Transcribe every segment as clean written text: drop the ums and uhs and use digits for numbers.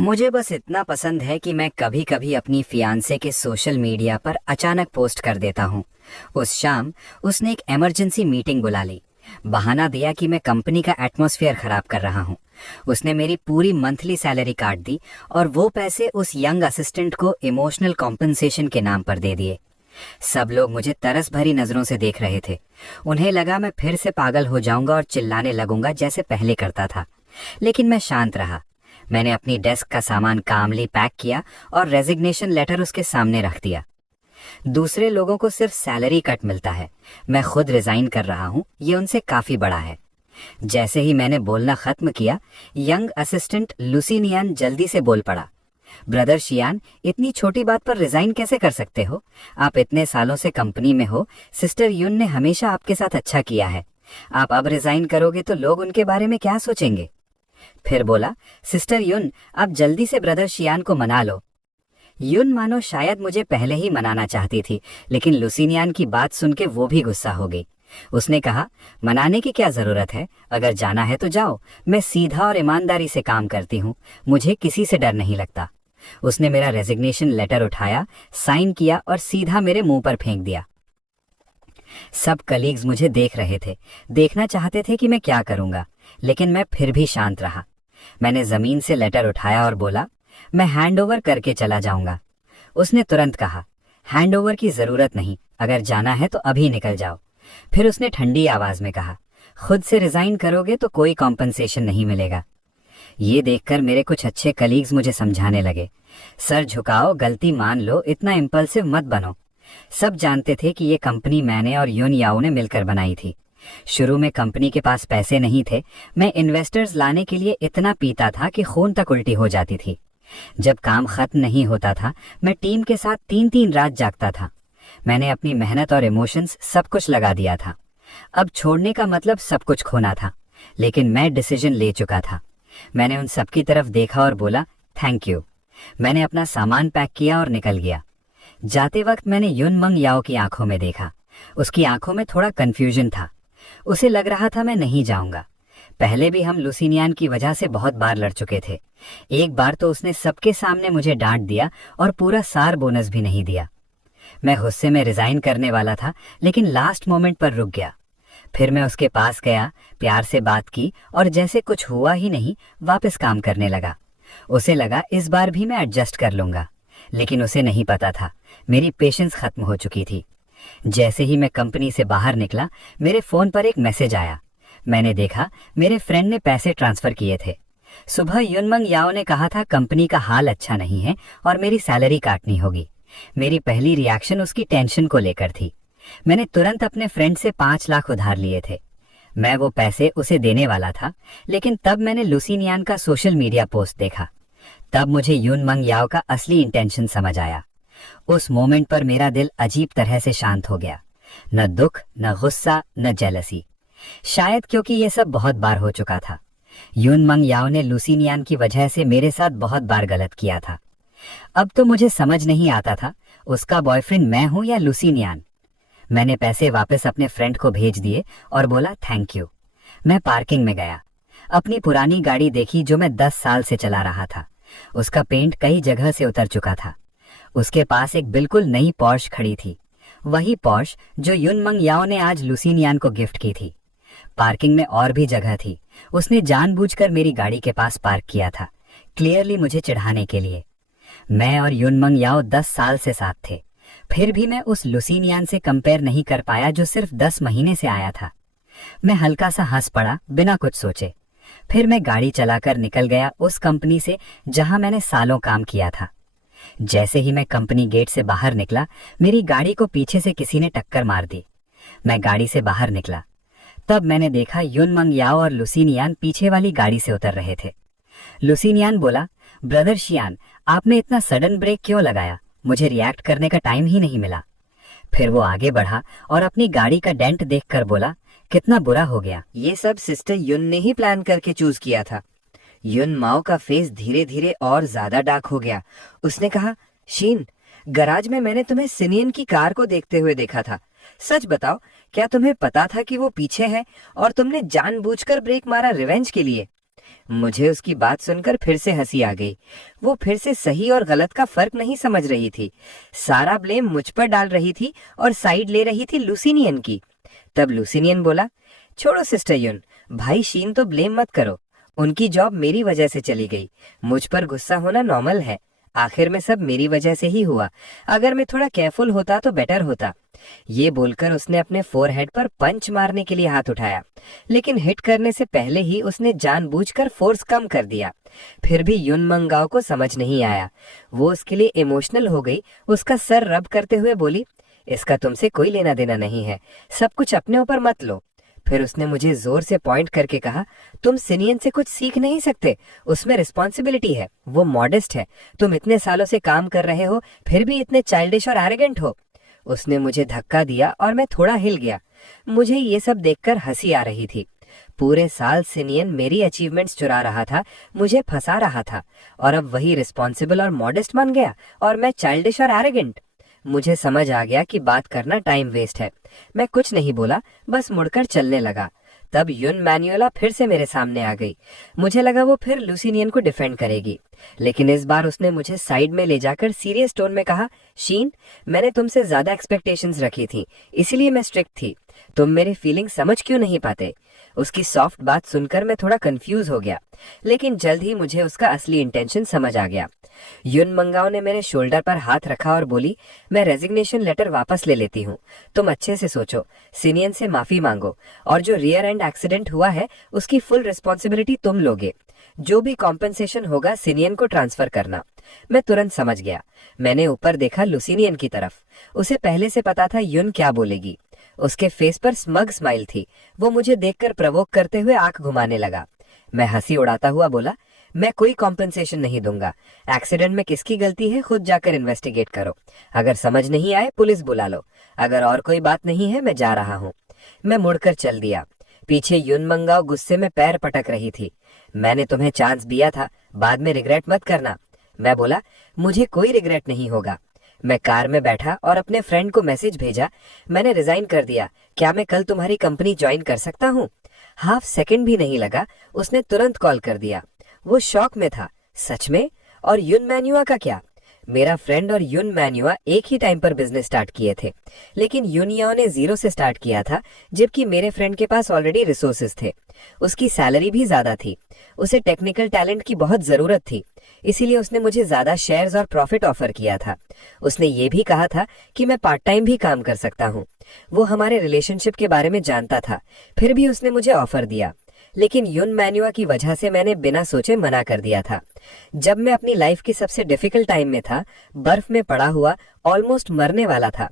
मुझे बस इतना पसंद है कि मैं कभी कभी अपनी फियांसे के सोशल मीडिया पर अचानक पोस्ट कर देता हूँ। उस शाम उसने एक इमरजेंसी मीटिंग बुला ली। बहाना दिया कि मैं कंपनी का एटमॉस्फेयर खराब कर रहा हूँ। उसने मेरी पूरी मंथली सैलरी काट दी और वो पैसे उस यंग असिस्टेंट को इमोशनल कॉम्पनसेशन के नाम पर दे दिए। सब लोग मुझे तरस भरी नजरों से देख रहे थे। उन्हें लगा मैं फिर से पागल हो जाऊंगा और चिल्लाने लगूंगा जैसे पहले करता था। लेकिन मैं शांत रहा। मैंने अपनी डेस्क का सामान कामली पैक किया और रेजिग्नेशन लेटर उसके सामने रख दिया। दूसरे लोगों को सिर्फ सैलरी कट मिलता है, मैं खुद रिजाइन कर रहा हूँ, ये उनसे काफी बड़ा है। जैसे ही मैंने बोलना खत्म किया, यंग असिस्टेंट लुसिनियान जल्दी से बोल पड़ा। ब्रदर शियान, इतनी छोटी बात पर रिजाइन कैसे कर सकते हो? आप इतने सालों से कंपनी में हो। सिस्टर युन ने हमेशा आपके साथ अच्छा किया है। आप अब रिजाइन करोगे तो लोग उनके बारे में क्या सोचेंगे? फिर बोला, सिस्टर युन, आप जल्दी से ब्रदर शियान को मना लो। युन मानो शायद मुझे पहले ही मनाना चाहती थी, लेकिन लुसिनियान की बात सुन के वो भी गुस्सा हो गई। उसने कहा, मनाने की क्या जरूरत है? अगर जाना है तो जाओ। मैं सीधा और ईमानदारी से काम करती हूँ, मुझे किसी से डर नहीं लगता। उसने मेरा रेजिग्नेशन लेटर उठाया, साइन किया और सीधा मेरे मुंह पर फेंक दिया। सब कलीग्स मुझे देख रहे थे, देखना चाहते थे कि मैं क्या करूंगा, लेकिन मैं फिर भी शांत रहा। मैंने जमीन से लेटर उठाया और बोला, मैं हैंडओवर करके चला जाऊंगा। उसने तुरंत कहा, हैंडओवर की जरूरत नहीं, अगर जाना है तो अभी निकल जाओ। फिर उसने ठंडी आवाज में कहा, खुद से रिजाइन करोगे तो कोई कॉम्पनसेशन नहीं मिलेगा। ये देखकर मेरे कुछ अच्छे कलीग्स मुझे समझाने लगे, सर झुकाओ, गलती मान लो, इतना इम्पल्सिव मत बनो। सब जानते थे कि ये कंपनी मैंने और युन याओ ने मिलकर बनाई थी। शुरू में कंपनी के पास पैसे नहीं थे। मैं इन्वेस्टर्स लाने के लिए इतना पीता था कि खून तक उल्टी हो जाती थी। जब काम खत्म नहीं होता था, मैं टीम के साथ 3-3 रात जागता था। मैंने अपनी मेहनत और इमोशंस सब कुछ लगा दिया था। अब छोड़ने का मतलब सब कुछ खोना था, लेकिन मैं डिसीजन ले चुका था। मैंने उन सबकी तरफ देखा और बोला, थैंक यू। मैंने अपना सामान पैक किया और निकल गया। जाते वक्त मैंने युन मंग याओ की आंखों में देखा। उसकी आंखों में थोड़ा कंफ्यूजन था। उसे लग रहा था मैं नहीं जाऊंगा। पहले भी हम लुसिनियान की वजह से बहुत बार लड़ चुके थे। एक बार तो उसने सबके सामने मुझे डांट दिया और पूरा सार बोनस भी नहीं दिया। मैं गुस्से में रिजाइन करने वाला था, लेकिन लास्ट मोमेंट पर रुक गया। फिर मैं उसके पास गया, प्यार से बात की और जैसे कुछ हुआ ही नहीं वापस काम करने लगा। उसे लगा इस बार भी मैं एडजस्ट कर लूंगा, लेकिन उसे नहीं पता था मेरी पेशेंस खत्म हो चुकी थी। जैसे ही मैं कंपनी से बाहर निकला, मेरे फोन पर एक मैसेज आया। मैंने देखा मेरे फ्रेंड ने पैसे ट्रांसफर किए थे। सुबह युनमंग याओ ने कहा था कंपनी का हाल अच्छा नहीं है और मेरी सैलरी काटनी होगी। मेरी पहली रिएक्शन उसकी टेंशन को लेकर थी। मैंने तुरंत अपने फ्रेंड से 5 लाख उधार लिए थे। मैं वो पैसे उसे देने वाला था, लेकिन तब मैंने लुसिनियान का सोशल मीडिया पोस्ट देखा। तब मुझे युनमंग याओ का असली इंटेंशन समझ आया। उस मोमेंट पर मेरा दिल अजीब तरह से शांत हो गया। न दुख, न गुस्सा, न जेलसी। शायद क्योंकि ये सब बहुत बार हो चुका था। युनमंग याओ ने लुसिनियान की वजह से मेरे साथ बहुत बार गलत किया था। अब तो मुझे समझ नहीं आता था उसका बॉयफ्रेंड मैं हूं या लुसिनियान। मैंने पैसे वापस अपने फ्रेंड को भेज दिए और बोला थैंक यू। मैं पार्किंग में गया, अपनी पुरानी गाड़ी देखी जो मैं 10 साल से चला रहा था। उसका पेंट कई जगह से उतर चुका था। उसके पास एक बिल्कुल नई पॉर्श खड़ी थी, वही पॉर्श जो युनमंग याओ ने आज लुसिनियान को गिफ्ट की थी। पार्किंग में और भी जगह थी। उसने जानबूझकर मेरी गाड़ी के पास पार्क किया था, क्लियरली मुझे चिढ़ाने के लिए। मैं और युनमंग याओ 10 साल से साथ थे, फिर भी मैं उस लुसिनियान से कंपेयर नहीं कर पाया जो सिर्फ 10 महीने से आया था। मैं हल्का सा हंस पड़ा बिना कुछ सोचे। फिर मैं गाड़ी चलाकर निकल गया उस कंपनी से जहां मैंने सालों काम किया था। जैसे ही मैं कंपनी गेट से बाहर निकला, मेरी गाड़ी को पीछे से किसी ने टक्कर मार दी। मैं गाड़ी से बाहर निकला, तब मैंने देखा युनमंग याओ और लुसिनियान पीछे वाली गाड़ी से उतर रहे थे। लुसिनियान बोला, ब्रदर शियान, आपने इतना सडन ब्रेक क्यों लगाया? मुझे रिएक्ट करने का टाइम ही नहीं मिला। फिर वो आगे बढ़ा और अपनी गाड़ी का डेंट देखकर बोला, कितना बुरा हो गया। ये सब सिस्टर युन ने ही प्लान करके चूज किया था। युन माओ का फेस धीरे धीरे और ज्यादा डार्क हो गया। उसने कहा, शीन, गराज में मैंने तुम्हें सिनियन की कार को देखते हुए देखा था। सच बताओ, क्या तुम्हें पता था कि वो पीछे है और तुमने जानबूझकर ब्रेक मारा रिवेंज के लिए? मुझे उसकी बात सुनकर फिर से हंसी आ गई। वो फिर से सही और गलत का फर्क नहीं समझ रही थी। सारा ब्लेम मुझ पर डाल रही थी और साइड ले रही थी लुसिनियन की। तब लुसिनियन बोला, छोड़ो सिस्टर युन, भाई शीन तो ब्लेम मत करो। उनकी जॉब मेरी वजह से चली गई। मुझ पर गुस्सा होना नॉर्मल है। आखिर में सब मेरी वजह से ही हुआ। अगर मैं थोड़ा केयरफुल होता तो बेटर होता। ये बोलकर उसने अपने फोरहेड पर पंच मारने के लिए हाथ उठाया, लेकिन हिट करने से पहले ही उसने जानबूझकर फोर्स कम कर दिया। फिर भी युन मंगाओ को समझ नहीं आया। वो उसके लिए इमोशनल हो गई। उसका सर रब करते हुए बोली, इसका तुमसे कोई लेना देना नहीं है, सब कुछ अपने ऊपर मत लो। फिर उसने मुझे जोर से पॉइंट करके कहा, तुम सिनियन से कुछ सीख नहीं सकते, उसमें रिस्पॉन्सिबिलिटी है, वो मॉडेस्ट है। तुम इतने सालों से काम कर रहे हो, फिर भी इतने चाइल्डिश और एरोगेंट हो। उसने मुझे धक्का दिया और मैं थोड़ा हिल गया। मुझे ये सब देखकर हंसी आ रही थी। पूरे साल सिनियन मेरी अचीवमेंट्स चुरा रहा था, मुझे फंसा रहा था, और अब वही रिस्पॉन्सिबल और मॉडेस्ट बन गया और मैं चाइल्डिश और एरोगेंट। मुझे समझ आ गया कि बात करना टाइम वेस्ट है। मैं कुछ नहीं बोला, बस मुड़कर चलने लगा। तब युन मैन्युअला फिर से मेरे सामने आ गई। मुझे लगा वो फिर लुसिनियन को डिफेंड करेगी, लेकिन इस बार उसने मुझे साइड में ले जाकर सीरियस टोन में कहा, शीन, मैंने तुमसे ज्यादा एक्सपेक्टेशंस रखी थी, इसीलिए मैं स्ट्रिक्ट थी। तुम मेरे फीलिंग समझ क्यों नहीं पाते? उसकी सॉफ्ट बात सुनकर मैं थोड़ा कंफ्यूज हो गया, लेकिन जल्द ही मुझे उसका असली इंटेंशन समझ आ गया। युन मंगाओ ने मेरे शोल्डर पर हाथ रखा और बोली, मैं रेजिग्नेशन लेटर वापस ले लेती हूँ। तुम अच्छे से सोचो, सिनियन से माफी मांगो, और जो रियर एंड एक्सीडेंट हुआ है उसकी फुल रिस्पॉन्सिबिलिटी तुम लोगे। जो भी कॉम्पेंसेशन होगा सिनियन को ट्रांसफर करना। मैं तुरंत समझ गया। मैंने ऊपर देखा लुसिनियन की तरफ। उसे पहले से पता था युन क्या बोलेगी। उसके फेस पर स्मग स्माइल थी। वो मुझे देखकर प्रवोक करते हुए आंख घुमाने लगा। मैं हंसी उड़ाता हुआ बोला, मैं कोई कॉम्पेंसेशन नहीं दूंगा। एक्सीडेंट में किसकी गलती है खुद जाकर इन्वेस्टिगेट करो। अगर समझ नहीं आए पुलिस बुला लो। अगर और कोई बात नहीं है मैं जा रहा हूँ। मैं मुड़कर चल दिया। पीछे युन मंगाओ गुस्से में पैर पटक रही थी। मैंने तुम्हें चांस दिया था, बाद में रिग्रेट मत करना। मैं बोला, मुझे कोई रिग्रेट नहीं होगा। मैं कार में बैठा और अपने फ्रेंड को मैसेज भेजा, मैंने रिजाइन कर दिया, क्या मैं कल तुम्हारी कंपनी ज्वाइन कर सकता हूँ? हाफ सेकंड भी नहीं लगा, उसने तुरंत कॉल कर दिया। वो शॉक में था। सच में? और युन मैन्युआ का क्या? मेरा फ्रेंड और युन मैन्युआ एक ही टाइम पर बिजनेस स्टार्ट किए थे, लेकिन युन याओ ने जीरो से स्टार्ट किया था, जबकि मेरे फ्रेंड के पास ऑलरेडी रिसोर्सेज थे। उसकी सैलरी भी ज्यादा थी। उसे टेक्निकल टैलेंट की बहुत जरूरत थी, इसीलिए उसने मुझे ज्यादा शेयर्स और प्रॉफिट ऑफर किया था। उसने ये भी कहा था कि मैं पार्ट टाइम भी काम कर सकता हूँ। वो हमारे रिलेशनशिप के बारे में जानता था, फिर भी उसने मुझे ऑफर दिया। लेकिन युन मैन्युआ की वजह से मैंने बिना सोचे मना कर दिया था। जब मैं अपनी लाइफ की सबसे डिफिकल्ट टाइम में था, बर्फ में पड़ा हुआ, ऑलमोस्ट मरने वाला था,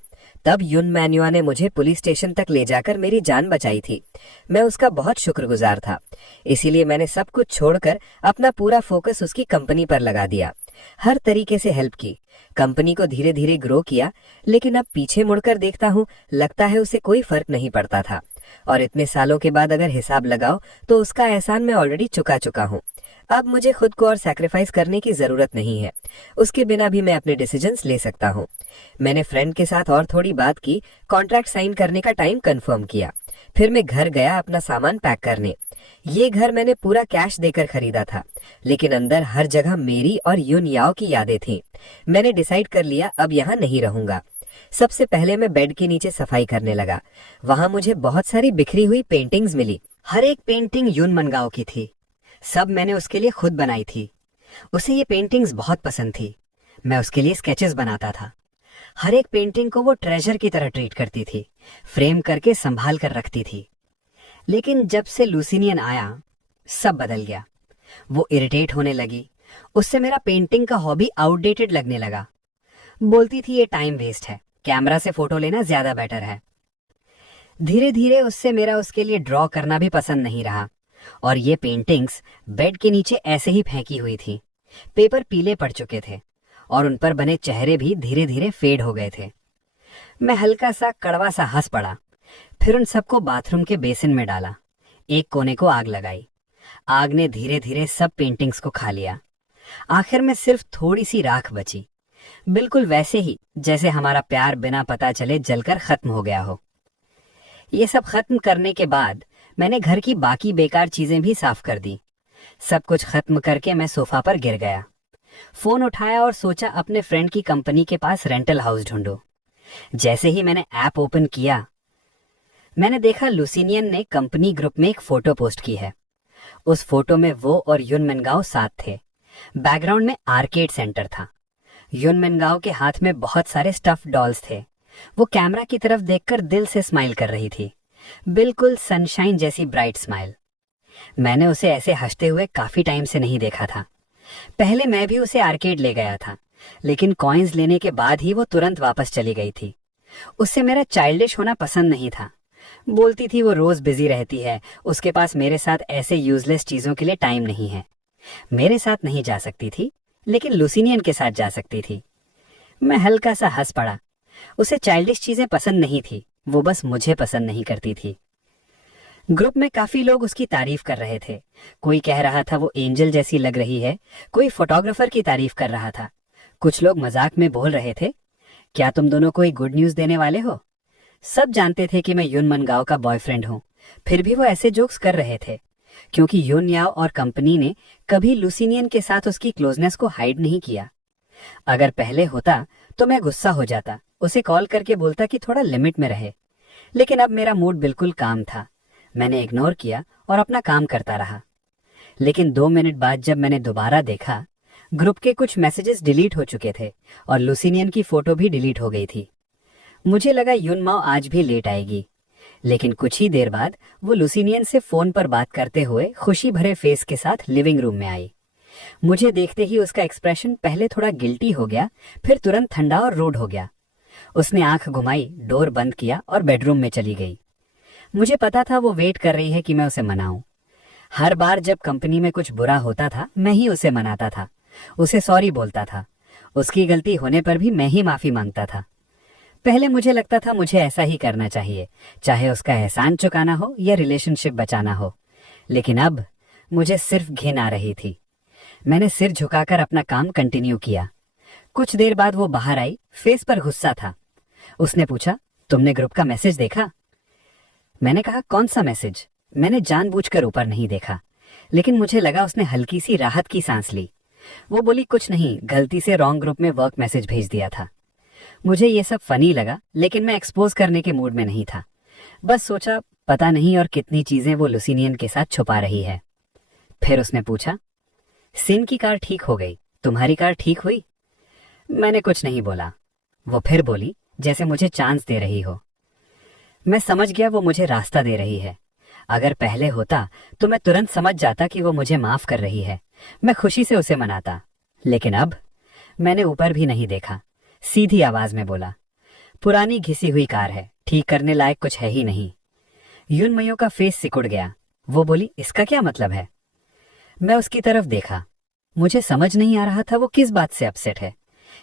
तब युन मैन्युआ ने मुझे पुलिस स्टेशन तक ले जाकर मेरी जान बचाई थी। मैं उसका बहुत शुक्रगुजार था। इसीलिए मैंने सब कुछ छोड़कर अपना पूरा फोकस उसकी कंपनी पर लगा दिया। हर तरीके से हेल्प की, कंपनी को धीरे धीरे ग्रो किया। लेकिन अब पीछे मुड़कर देखता हूँ, लगता है उसे कोई फर्क नहीं पड़ता था। और इतने सालों के बाद अगर हिसाब लगाओ तो उसका एहसान मैं ऑलरेडी चुका हूँ। अब मुझे खुद को और सैक्रिफाइस करने की जरूरत नहीं है। उसके बिना भी मैं अपने डिसीजंस ले सकता हूँ। मैंने फ्रेंड के साथ और थोड़ी बात की, कॉन्ट्रैक्ट साइन करने का टाइम कंफर्म किया। फिर मैं घर गया अपना सामान पैक करने। ये घर मैंने पूरा कैश देकर खरीदा था, लेकिन अंदर हर जगह मेरी और युन याओ की यादें थीं। मैंने डिसाइड कर लिया अब यहाँ नहीं रहूंगा। सबसे पहले मैं बेड के नीचे सफाई करने लगा। वहां मुझे बहुत सारी बिखरी हुई पेंटिंग्स मिली। हर एक पेंटिंग युन मनगाओ की थी। सब मैंने उसके लिए खुद बनाई थी। उसे ये पेंटिंग्स बहुत पसंद थी। मैं उसके लिए स्केचेस बनाता था। हर एक पेंटिंग को वो ट्रेजर की तरह ट्रीट करती थी, फ्रेम करके संभाल कर रखती थी। लेकिन जब से लुसिनियन आया, सब बदल गया। वो इरिटेट होने लगी। उससे मेरा पेंटिंग का हॉबी आउटडेटेड लगने लगा। बोलती थी ये टाइम वेस्ट है, कैमरा से फोटो लेना ज्यादा बेटर है। धीरे धीरे उससे मेरा उसके लिए ड्रॉ करना भी पसंद नहीं रहा, और ये पेंटिंग्स बेड के नीचे ऐसे ही फेंकी हुई थी। पेपर पीले पड़ चुके थे और उन पर बने चेहरे भी धीरे धीरे फेड हो गए थे। मैं हल्का सा कड़वा सा हंस पड़ा। फिर उन सबको बाथरूम के बेसिन में डाला। एक कोने को आग लगाई। आग ने धीरे धीरे सब पेंटिंग्स को खा लिया। आखिर में सिर्फ थोड़ी सी राख बची, बिल्कुल वैसे ही जैसे हमारा प्यार बिना पता चले जलकर खत्म हो गया हो। ये सब खत्म करने के बाद मैंने घर की बाकी बेकार चीजें भी साफ कर दी। सब कुछ खत्म करके मैं सोफा पर गिर गया। फोन उठाया और सोचा अपने फ्रेंड की कंपनी के पास रेंटल हाउस ढूंढूं। जैसे ही मैंने ऐप ओपन किया, मैंने देखा लुसिनियन ने कंपनी ग्रुप में एक फोटो पोस्ट की है। उस फोटो में वो और युन मिनगाओ साथ थे। बैकग्राउंड में आर्केड सेंटर था। युन मिनगाओ के हाथ में बहुत सारे स्टफ्ड डॉल्स थे। वो कैमरा की तरफ देखकर दिल से स्माइल कर रही थी, बिल्कुल सनशाइन जैसी ब्राइट स्माइल। मैंने उसे ऐसे हंसते हुए काफी टाइम से नहीं देखा था। पहले मैं भी उसे आर्केड ले गया था, लेकिन कॉइन्स लेने के बाद ही वो तुरंत वापस चली गई थी। उससे मेरा चाइल्डिश होना पसंद नहीं था। बोलती थी वो रोज बिजी रहती है, उसके पास मेरे साथ ऐसे यूजलेस चीजों के लिए टाइम नहीं है। मेरे साथ नहीं जा सकती थी, लेकिन लुसिनियन के साथ जा सकती थी। मैं हल्का सा हंस पड़ा। उसे चाइल्डिश चीजें पसंद नहीं थी, वो बस मुझे पसंद नहीं करती थी। ग्रुप में काफी लोग उसकी तारीफ कर रहे थे। कोई कह रहा था वो एंजल जैसी लग रही है, कोई फोटोग्राफर की तारीफ कर रहा था। कुछ लोग मजाक में बोल रहे थे, क्या तुम दोनों कोई गुड न्यूज देने वाले हो? सब जानते थे कि मैं युन मिनगाओ का बॉयफ्रेंड हूं, फिर भी वो ऐसे जोक्स कर रहे थे, क्योंकि युन याओ और कंपनी ने कभी लुसिनियन के साथ उसकी क्लोजनेस को हाइड नहीं किया। अगर पहले होता तो मैं गुस्सा हो जाता, उसे कॉल करके बोलता कि थोड़ा लिमिट में रहे। लेकिन अब मेरा मूड बिल्कुल काम था। मैंने इग्नोर किया और अपना काम करता रहा। लेकिन 2 मिनट बाद जब मैंने दोबारा देखा, ग्रुप के कुछ मैसेजेस डिलीट हो चुके थे और लुसिनियन की फोटो भी डिलीट हो गई थी। मुझे लगा युन माओ आज भी लेट आएगी, लेकिन कुछ ही देर बाद वो लुसिनियन से फोन पर बात करते हुए खुशी भरे फेस के साथ लिविंग रूम में आई। मुझे देखते ही उसका एक्सप्रेशन पहले थोड़ा गिल्टी हो गया, फिर तुरंत ठंडा और रूड हो गया। उसने आंख घुमाई, डोर बंद किया और बेडरूम में चली गई। मुझे पता था वो वेट कर रही है कि मैं उसे मनाऊं। हर बार जब कंपनी में कुछ बुरा होता था, मैं ही उसे मनाता था, उसे सॉरी बोलता था। उसकी गलती होने पर भी मैं ही माफी मांगता था। पहले मुझे लगता था मुझे ऐसा ही करना चाहिए, चाहे उसका एहसान चुकाना हो या रिलेशनशिप बचाना हो। लेकिन अब मुझे सिर्फ घिन आ रही थी। मैंने सिर झुकाकर अपना काम कंटिन्यू किया। कुछ देर बाद वो बाहर आई, फेस पर गुस्सा था। उसने पूछा, तुमने ग्रुप का मैसेज देखा? मैंने कहा, कौन सा मैसेज? मैंने जानबूझकर ऊपर नहीं देखा, लेकिन मुझे लगा उसने हल्की सी राहत की सांस ली। वो बोली, कुछ नहीं, गलती से रॉन्ग ग्रुप में वर्क मैसेज भेज दिया था। मुझे ये सब फनी लगा, लेकिन मैं एक्सपोज करने के मूड में नहीं था। बस सोचा, पता नहीं और कितनी चीजें वो लुसिनियन के साथ छुपा रही है। फिर उसने पूछा, सिन की कार ठीक हो गई, तुम्हारी कार ठीक हुई? मैंने कुछ नहीं बोला। वो फिर बोली, जैसे मुझे चांस दे रही हो। मैं समझ गया वो मुझे रास्ता दे रही है। अगर पहले होता तो मैं तुरंत समझ जाता कि वो मुझे माफ कर रही है। मैं खुशी से उसे मनाता। लेकिन अब मैंने ऊपर भी नहीं देखा, सीधी आवाज में बोला, पुरानी घिसी हुई कार है, ठीक करने लायक कुछ है ही नहीं। युन मयो का फेस सिकुड़ गया। वो बोली, इसका क्या मतलब है? मैं उसकी तरफ देखा। मुझे समझ नहीं आ रहा था वो किस बात से अपसेट है।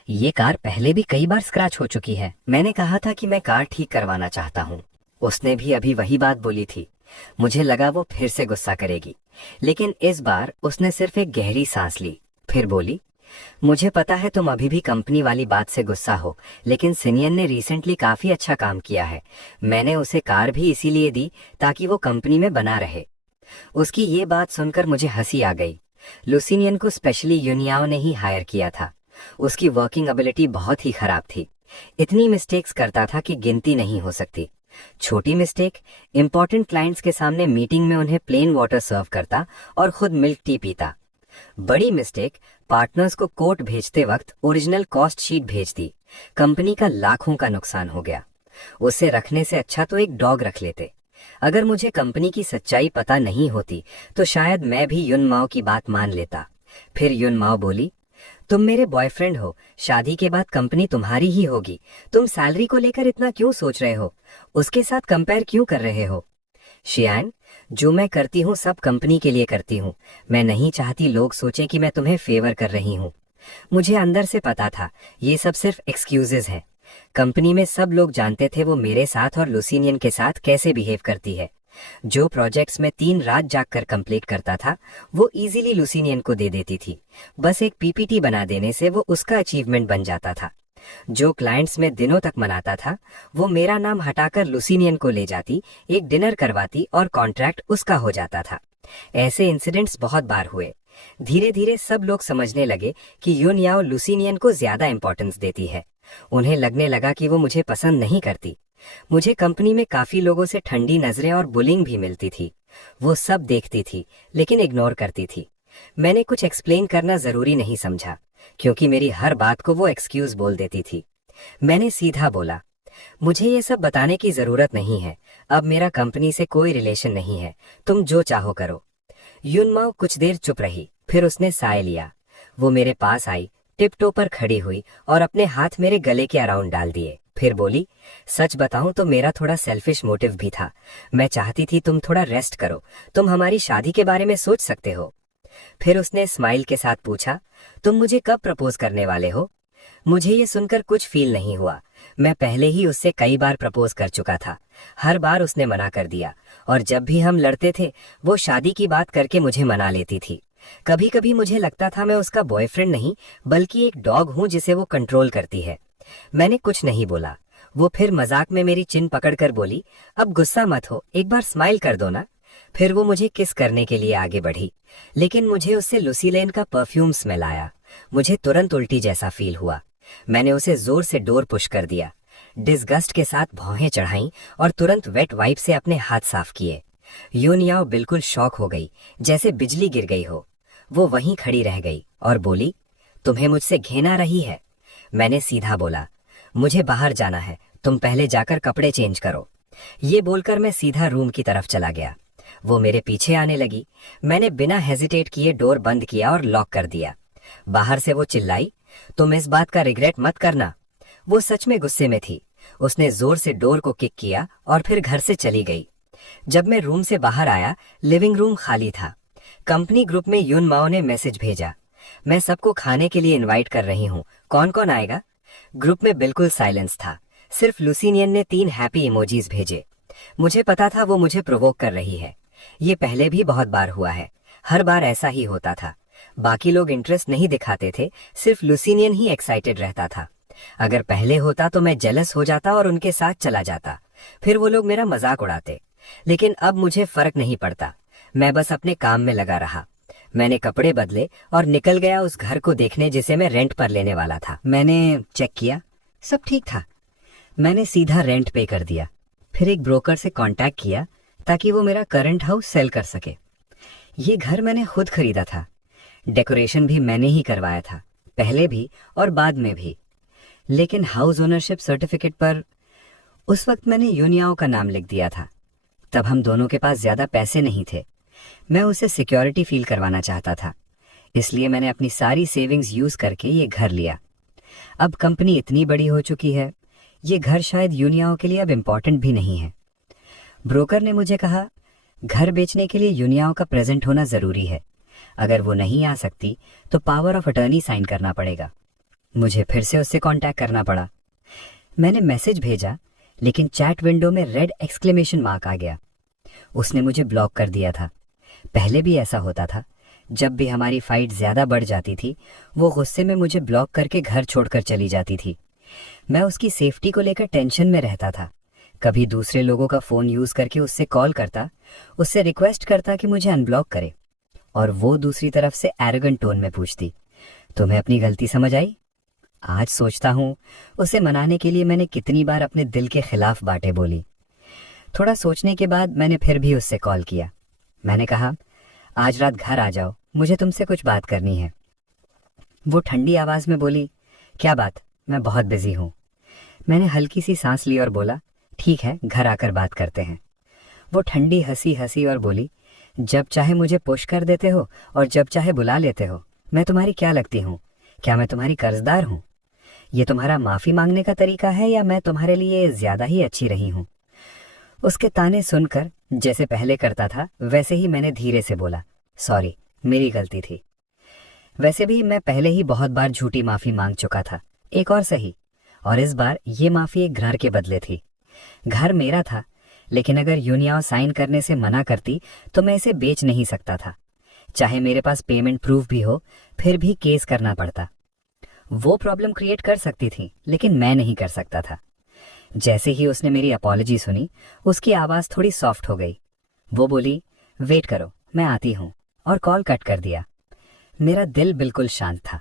ये कार पहले भी कई बार स्क्रैच हो चुकी है। मैंने कहा था कि मैं कार ठीक करवाना चाहता हूँ। उसने भी अभी वही बात बोली थी। मुझे लगा वो फिर से गुस्सा करेगी, लेकिन इस बार उसने सिर्फ एक गहरी सांस ली, फिर बोली, मुझे पता है तुम अभी भी कंपनी वाली बात से गुस्सा हो, लेकिन सिनियन ने रिसेंटली काफी अच्छा काम किया है। मैंने उसे कार भी इसीलिए दी ताकि वो कंपनी में बना रहे। उसकी ये बात सुनकर मुझे हंसी आ गई। लुसिनियन को स्पेशली युनियाओ ने ही हायर किया था। उसकी वर्किंग एबिलिटी बहुत ही खराब थी। इतनी मिस्टेक्स करता था कि गिनती नहीं हो सकती। छोटी मिस्टेक, इंपॉर्टेंट क्लाइंट्स के सामने मीटिंग में उन्हें प्लेन वाटर सर्व करता और खुद मिल्क टी पीता। बड़ी मिस्टेक, पार्टनर्स को कोट भेजते वक्त ओरिजिनल कॉस्ट शीट भेज दी। कंपनी का लाखों का नुकसान हो गया। उसे रखने से अच्छा तो एक डॉग रख लेते। अगर मुझे कंपनी की सच्चाई पता नहीं होती तो शायद मैं भी युन माओ की बात मान लेता। फिर युन माओ बोली, तुम मेरे बॉयफ्रेंड हो, शादी के बाद कंपनी तुम्हारी ही होगी। तुम सैलरी को लेकर इतना क्यों सोच रहे हो? उसके साथ कंपेयर क्यों कर रहे हो? शियान, जो मैं करती हूँ सब कंपनी के लिए करती हूँ। मैं नहीं चाहती लोग सोचें कि मैं तुम्हें फेवर कर रही हूँ। मुझे अंदर से पता था ये सब सिर्फ एक्सक्यूजेज है। कंपनी में सब लोग जानते थे वो मेरे साथ और लुसिनियन के साथ कैसे बिहेव करती है। जो प्रोजेक्ट्स में 3 रात जागकर कंप्लीट करता था वो इजीली लुसिनियन को दे देती थी। बस एक पीपीटी बना देने से वो उसका अचीवमेंट बन जाता था। जो क्लाइंट्स में दिनों तक मनाता था वो मेरा नाम हटाकर लुसिनियन को ले जाती, एक डिनर करवाती और कॉन्ट्रैक्ट उसका हो जाता था। ऐसे इंसिडेंट्स बहुत बार हुए। धीरे धीरे सब लोग समझने लगे कि युन याओ लुसिनियन को ज्यादा इंपॉर्टेंस देती है। उन्हें लगने लगा कि वो मुझे पसंद नहीं करती। मुझे कंपनी में काफी लोगों से ठंडी नजरें और बुलिंग भी मिलती थी। वो सब देखती थी लेकिन इग्नोर करती थी। मैंने कुछ एक्सप्लेन करना जरूरी नहीं समझा क्योंकि मेरी हर बात को वो एक्सक्यूज बोल देती थी। मैंने सीधा बोला, मुझे ये सब बताने की जरूरत नहीं है। अब मेरा कंपनी से कोई रिलेशन नहीं है, तुम जो चाहो करो। युनमाओ कुछ देर चुप रही, फिर उसने साय लिया। वो मेरे पास आई, टिपटो पर खड़ी हुई और अपने हाथ मेरे गले के अराउंड डाल दिए। फिर बोली, सच बताऊं तो मेरा थोड़ा सेल्फिश मोटिव भी था। मैं चाहती थी तुम थोड़ा रेस्ट करो, तुम हमारी शादी के बारे में सोच सकते हो। फिर उसने स्माइल के साथ पूछा, तुम मुझे कब प्रपोज करने वाले हो? मुझे ये सुनकर कुछ फील नहीं हुआ। मैं पहले ही उससे कई बार प्रपोज कर चुका था। हर बार उसने मना कर दिया और जब भी हम लड़ते थे वो शादी की बात करके मुझे मना लेती थी। कभी कभी मुझे लगता था मैं उसका बॉयफ्रेंड नहीं बल्कि एक डॉग हूं जिसे वो कंट्रोल करती है। मैंने कुछ नहीं बोला। वो फिर मजाक में मेरी चिन पकड़कर बोली, अब गुस्सा मत हो, एक बार स्माइल कर दो ना। फिर वो मुझे किस करने के लिए आगे बढ़ी, लेकिन मुझे उससे लुसीलेन का परफ्यूम स्मेल आया। मुझे तुरंत उल्टी जैसा फील हुआ। मैंने उसे जोर से डोर पुश कर दिया। डिस्गस्ट के साथ भौहें चढ़ाईं और तुरंत वेट वाइप से अपने हाथ साफ किए। यून याओ बिल्कुल शॉक हो गई, जैसे बिजली गिर गई हो। वो वहीं खड़ी रह गई और बोली, तुम्हें मुझसे घृणा रही है? मैंने सीधा बोला, मुझे बाहर जाना है, तुम पहले जाकर कपड़े चेंज करो। ये बोलकर मैं सीधा रूम की तरफ चला गया। वो मेरे पीछे आने लगी। मैंने बिना हेजिटेट किए डोर बंद किया और लॉक कर दिया। बाहर से वो चिल्लाई, तुम इस बात का रिग्रेट मत करना। वो सच में गुस्से में थी। उसने जोर से डोर को किक किया और फिर घर से चली गई। जब मैं रूम से बाहर आया, लिविंग रूम खाली था। कंपनी ग्रुप में युन माओ ने मैसेज भेजा, मैं सबको खाने के लिए इनवाइट कर रही हूँ, कौन कौन आएगा? ग्रुप में बिल्कुल साइलेंस था। सिर्फ लुसीनियन ने 3 हैप्पी इमोजीज भेजे। मुझे पता था वो मुझे प्रोवोक कर रही है। ये पहले भी बहुत बार हुआ है, हर बार ऐसा ही होता था। बाकी लोग इंटरेस्ट नहीं दिखाते थे, सिर्फ लुसीनियन ही एक्साइटेड रहता था। अगर पहले होता तो मैं जेलस हो जाता और उनके साथ चला जाता, फिर वो लोग मेरा मजाक उड़ाते। लेकिन अब मुझे फर्क नहीं पड़ता, मैं बस अपने काम में लगा रहा। मैंने कपड़े बदले और निकल गया उस घर को देखने जिसे मैं रेंट पर लेने वाला था। मैंने चेक किया, सब ठीक था। मैंने सीधा रेंट पे कर दिया। फिर एक ब्रोकर से कांटेक्ट किया ताकि वो मेरा करंट हाउस सेल कर सके। ये घर मैंने खुद खरीदा था। डेकोरेशन भी मैंने ही करवाया था, पहले भी और बाद में भी। लेकिन हाउस ओनरशिप सर्टिफिकेट पर उस वक्त मैंने यूनियाओ का नाम लिख दिया था। तब हम दोनों के पास ज्यादा पैसे नहीं थे। मैं उसे सिक्योरिटी फील करवाना चाहता था, इसलिए मैंने अपनी सारी सेविंग्स यूज करके ये घर लिया। अब कंपनी इतनी बड़ी हो चुकी है, ये घर शायद यूनियाओ के लिए अब इम्पोर्टेंट भी नहीं है। ब्रोकर ने मुझे कहा, घर बेचने के लिए यूनियाओ का प्रेजेंट होना जरूरी है। अगर वो नहीं आ सकती तो पावर ऑफ अटर्नी साइन करना पड़ेगा। मुझे फिर से उससे कांटेक्ट करना पड़ा। मैंने मैसेज भेजा, लेकिन चैट विंडो में रेड एक्सक्लेमेशन मार्क आ गया। उसने मुझे ब्लॉक कर दिया था। पहले भी ऐसा होता था, जब भी हमारी फाइट ज्यादा बढ़ जाती थी वो गुस्से में मुझे ब्लॉक करके घर छोड़कर चली जाती थी। मैं उसकी सेफ्टी को लेकर टेंशन में रहता था। कभी दूसरे लोगों का फोन यूज करके उससे कॉल करता, उससे रिक्वेस्ट करता कि मुझे अनब्लॉक करे, और वो दूसरी तरफ से एरोगेंट टोन में पूछती, तुम्हें अपनी गलती समझ आई? आज सोचता हूं उसे मनाने के लिए मैंने कितनी बार अपने दिल के खिलाफ बातें बोली। थोड़ा सोचने के बाद मैंने फिर भी उससे कॉल किया। मैंने कहा, आज रात घर आ जाओ, मुझे तुमसे कुछ बात करनी है। वो ठंडी आवाज में बोली, क्या बात? मैं बहुत बिजी हूं। मैंने हल्की सी सांस ली और बोला, ठीक है, घर आकर बात करते हैं। वो ठंडी हंसी हंसी और बोली, जब चाहे मुझे पुश कर देते हो और जब चाहे बुला लेते हो। मैं तुम्हारी क्या लगती हूँ? क्या मैं तुम्हारी कर्जदार हूँ? ये तुम्हारा माफी मांगने का तरीका है या मैं तुम्हारे लिए ज्यादा ही अच्छी रही हूँ? उसके ताने सुनकर जैसे पहले करता था वैसे ही मैंने धीरे से बोला, सॉरी, मेरी गलती थी। वैसे भी मैं पहले ही बहुत बार झूठी माफी मांग चुका था, एक और सही। और इस बार ये माफी एक घर के बदले थी। घर मेरा था, लेकिन अगर यूनियाओ साइन करने से मना करती तो मैं इसे बेच नहीं सकता था। चाहे मेरे पास पेमेंट प्रूफ भी हो, फिर भी केस करना पड़ता। वो प्रॉब्लम क्रिएट कर सकती थी, लेकिन मैं नहीं कर सकता था। जैसे ही उसने मेरी अपॉलजी सुनी, उसकी आवाज थोड़ी सॉफ्ट हो गई। वो बोली, वेट करो, मैं आती हूँ, और कॉल कट कर दिया। मेरा दिल बिल्कुल शांत था।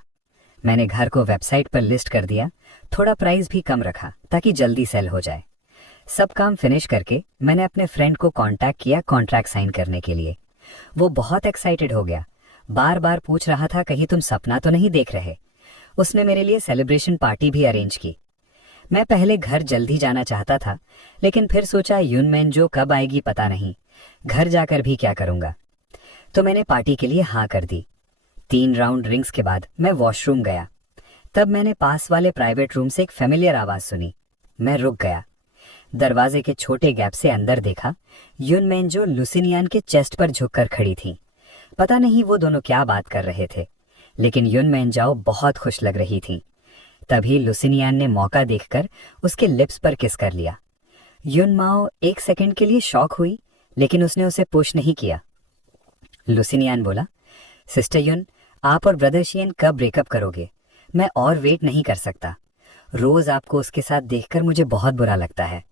मैंने घर को वेबसाइट पर लिस्ट कर दिया, थोड़ा प्राइस भी कम रखा ताकि जल्दी सेल हो जाए। सब काम फिनिश करके मैंने अपने फ्रेंड को कांटेक्ट किया कॉन्ट्रैक्ट साइन करने के लिए। वो बहुत एक्साइटेड हो गया, बार बार पूछ रहा था कहीं तुम सपना तो नहीं देख रहे। उसने मेरे लिए सेलिब्रेशन पार्टी भी अरेंज की। मैं पहले घर जल्दी जाना चाहता था, लेकिन फिर सोचा यूनमेन जो कब आएगी पता नहीं, घर जाकर भी क्या करूंगा। तो मैंने पार्टी के लिए हाँ कर दी। 3 राउंड ड्रिंक्स के बाद मैं वॉशरूम गया। तब मैंने पास वाले प्राइवेट रूम से एक फेमिलियर आवाज सुनी। मैं रुक गया। दरवाजे के छोटे गैप से अंदर देखा, यूनमेन जो लुसिनियान के चेस्ट पर झुककर खड़ी थी। पता नहीं वो दोनों क्या बात कर रहे थे, लेकिन यूनमेन जाओ बहुत खुश लग रही थी। तभी लुसिनियान ने मौका देखकर उसके लिप्स पर किस कर लिया। युनमाओ 1 सेकंड के लिए शॉक हुई, लेकिन उसने उसे पुश नहीं किया। लुसिनियान बोला, सिस्टर युन, आप और ब्रदर शियन कब ब्रेकअप करोगे? मैं और वेट नहीं कर सकता। रोज आपको उसके साथ देखकर मुझे बहुत बुरा लगता है।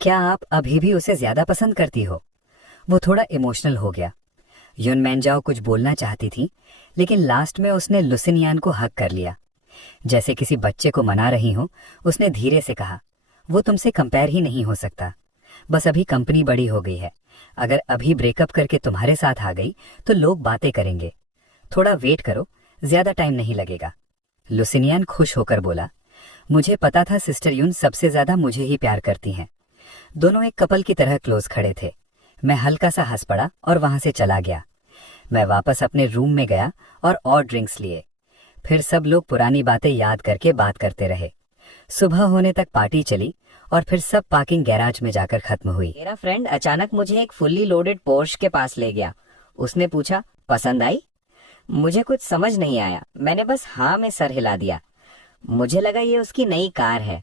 क्या आप अभी भी उसे ज्यादा पसंद करती हो? वो थोड़ा इमोशनल हो गया। युनमैन जाओ कुछ बोलना चाहती थी, लेकिन लास्ट में उसने लुसिनियान को हक कर लिया। जैसे किसी बच्चे को मना रही हो, उसने धीरे से कहा, वो तुमसे कंपेयर ही नहीं हो सकता। बस अभी कंपनी बड़ी हो गई है। अगर अभी ब्रेकअप करके तुम्हारे साथ आ गई तो लोग बातें करेंगे। थोड़ा वेट करो, ज्यादा टाइम नहीं लगेगा। लुसिनियान खुश होकर बोला, मुझे पता था सिस्टर यून सबसे ज्यादा मुझे ही प्यार करती हैं। दोनों एक कपल की तरह क्लोज खड़े थे। मैं हल्का सा हंस पड़ा और वहां से चला गया। मैं वापस अपने रूम में गया और ड्रिंक्स लिए। फिर सब लोग पुरानी बातें याद करके बात करते रहे। सुबह होने तक पार्टी चली और फिर सब पार्किंग गैराज में जाकर खत्म हुई। मेरा फ्रेंड अचानक मुझे एक फुल्ली लोडेड पोर्श के पास ले गया। उसने पूछा, पसंद आई? मुझे कुछ समझ नहीं आया। मैंने बस हाँ में सर हिला दिया। मुझे लगा ये उसकी नई कार है।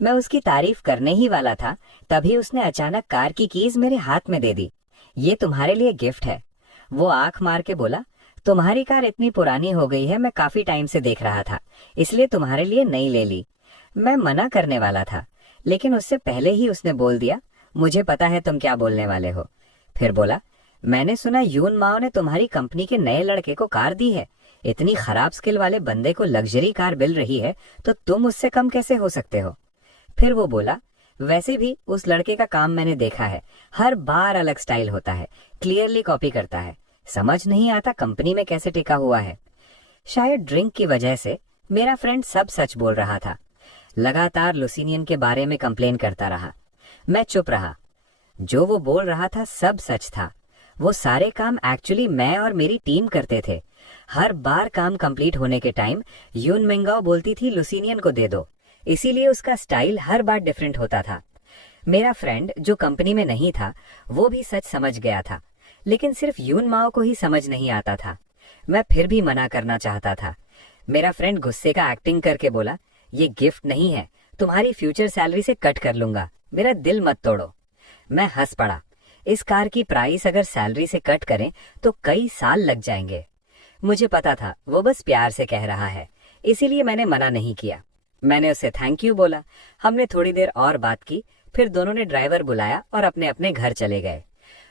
मैं उसकी तारीफ करने ही वाला था, तभी उसने अचानक कार की कीज मेरे हाथ में दे दी। ये तुम्हारे लिए गिफ्ट है। वो आंख मार के बोला, तुम्हारी कार इतनी पुरानी हो गई है, मैं काफी टाइम से देख रहा था, इसलिए तुम्हारे लिए नई ले ली। मैं मना करने वाला था, लेकिन उससे पहले ही उसने बोल दिया, मुझे पता है तुम क्या बोलने वाले हो। फिर बोला, मैंने सुना यून माओ ने तुम्हारी कंपनी के नए लड़के को कार दी है। इतनी खराब स्किल वाले बंदे को लग्जरी कार मिल रही है, तो तुम उससे कम कैसे हो सकते हो? फिर वो बोला, वैसे भी उस लड़के का काम मैंने देखा है, हर बार अलग स्टाइल होता है, क्लियरली कॉपी करता है। समझ नहीं आता कंपनी में कैसे टिका हुआ है। शायद ड्रिंक की वजह से मेरा फ्रेंड सब सच बोल रहा था। लगातार लुसिनियन के बारे में कंप्लेन करता रहा। मैं चुप रहा। जो वो बोल रहा था सब सच था। वो सारे काम एक्चुअली मैं और मेरी टीम करते थे। हर बार काम कंप्लीट होने के टाइम यून मिंगाओ बोलती थी लुसिनियन को दे दो, इसीलिए उसका स्टाइल हर बार डिफरेंट होता था। मेरा फ्रेंड जो कंपनी में नहीं था, वो भी सच समझ गया था, लेकिन सिर्फ यून माओ को ही समझ नहीं आता था। मैं फिर भी मना करना चाहता था। मेरा फ्रेंड गुस्से का एक्टिंग करके बोला, ये गिफ्ट नहीं है, तुम्हारी फ्यूचर सैलरी से कट कर लूंगा, मेरा दिल मत तोड़ो। मैं हंस पड़ा। इस कार की प्राइस अगर सैलरी से कट करें तो कई साल लग जाएंगे। मुझे पता था वो बस प्यार से कह रहा है, इसीलिए मैंने मना नहीं किया। मैंने उसे थैंक यू बोला। हमने थोड़ी देर और बात की, फिर दोनों ने ड्राइवर बुलाया और अपने अपने घर चले गए।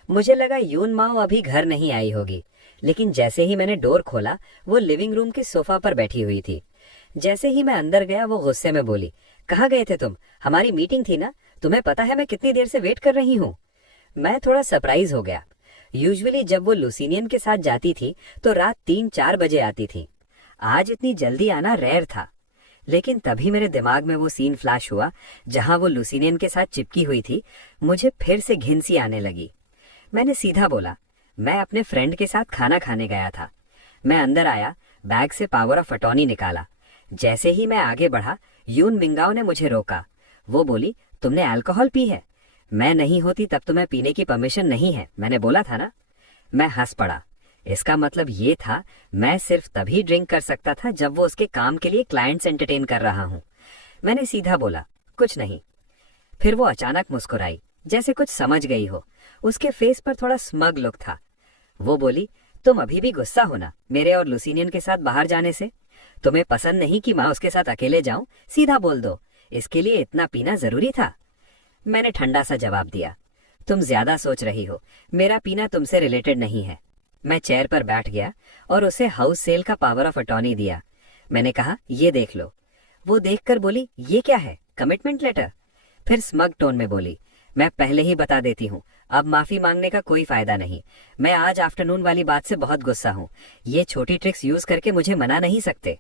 मुझे लगा यून माओ अभी घर नहीं आई होगी, लेकिन जैसे ही मैंने डोर खोला, वो लिविंग रूम के सोफा पर बैठी हुई थी। जैसे ही मैं अंदर गया, वो गुस्से में बोली, कहाँ गए थे तुम? हमारी मीटिंग थी ना, तुम्हें पता है मैं कितनी देर से वेट कर रही हूँ। मैं थोड़ा सरप्राइज हो गया। यूजुअली जब वो लुसिनियन के साथ जाती थी तो रात 3-4 बजे आती थी। आज इतनी जल्दी आना रेयर था। लेकिन तभी मेरे दिमाग में वो सीन फ्लैश हुआ जहां वो लुसिनियन के साथ चिपकी हुई थी। मुझे फिर से घिन सी आने लगी। मैंने सीधा बोला, मैं अपने फ्रेंड के साथ खाना खाने गया था। मैं अंदर आया, बैग से पावर ऑफ अटॉर्नी निकाला। जैसे ही मैं आगे बढ़ा, यून मिंगाओ ने मुझे रोका। वो बोली, तुमने अल्कोहल पी है? मैं नहीं होती तब तुम्हें पीने की परमिशन नहीं है, मैंने बोला था ना। मैं हंस पड़ा। इसका मतलब ये था, मैं सिर्फ तभी ड्रिंक कर सकता था जब वो उसके काम के लिए क्लाइंट्स एंटरटेन कर रहा हूँ। मैंने सीधा बोला, कुछ नहीं। फिर वो अचानक मुस्कुराई, जैसे कुछ समझ गई हो। उसके फेस पर थोड़ा स्मग लुक था। वो बोली, तुम अभी भी गुस्सा हो ना मेरे और लुसिनियन के साथ बाहर जाने से? तुम्हें पसंद नहीं कि मैं उसके साथ अकेले जाऊं? सीधा बोल दो, इसके लिए इतना पीना जरूरी था? मैंने ठंडा सा जवाब दिया, तुम ज्यादा सोच रही हो, मेरा पीना तुमसे रिलेटेड नहीं है। मैं चेयर पर बैठ गया और उसे हाउस सेल का पावर ऑफ अटॉर्नी दिया। मैंने कहा, ये देख लो। वो देखकर बोली, ये क्या है? Commitment letter? फिर स्मग टोन में बोली, मैं पहले ही बता देती हूँ, अब माफी मांगने का कोई फायदा नहीं। मैं आज आफ्टरनून वाली बात से बहुत गुस्सा हूँ। ये छोटी ट्रिक्स यूज करके मुझे मना नहीं सकते।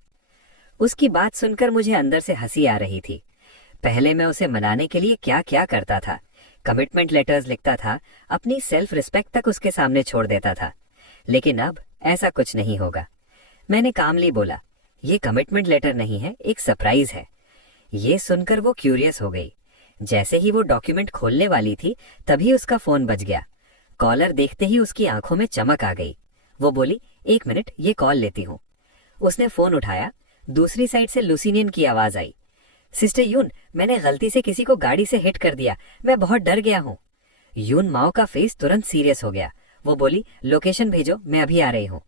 उसकी बात सुनकर मुझे अंदर से हंसी आ रही थी। पहले मैं उसे मनाने के लिए क्या क्या करता था। कमिटमेंट लेटर्स लिखता था, अपनी सेल्फ रिस्पेक्ट तक उसके सामने छोड़ देता था। लेकिन अब ऐसा कुछ नहीं होगा। मैंने कामली बोला, ये कमिटमेंट लेटर नहीं है, एक सरप्राइज है। ये सुनकर वो क्यूरियस हो गई। जैसे ही वो डॉक्यूमेंट खोलने वाली थी तभी उसका फोन बज गया। कॉलर देखते ही उसकी आंखों में चमक आ गई। वो बोली, 1 मिनट, ये कॉल लेती हूँ। उसने फोन उठाया। दूसरी साइड से लुसिनियन की आवाज आई, सिस्टर यून, मैंने गलती से किसी को गाड़ी से हिट कर दिया, मैं बहुत डर गया हूँ। यून माओ का फेस तुरंत सीरियस हो गया। वो बोली, लोकेशन भेजो, मैं अभी आ रही हूँ।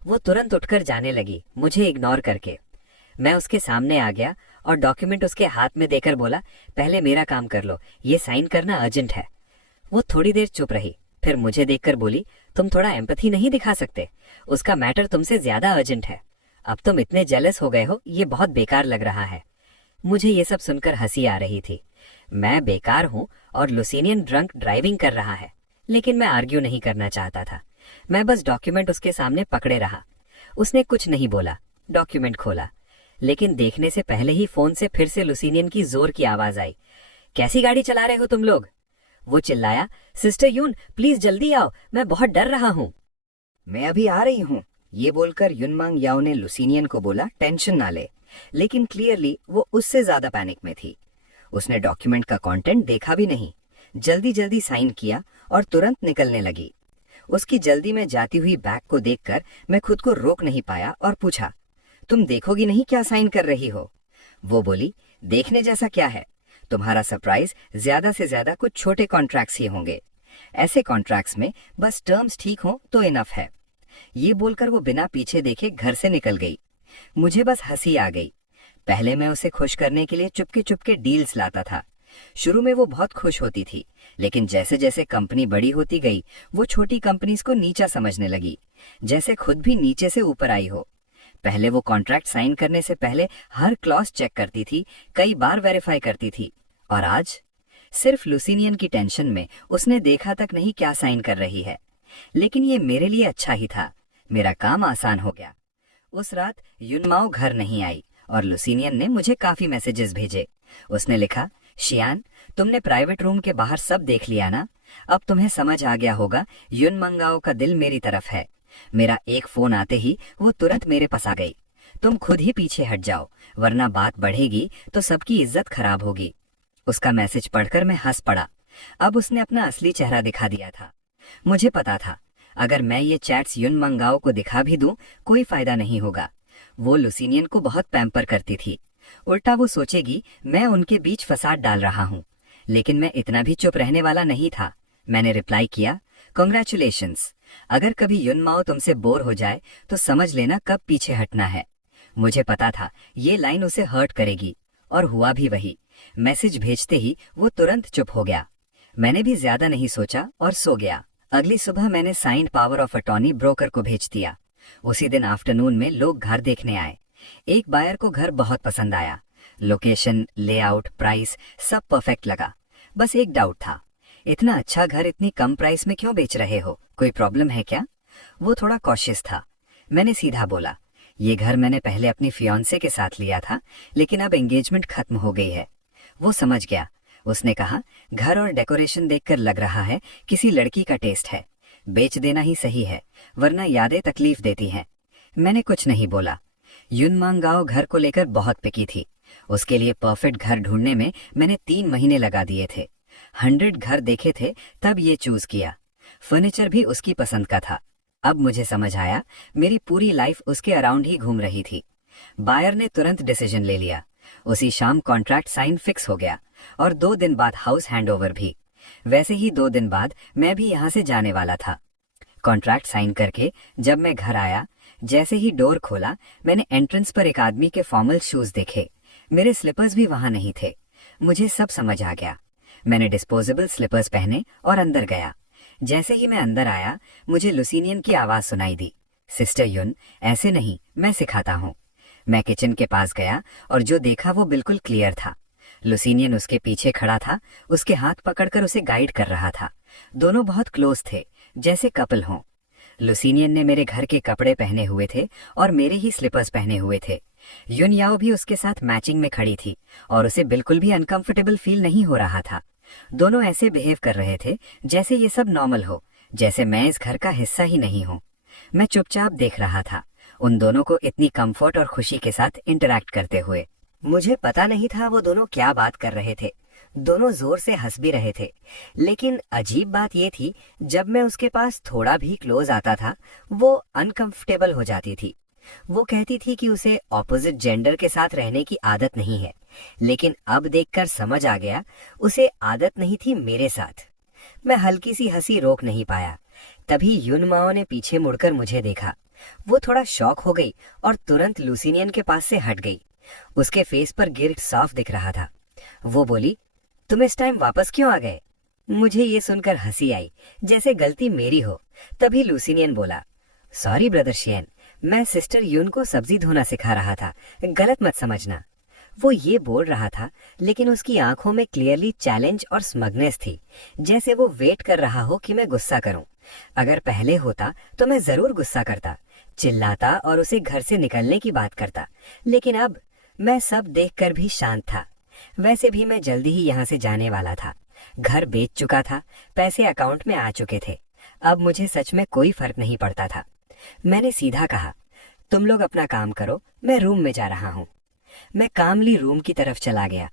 वो तुरंत उठकर जाने लगी, मुझे इग्नोर करके। मैं उसके सामने आ गया और डॉक्यूमेंट उसके हाथ में देकर बोला, पहले मेरा काम कर लो, ये साइन करना अर्जेंट है। वो थोड़ी देर चुप रही, फिर मुझे देखकर बोली, तुम थोड़ा एम्पैथी नहीं दिखा सकते? उसका मैटर तुमसे ज्यादा अर्जेंट है। अब तुम इतने जेलस हो गए हो, ये बहुत बेकार लग रहा है। मुझे ये सब सुनकर हंसी आ रही थी। मैं बेकार हूँ और लुसिनियन ड्रंक ड्राइविंग कर रहा है, लेकिन मैं आर्ग्यू नहीं करना चाहता था। मैं बस डॉक्यूमेंट उसके सामने पकड़े रहा। उसने कुछ नहीं बोला। डॉक्यूमेंट खोला, लेकिन देखने से पहले ही फोन से फिर से लुसिनियन की जोर की आवाज आई, कैसी गाड़ी चला रहे हो तुम लोग? वो चिल्लाया, सिस्टर यून प्लीज जल्दी आओ, मैं बहुत डर रहा हूँ। मैं अभी आ रही हूँ, ये बोलकर युनमांग याओ ने लुसिनियन को बोला, टेंशन ना ले। लेकिन क्लियरली वो उससे ज्यादा पैनिक में थी। उसने डॉक्यूमेंट का कंटेंट देखा भी नहीं, जल्दी जल्दी साइन किया और तुरंत निकलने लगी। उसकी जल्दी में जाती हुई बैग को देखकर मैं खुद को रोक नहीं पाया और पूछा, तुम देखोगी नहीं क्या साइन कर रही हो? वो बोली, देखने जैसा क्या है, तुम्हारा सरप्राइज ज्यादा से ज्यादा कुछ छोटे कॉन्ट्रैक्ट्स ही होंगे। ऐसे कॉन्ट्रैक्ट्स में बस टर्म्स ठीक हो तो इनफ है। ये बोलकर वो बिना पीछे देखे घर से निकल गई। मुझे बस हंसी आ गई। पहले मैं उसे खुश करने के लिए चुपके चुपके डील्स लाता था। शुरू में वो बहुत खुश होती थी, लेकिन जैसे जैसे कंपनी बड़ी होती गई वो छोटी कंपनीज को नीचा समझने लगी, जैसे खुद भी नीचे से ऊपर आई हो। पहले वो कॉन्ट्रैक्ट साइन करने से पहले हर क्लॉज चेक करती थी, कई बार वेरीफाई करती थी। और आज सिर्फ लुसिनियन की टेंशन में उसने देखा तक नहीं क्या साइन कर रही है। लेकिन ये मेरे लिए अच्छा ही था, मेरा काम आसान हो गया। उस रात युनमाओ घर नहीं आई और लुसिनियन ने मुझे काफी मैसेजेस भेजे। उसने लिखा, शियान, तुमने प्राइवेट रूम के बाहर सब देख लिया ना? अब तुम्हें समझ आ गया होगा युनमांगाओ का दिल मेरी तरफ है। मेरा एक फोन आते ही वो तुरंत मेरे पास आ गई। तुम खुद ही पीछे हट जाओ, वरना बात बढ़ेगी तो सबकी इज्जत खराब होगी। उसका मैसेज पढ़कर मैं हंस पड़ा। अब उसने अपना असली चेहरा दिखा दिया था। मुझे पता था अगर मैं ये चैट्स युनमांगाओ को दिखा भी दूं कोई फायदा नहीं होगा। वो लुसिनियन को बहुत पैम्पर करती थी। उल्टा वो सोचेगी मैं उनके बीच फसाद डाल रहा हूँ। लेकिन मैं इतना भी चुप रहने वाला नहीं था। मैंने रिप्लाई किया, कॉन्ग्रेचुलेशंस। अगर कभी युनमाओ तुमसे बोर हो जाए तो समझ लेना कब पीछे हटना है। मुझे पता था ये लाइन उसे हर्ट करेगी, और हुआ भी वही। मैसेज भेजते ही वो तुरंत चुप हो गया। मैंने भी ज्यादा नहीं सोचा और सो गया। अगली सुबह मैंने signed power of attorney broker को भेज दिया। उसी दिन आफ्टरनून में लोग घर देखने आए। एक बायर को घर बहुत पसंद आया। लोकेशन, लेआउट, प्राइस सब परफेक्ट लगा। बस एक डाउट था, इतना अच्छा घर इतनी कम प्राइस में क्यों बेच रहे हो, कोई प्रॉब्लम है क्या? वो थोड़ा कॉशियस था। मैंने सीधा बोला, ये घर मैंने पहले अपनी फियांसे के साथ लिया था, लेकिन अब एंगेजमेंट खत्म हो गई है। वो समझ गया। उसने कहा, घर और डेकोरेशन देखकर लग रहा है किसी लड़की का टेस्ट है। बेच देना ही सही है, वरना यादें तकलीफ देती हैं। मैंने कुछ नहीं बोला। युनमांगाओ घर को लेकर बहुत पिकी थी। उसके लिए परफेक्ट घर ढूंढने में मैंने 3 महीने लगा दिए थे। 100 घर देखे थे, तब ये चूज किया। फर्नीचर भी उसकी पसंद का था। अब मुझे समझ आया मेरी पूरी लाइफ उसके अराउंड ही घूम रही थी। बायर ने तुरंत डिसीजन ले लिया। उसी शाम कॉन्ट्रैक्ट साइन फिक्स हो गया और 2 दिन बाद हाउस हैंडओवर भी। वैसे ही 2 दिन बाद मैं भी यहाँ से जाने वाला था। कॉन्ट्रैक्ट साइन करके जब मैं घर आया, जैसे ही डोर खोला मैंने एंट्रेंस पर एक आदमी के फॉर्मल शूज देखे। मेरे स्लीपर्स भी वहां नहीं थे। मुझे सब समझ आ गया। मैंने डिस्पोजेबल स्लीपर्स पहने और अंदर गया। जैसे ही मैं अंदर आया, मुझे लुसीनियन की आवाज सुनाई दी। सिस्टर युन, ऐसे नहीं, मैं सिखाता हूँ। मैं किचन के पास गया और जो देखा वो बिल्कुल क्लियर था। लुसीनियन उसके पीछे खड़ा था, उसके हाथ पकड़कर उसे गाइड कर रहा था। दोनों बहुत क्लोज थे, जैसे कपल हों। लुसीनियन ने मेरे घर के कपड़े पहने हुए थे और मेरे ही स्लीपर्स पहने हुए थे। युन याओ भी उसके साथ मैचिंग में खड़ी थी और उसे बिल्कुल भी अनकंफर्टेबल फील नहीं हो रहा था। दोनों ऐसे बिहेव कर रहे थे जैसे ये सब नॉर्मल हो, जैसे मैं इस घर का हिस्सा ही नहीं हूँ। मैं चुपचाप देख रहा था, उन दोनों को इतनी कंफर्ट और खुशी के साथ इंटरैक्ट करते हुए। मुझे पता नहीं था वो दोनों क्या बात कर रहे थे। दोनों जोर से हंस भी रहे थे, लेकिन अजीब बात ये थी, जब मैं उसके पास थोड़ा भी क्लोज आता था, वो अनकंफर्टेबल हो जाती थी। वो कहती थी कि उसे ऑपोजिट जेंडर के साथ रहने की आदत नहीं है, लेकिन अब देखकर समझ आ गया, उसे आदत नहीं थी मेरे साथ। मैं हल्की सी हंसी रोक नहीं पाया। तभी युन माओ ने पीछे मुड़कर मुझे देखा। वो थोड़ा शॉक हो गई और तुरंत लुसीनियन के पास से हट गई। उसके फेस पर गिल्ट साफ दिख रहा था। वो बोली, तुम इस टाइम वापस क्यों आ गए? मुझे ये सुनकर हंसी आई, जैसे गलती मेरी हो। तभी लुसीनियन बोला, सॉरी ब्रदर शियन, मैं सिस्टर युन को सब्जी धोना सिखा रहा था, गलत मत समझना। वो ये बोल रहा था, लेकिन उसकी आंखों में क्लियरली चैलेंज और स्मगनेस थी, जैसे वो वेट कर रहा हो कि मैं गुस्सा करूं। अगर पहले होता तो मैं जरूर गुस्सा करता, चिल्लाता और उसे घर से निकलने की बात करता, लेकिन अब मैं सब देखकर भी शांत था। वैसे भी मैं जल्दी ही यहाँ से जाने वाला था। घर बेच चुका था, पैसे अकाउंट में आ चुके थे। अब मुझे सच में कोई फर्क नहीं पड़ता था। मैंने सीधा कहा, तुम लोग अपना काम करो, मैं रूम में जा रहा हूँ। मैं कामली रूम की तरफ चला गया।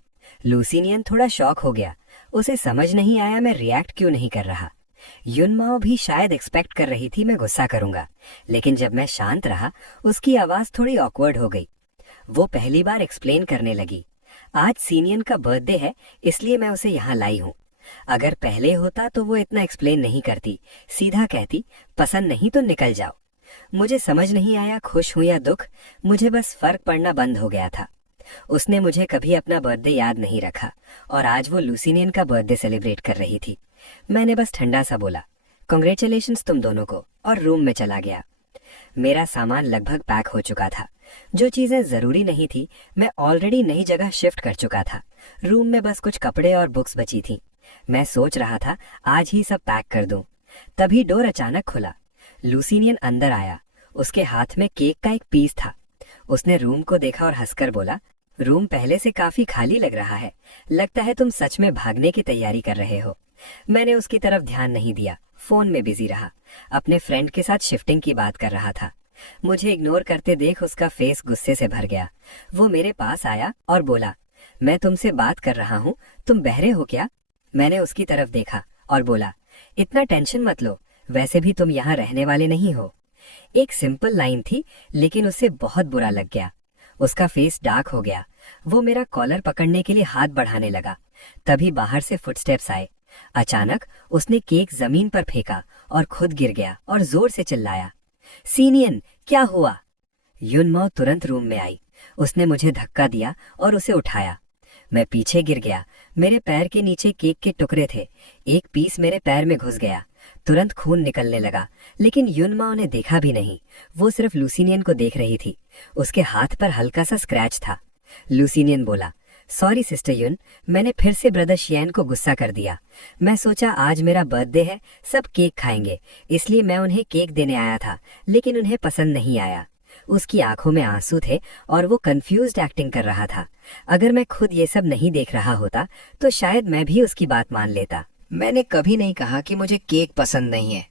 लुसीनियन थोड़ा शॉक हो गया। उसे समझ नहीं आया मैं रिएक्ट क्यों नहीं कर रहा। युन माओ भी शायद एक्सपेक्ट कर रही थी मैं गुस्सा करूंगा, लेकिन जब मैं शांत रहा, उसकी आवाज थोड़ी ऑकवर्ड हो गई। वो पहली बार एक्सप्लेन करने लगी, आज सीनियन का बर्थडे है, इसलिए मैं उसे यहाँ लाई हूँ। अगर पहले होता तो वो इतना एक्सप्लेन नहीं करती, सीधा कहती, पसंद नहीं तो निकल जाओ। मुझे समझ नहीं आया खुश हूं या दुख, मुझे बस फर्क पड़ना बंद हो गया था। उसने मुझे कभी अपना बर्थडे याद नहीं रखा और आज वो लुसीनियन का बर्थडे सेलिब्रेट कर रही थी। मैंने बस ठंडा सा बोला, कांग्रेचुलेशंस तुम दोनों को, और रूम में चला गया। मेरा सामान लगभग पैक हो चुका था। जो चीजें जरूरी नहीं थी मैं ऑलरेडी नई जगह शिफ्ट कर चुका था। रूम में बस कुछ कपड़े और बुक्स बची थी। मैं सोच रहा था आज ही सब पैक कर दूं। तभी डोर अचानक खुला। लुसीनियन अंदर आया। उसके हाथ में केक का एक पीस था। उसने रूम को देखा और हंसकर बोला, रूम पहले से काफी खाली लग रहा है, लगता है तुम सच में भागने की तैयारी कर रहे हो। मैंने उसकी तरफ ध्यान नहीं दिया, फोन में बिजी रहा, अपने फ्रेंड के साथ शिफ्टिंग की बात कर रहा था। मुझे इग्नोर करते देख उसका फेस गुस्से से भर गया। वो मेरे पास आया और बोला, मैं तुमसे बात कर रहा हूँ, तुम बहरे हो क्या? मैंने उसकी तरफ देखा और बोला, इतना टेंशन मत लो, वैसे भी तुम यहाँ रहने वाले नहीं हो। एक सिंपल लाइन थी, लेकिन उसे बहुत बुरा लग गया। उसका फेस डार्क हो गया। वो मेरा कॉलर पकड़ने के लिए हाथ बढ़ाने लगा। तभी बाहर से फुटस्टेप्स आए। अचानक उसने केक जमीन पर फेंका और खुद गिर गया और जोर से चिल्लाया, सीनियन क्या हुआ? युनमो तुरंत रूम में आई। उसने मुझे धक्का दिया और उसे उठाया। मैं पीछे गिर गया। मेरे पैर के नीचे केक के टुकड़े थे। एक पीस मेरे पैर में घुस गया। तुरंत खून निकलने लगा, लेकिन युनमाओ ने देखा भी नहीं। वो सिर्फ लुसीनियन को देख रही थी। उसके हाथ पर हल्का सा स्क्रैच था। लुसीनियन बोला, सॉरी सिस्टर युन, मैंने फिर से ब्रदर शियन को गुस्सा कर दिया। मैं सोचा आज मेरा बर्थडे है, सब केक खाएंगे, इसलिए मैं उन्हें केक देने आया था, लेकिन उन्हें पसंद नहीं आया। उसकी आंखों में आंसू थे और वो कंफ्यूज्ड एक्टिंग कर रहा था। अगर मैं खुद ये सब नहीं देख रहा होता तो शायद मैं भी उसकी बात मान लेता। मैंने कभी नहीं कहा कि मुझे केक पसंद नहीं है।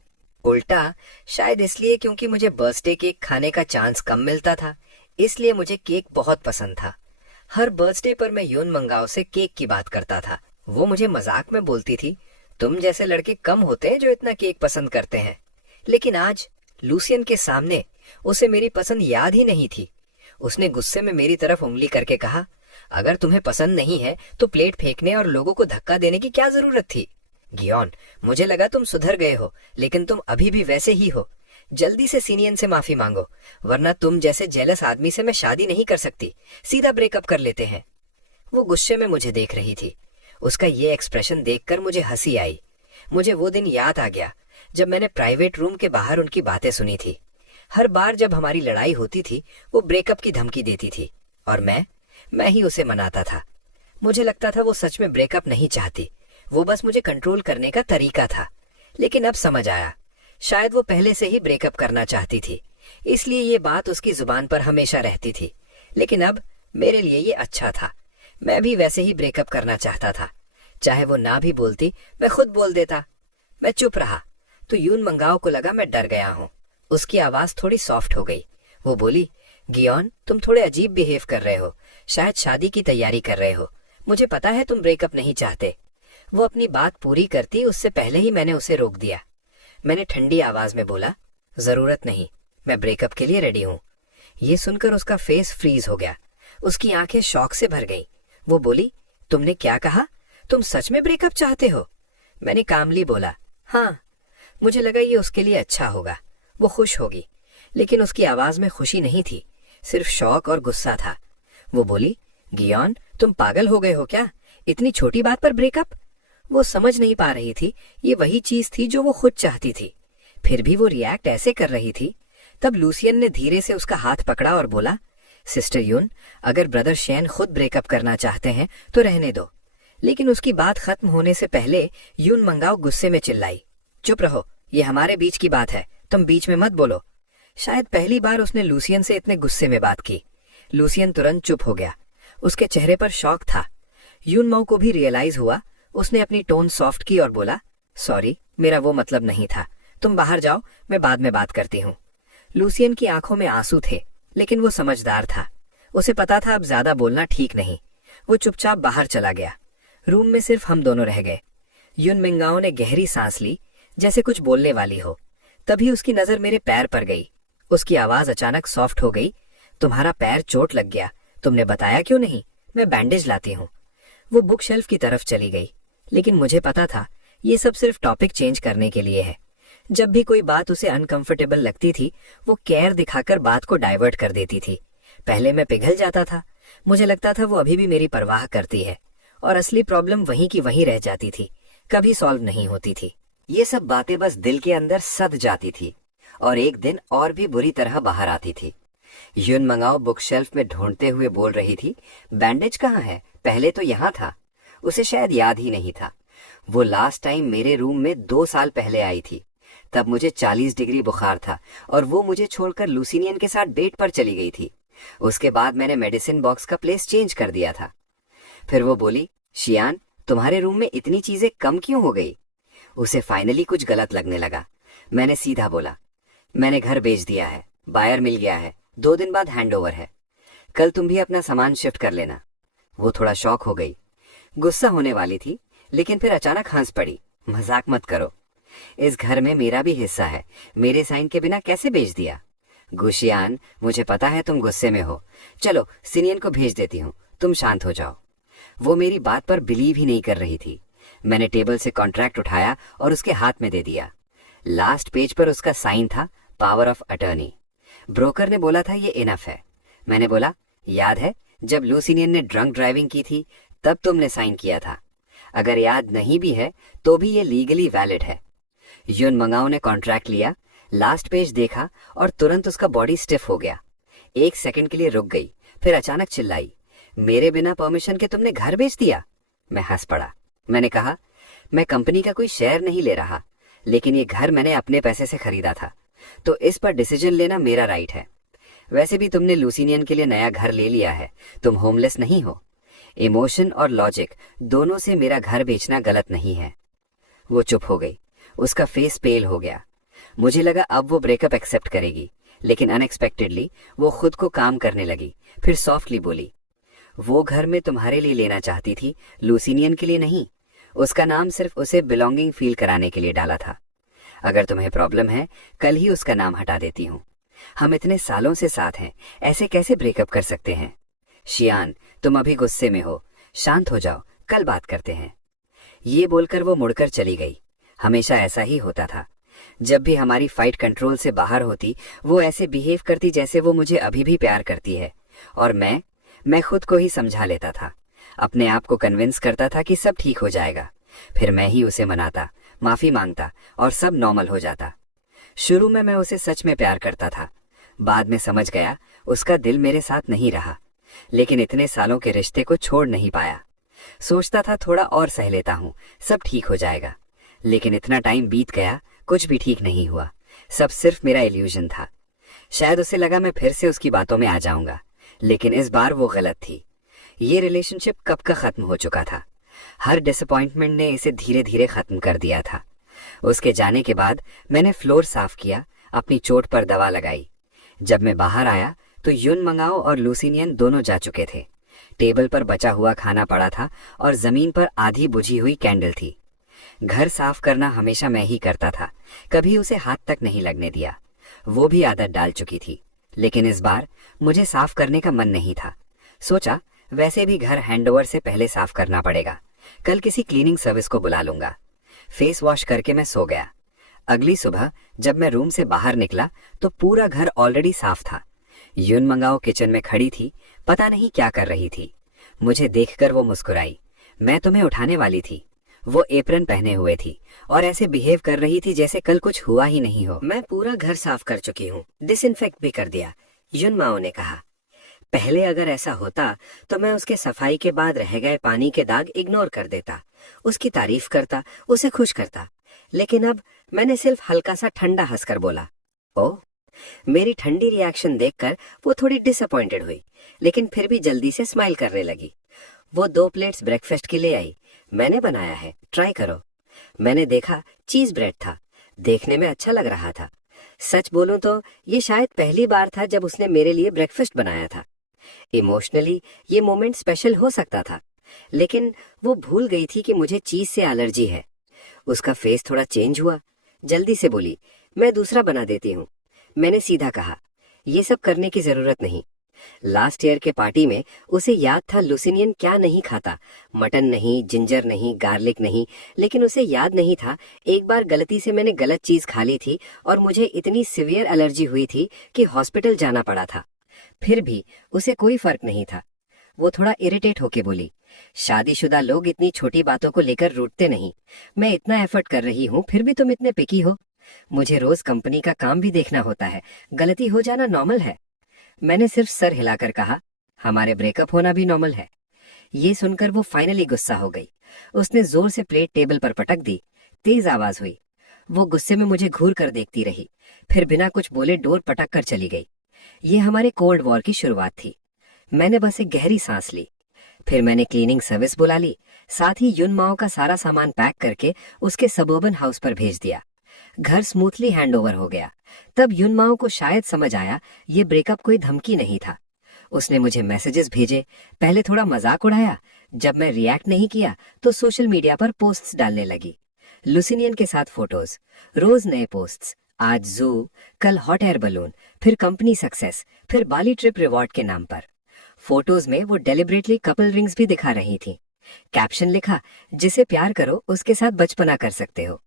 उल्टा शायद इसलिए क्योंकि मुझे बर्थडे केक खाने का चांस कम मिलता था, इसलिए मुझे केक बहुत पसंद था। हर बर्थडे पर मैं युन मंगाओ से केक की बात करता था। वो मुझे मजाक में बोलती थी, तुम जैसे लड़के कम होते हैं जो इतना केक पसंद करते हैं। लेकिन आज लुसियन के सामने उसे मेरी पसंद याद ही नहीं थी। उसने गुस्से में मेरी तरफ उंगली करके कहा, अगर तुम्हें पसंद नहीं है तो प्लेट फेंकने और लोगों को धक्का देने की क्या जरूरत थी? गियोन, मुझे लगा तुम सुधर गए हो, लेकिन तुम अभी भी वैसे ही हो। जल्दी से सीनियन से माफी मांगो, वरना तुम जैसे जेलस आदमी से मैं शादी नहीं कर सकती। सीधा ब्रेकअप कर लेते हैं। वो गुस्से में मुझे देख रही थी। उसका ये एक्सप्रेशन देखकर मुझे हंसी आई। मुझे वो दिन याद आ गया जब मैंने प्राइवेट रूम के बाहर उनकी बातें सुनी थी। हर बार जब हमारी लड़ाई होती थी वो ब्रेकअप की धमकी देती थी और मैं ही उसे मनाता था। मुझे लगता था वो सच में ब्रेकअप नहीं चाहती, वो बस मुझे कंट्रोल करने का तरीका था। लेकिन अब समझ आया, शायद वो पहले से ही ब्रेकअप करना चाहती थी, इसलिए ये बात उसकी जुबान पर हमेशा रहती थी। लेकिन अब मेरे लिए ये अच्छा था, मैं भी वैसे ही ब्रेकअप करना चाहता था। चाहे वो ना भी बोलती, मैं खुद बोल देता। मैं चुप रहा तो यून मंगाओ को लगा मैं डर गया हूँ। उसकी आवाज थोड़ी सॉफ्ट हो गई। वो बोली, गियोन, तुम थोड़े अजीब बिहेव कर रहे हो, शायद शादी की तैयारी कर रहे हो। मुझे पता है तुम ब्रेकअप नहीं चाहते। वो अपनी बात पूरी करती उससे पहले ही मैंने उसे रोक दिया। मैंने ठंडी आवाज में बोला, जरूरत नहीं, मैं ब्रेकअप के लिए रेडी हूँ। ये सुनकर उसका फेस फ्रीज हो गया, उसकी आंखें शॉक से भर गईं। वो बोली, तुमने क्या कहा? तुम सच में ब्रेकअप चाहते हो? मैंने कामली बोला, हाँ। मुझे लगा ये उसके लिए अच्छा होगा, वो खुश होगी। लेकिन उसकी आवाज में खुशी नहीं थी, सिर्फ शौक और गुस्सा था। वो बोली, गियोन, तुम पागल हो गए हो क्या? इतनी छोटी बात पर ब्रेकअप? वो समझ नहीं पा रही थी ये वही चीज थी जो वो खुद चाहती थी, फिर भी वो रिएक्ट ऐसे कर रही थी। तब लूसियन ने धीरे से उसका हाथ पकड़ा और बोला, सिस्टर यून, अगर ब्रदर शैन खुद ब्रेकअप करना चाहते हैं तो रहने दो। लेकिन उसकी बात खत्म होने से पहले यून मंगाओ गुस्से में चिल्लाई, चुप रहो, ये हमारे बीच की बात है, तुम बीच में मत बोलो। शायद पहली बार उसने लूसियन से इतने गुस्से में बात की। लूसियन तुरंत चुप हो गया, उसके चेहरे पर शॉक था। यून माओ को भी रियलाइज हुआ। उसने अपनी टोन सॉफ्ट की और बोला, सॉरी, मेरा वो मतलब नहीं था, तुम बाहर जाओ, मैं बाद में बात करती हूँ। लूसियन की आंखों में आंसू थे, लेकिन वो समझदार था। उसे पता था अब ज्यादा बोलना ठीक नहीं। वो चुपचाप बाहर चला गया। रूम में सिर्फ हम दोनों रह गए। यून मिंगाओ ने गहरी सांस ली, जैसे कुछ बोलने वाली हो। तभी उसकी नजर मेरे पैर पर गई। उसकी आवाज अचानक सॉफ्ट हो गई, तुम्हारा पैर चोट लग गया, तुमने बताया क्यों नहीं? मैं बैंडेज लाती हूँ। वो बुक शेल्फ की तरफ चली गई, लेकिन मुझे पता था ये सब सिर्फ टॉपिक चेंज करने के लिए है। जब भी कोई बात उसे अनकंफर्टेबल लगती थी, वो केयर दिखाकर बात को डाइवर्ट कर देती थी। पहले मैं पिघल जाता था, मुझे लगता था वो अभी भी मेरी परवाह करती है, और असली प्रॉब्लम वहीं की वहीं रह जाती थी, कभी सॉल्व नहीं होती थी। ये सब बातें बस दिल के अंदर सद जाती थी और एक दिन और भी बुरी तरह बाहर आती थी। यून मंगाओ बुक शेल्फ में ढूंढते हुए बोल रही थी, बैंडेज कहाँ है? पहले तो यहाँ था। उसे शायद याद ही नहीं था। वो लास्ट टाइम मेरे रूम में 2 साल पहले आई थी। तब मुझे 40 डिग्री बुखार था और वो मुझे छोड़कर लूसिनियन के साथ डेट पर चली गई थी। उसके बाद मैंने मेडिसिन बॉक्स का प्लेस चेंज कर दिया था। फिर वो बोली, शियान, तुम्हारे रूम में इतनी चीजें कम क्यों हो गई? उसे फाइनली कुछ गलत लगने लगा। मैंने सीधा बोला, मैंने घर बेच दिया है, बायर मिल गया है, 2 दिन बाद हैंडओवर है, कल तुम भी अपना सामान शिफ्ट कर लेना। वो थोड़ा शॉक हो गई, गुस्सा होने वाली थी, लेकिन फिर अचानक हंस पड़ी। मजाक मत करो, इस घर में मेरा भी हिस्सा है, मेरे साइन के बिना कैसे बेच दिया? गुशियान, मुझे पता है तुम गुस्से में हो, चलो सिनियन को भेज देती हूँ, तुम शांत हो जाओ। वो मेरी बात पर बिलीव ही नहीं कर रही थी। मैंने टेबल से कॉन्ट्रैक्ट उठाया और उसके हाथ में दे दिया। लास्ट पेज पर उसका साइन था, पावर ऑफ अटर्नी। ब्रोकर ने बोला था ये इनफ है। मैंने बोला, याद है जब लूसिनियन ने ड्रंक ड्राइविंग की थी तब तुमने साइन किया था? अगर याद नहीं भी है तो भी ये लीगली वैलिड है। यून मंगाओ ने कॉन्ट्रैक्ट लिया, लास्ट पेज देखा और तुरंत उसका बॉडी स्टिफ हो गया। 1 सेकंड के लिए रुक गई, फिर अचानक चिल्लाई, मेरे बिना परमिशन के तुमने घर बेच दिया? मैं हंस पड़ा। मैंने कहा, मैं कंपनी का कोई शेयर नहीं ले रहा, लेकिन ये घर मैंने अपने पैसे से खरीदा था, तो इस पर डिसीजन लेना मेरा राइट है। वैसे भी तुमने लूसिनियन के लिए नया घर ले लिया है, तुम होमलेस नहीं हो। इमोशन और लॉजिक दोनों से मेरा घर बेचना गलत नहीं है। वो चुप हो गई, उसका फेस पेल हो गया। मुझे लगा अब वो ब्रेकअप एक्सेप्ट करेगी, लेकिन अनएक्सपेक्टेडली वो खुद को काम करने लगी। फिर सॉफ्टली बोली, वो घर मैं तुम्हारे लिए लेना चाहती थी, लूसिनियन के लिए नहीं। उसका नाम सिर्फ उसे बिलोंगिंग फील कराने के लिए डाला था। अगर तुम्हें प्रॉब्लम है, कल ही उसका नाम हटा देती हूँ। हम इतने सालों से साथ हैं, ऐसे कैसे ब्रेकअप कर सकते हैं? शियान, तुम अभी गुस्से में हो, शांत हो जाओ, कल बात करते हैं। ये बोलकर वो मुड़कर चली गई। हमेशा ऐसा ही होता था। जब भी हमारी फाइट कंट्रोल से बाहर होती, वो ऐसे बिहेव करती जैसे वो मुझे अभी भी प्यार करती है, और मैं खुद को ही समझा लेता था, अपने आप को कन्विंस करता था कि सब ठीक हो जाएगा। फिर मैं ही उसे मनाता, माफी मांगता और सब नॉर्मल हो जाता। शुरू में मैं उसे सच में प्यार करता था, बाद में समझ गया उसका दिल मेरे साथ नहीं रहा, लेकिन इतने सालों के रिश्ते को छोड़ नहीं पाया। सोचता था थोड़ा और सह लेता हूँ, सब ठीक हो जाएगा, लेकिन इतना टाइम बीत गया, कुछ भी ठीक नहीं हुआ। सब सिर्फ मेरा इल्यूजन था। शायद उसे लगा मैं फिर से उसकी बातों में आ जाऊंगा, लेकिन इस बार वो गलत थी। ये रिलेशनशिप कब का खत्म हो चुका था। हर डिसअपॉइंटमेंट ने इसे धीरे धीरे खत्म कर दिया था। उसके जाने के बाद मैंने फ्लोर साफ किया, अपनी चोट पर दवा लगाई। जब मैं बाहर आया तो युन मंगाओ और लुसिनियन दोनों जा चुके थे। टेबल पर बचा हुआ खाना पड़ा था और जमीन पर आधी बुझी हुई कैंडल थी। घर साफ करना हमेशा मैं ही करता था, कभी उसे हाथ तक नहीं लगने दिया। वो भी आदत डाल चुकी थी, लेकिन इस बार मुझे साफ करने का मन नहीं था। सोचा वैसे भी घर हैंडओवर से पहले साफ करना पड़ेगा, कल किसी क्लीनिंग सर्विस को बुला लूंगा। फेस वॉश करके मैं सो गया। अगली सुबह जब मैं रूम से बाहर निकला तो पूरा घर ऑलरेडी साफ था। युन मंगाओ किचन में खड़ी थी, पता नहीं क्या कर रही थी। मुझे देखकर वो मुस्कुराई। मैं तुम्हें उठाने वाली थी। वो एप्रन पहने हुए थी और ऐसे बिहेव कर रही थी जैसे कल कुछ हुआ ही नहीं हो। मैं पूरा घर साफ कर चुकी हूँ, डिसइंफेक्ट भी कर दिया, युन माओ ने कहा। पहले अगर ऐसा होता तो मैं उसके सफाई के बाद रह गए पानी के दाग इग्नोर कर देता, उसकी तारीफ करता, उसे खुश करता। लेकिन अब मैंने सिर्फ हल्का सा ठंडा हंसकर बोला, ओह। मेरी ठंडी रिएक्शन देखकर वो थोड़ी डिसअपॉइंटेड हुई, लेकिन फिर भी जल्दी से स्माइल करने लगी। वो 2 प्लेट्स ब्रेकफास्ट की ले आई। मैंने बनाया है, ट्राई करो। मैंने देखा चीज ब्रेड था, देखने में अच्छा लग रहा था। सच बोलूं तो ये शायद पहली बार था जब उसने मेरे लिए ब्रेकफास्ट बनाया था। इमोशनली ये मोमेंट स्पेशल हो सकता था, लेकिन वो भूल गई थी कि मुझे चीज से एलर्जी है। उसका फेस थोड़ा चेंज हुआ। जल्दी से बोली, मैं दूसरा बना देती हूँ। मैंने सीधा कहा, ये सब करने की जरूरत नहीं। लास्ट ईयर के पार्टी में उसे याद था लुसिनियन क्या नहीं खाता, मटन नहीं, जिंजर नहीं, गार्लिक नहीं। लेकिन उसे याद नहीं था एक बार गलती से मैंने गलत चीज खा ली थी और मुझे इतनी सिवियर एलर्जी हुई थी कि हॉस्पिटल जाना पड़ा था। फिर भी उसे कोई फर्क नहीं था। वो थोड़ा इरिटेट होके बोली, शादीशुदा लोग इतनी छोटी बातों को लेकर रूठते नहीं। मैं इतना एफर्ट कर रही हूँ, फिर भी तुम इतने पिकी हो। मुझे रोज कंपनी का काम भी देखना होता है, गलती हो जाना नॉर्मल है। मैंने सिर्फ सर हिलाकर कहा, हमारे ब्रेकअप होना भी नॉर्मल है। ये सुनकर वो फाइनली गुस्सा हो गई। उसने जोर से प्लेट टेबल पर पटक दी। तेज आवाज हुई। वो गुस्से में मुझे घूर कर देखती रही, फिर बिना कुछ बोले डोर पटक कर चली गई। ये हमारे कोल्ड वॉर की शुरुआत थी। मैंने बस एक गहरी सांस ली। फिर मैंने क्लीनिंग सर्विस बुला ली, साथ ही युन माओ का सारा सामान पैक करके उसके सबर्बन हाउस पर भेज दिया। घर स्मूथली हैंडओवर हो गया। तब युन माओ को शायद समझ आया ये ब्रेकअप कोई धमकी नहीं था। उसने मुझे मैसेजेस भेजे, पहले थोड़ा मजाक उड़ाया। जब मैं रिएक्ट नहीं किया तो सोशल मीडिया पर पोस्ट्स डालने लगी। लुसिनियन के साथ फोटोज, रोज नए पोस्ट्स। आज जू, कल हॉट एयर बलून, फिर कंपनी सक्सेस, फिर बाली ट्रिप रिवॉर्ड के नाम पर। फोटोज में वो डेलिबरेटली कपल रिंग्स भी दिखा रही थी। कैप्शन लिखा, जिसे प्यार करो उसके साथ बचपना कर सकते हो।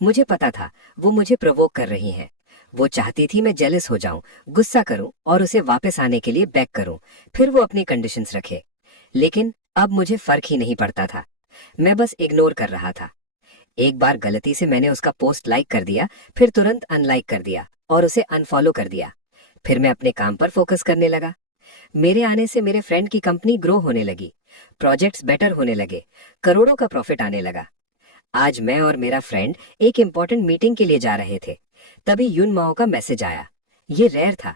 मुझे पता था वो मुझे प्रोवोक कर रही हैं। वो चाहती थी मैं जेलस हो जाऊं, गुस्सा करूं और उसे वापस आने के लिए बेग करूं, फिर वो अपनी कंडीशंस रखे। लेकिन अब मुझे फर्क ही नहीं पड़ता था। मैं बस इग्नोर कर रहा था। एक बार गलती से मैंने उसका पोस्ट लाइक कर दिया, फिर तुरंत अनलाइक कर दिया और उसे अनफॉलो कर दिया। फिर मैं अपने काम पर फोकस करने लगा। मेरे आने से मेरे फ्रेंड की कंपनी ग्रो होने लगी, प्रोजेक्ट्स बेटर होने लगे, करोड़ों का प्रॉफिट आने लगा। आज मैं और मेरा फ्रेंड एक इम्पोर्टेंट मीटिंग के लिए जा रहे थे। तभी युन माओ का मैसेज आया। ये रेयर था।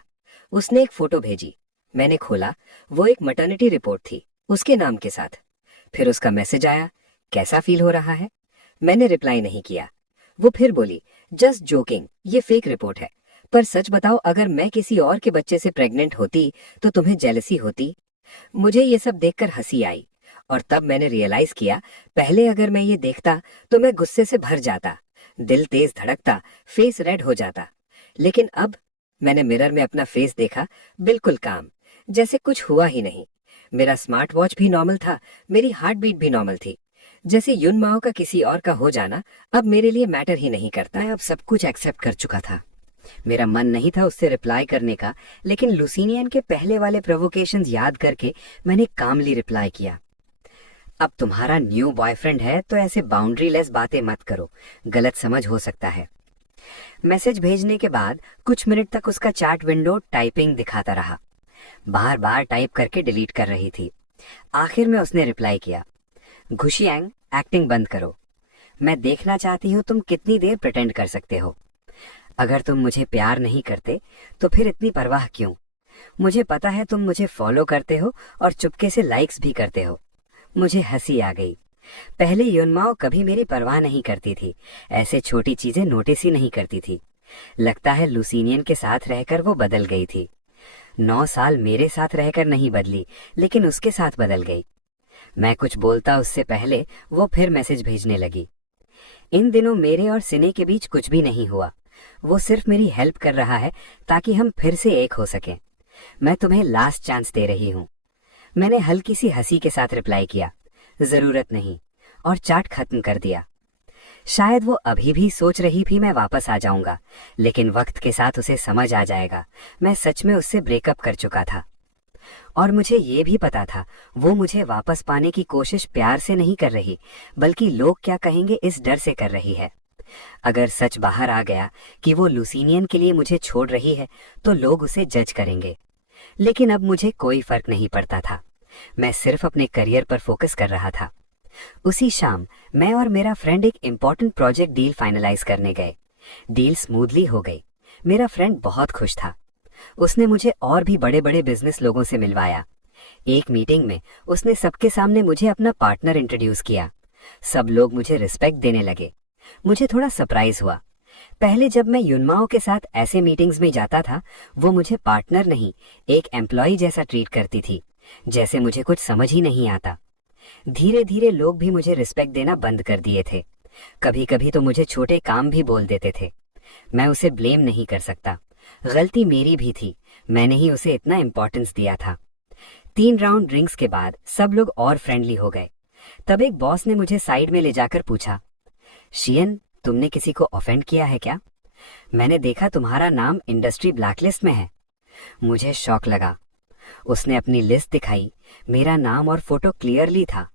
उसने एक फोटो भेजी। मैंने खोला, वो एक मटर्निटी रिपोर्ट थी उसके नाम के साथ। फिर उसका मैसेज आया, कैसा फील हो रहा है? मैंने रिप्लाई नहीं किया। वो फिर बोली, जस्ट जोकिंग, ये फेक रिपोर्ट है, पर सच बताओ अगर मैं किसी और के बच्चे से प्रेग्नेंट होती तो तुम्हें जेलसी होती? मुझे ये सब देखकर हंसी आई और तब मैंने रियलाइज किया, पहले अगर मैं ये देखता तो मैं गुस्से से भर जाता, दिल तेज धड़कता, फेस रेड हो जाता। लेकिन अब मैंने मिरर में अपना फेस देखा, बिल्कुल काम, जैसे कुछ हुआ ही नहीं। मेरा स्मार्ट वॉच भी नॉर्मल था, मेरी हार्ट बीट भी नॉर्मल थी। जैसे युन माओ का किसी और का हो जाना अब मेरे लिए मैटर ही नहीं करता। मैं अब सब कुछ एक्सेप्ट कर चुका था। मेरा मन नहीं था उससे रिप्लाई करने का, लेकिन लुसिनियन के पहले वाले प्रोवोकेशंस याद करके मैंने कामली रिप्लाई किया। अब तुम्हारा न्यू बॉयफ्रेंड है तो ऐसे बाउंड्रीलेस बातें मत करो, गलत समझ हो सकता है। मैसेज भेजने के बाद कुछ मिनट तक उसका चैट विंडो टाइपिंग दिखाता रहा। बार बार टाइप करके डिलीट कर रही थी। आखिर में उसने रिप्लाई किया, घुशियांग, एक्टिंग बंद करो। मैं देखना चाहती हूँ तुम कितनी देर प्रिटेंड कर सकते हो। अगर तुम मुझे प्यार नहीं करते तो फिर इतनी परवाह क्यों? मुझे पता है तुम मुझे फॉलो करते हो और चुपके से लाइक्स भी करते हो। मुझे हंसी आ गई। पहले युनमाओ कभी मेरी परवाह नहीं करती थी, ऐसे छोटी चीजें नोटिस ही नहीं करती थी। लगता है लुसीनियन के साथ रहकर वो बदल गई थी। 9 साल मेरे साथ रहकर नहीं बदली, लेकिन उसके साथ बदल गई। मैं कुछ बोलता उससे पहले वो फिर मैसेज भेजने लगी। इन दिनों मेरे और सिने के बीच कुछ भी नहीं हुआ। वो सिर्फ मेरी हेल्प कर रहा है ताकि हम फिर से एक हो सकें। मैं तुम्हें लास्ट चांस दे रही हूँ। मैंने हल्की सी हंसी के साथ रिप्लाई किया, जरूरत नहीं, और चैट खत्म कर दिया। शायद वो अभी भी सोच रही थी मैं वापस आ जाऊंगा, लेकिन वक्त के साथ उसे समझ आ जाएगा मैं सच में उससे ब्रेकअप कर चुका था। और मुझे ये भी पता था वो मुझे वापस पाने की कोशिश प्यार से नहीं कर रही, बल्कि लोग क्या कहेंगे इस डर से कर रही है। अगर सच बाहर आ गया कि वो लुसीनियन के लिए मुझे छोड़ रही है तो लोग उसे जज करेंगे। लेकिन अब मुझे कोई फर्क नहीं पड़ता था। मैं सिर्फ अपने करियर पर फोकस कर रहा था। उसी शाम मैं और मेरा फ्रेंड एक इम्पोर्टेंट प्रोजेक्ट डील फाइनलाइज करने गए। डील स्मूथली हो गई। मेरा फ्रेंड बहुत खुश था। उसने मुझे और भी बड़े बड़े बिजनेस लोगों से मिलवाया। एक मीटिंग में उसने सबके सामने मुझे अपना पार्टनर इंट्रोड्यूस किया। सब लोग मुझे रिस्पेक्ट देने लगे। मुझे थोड़ा सरप्राइज हुआ। पहले जब मैं युनमाओ के साथ ऐसे मीटिंग्स में जाता था, वो मुझे पार्टनर नहीं, एक एम्प्लॉय जैसा ट्रीट करती थी, जैसे मुझे कुछ समझ ही नहीं आता। धीरे धीरे लोग भी मुझे रिस्पेक्ट देना बंद कर दिए थे। कभी कभी तो मुझे छोटे काम भी बोल देते थे। मैं उसे ब्लेम नहीं कर सकता, गलती मेरी भी थी। मैंने ही उसे इतना इम्पोर्टेंस दिया था। 3 राउंड ड्रिंक्स के बाद सब लोग और फ्रेंडली हो गए। तब एक बॉस ने मुझे साइड में ले जाकर पूछा, शियन, तुमने किसी को ऑफेंड किया है क्या? मैंने देखा तुम्हारा नाम इंडस्ट्री ब्लैकलिस्ट में है। मुझे शॉक लगा। उसने अपनी लिस्ट दिखाई। मेरा नाम और फोटो क्लियरली था।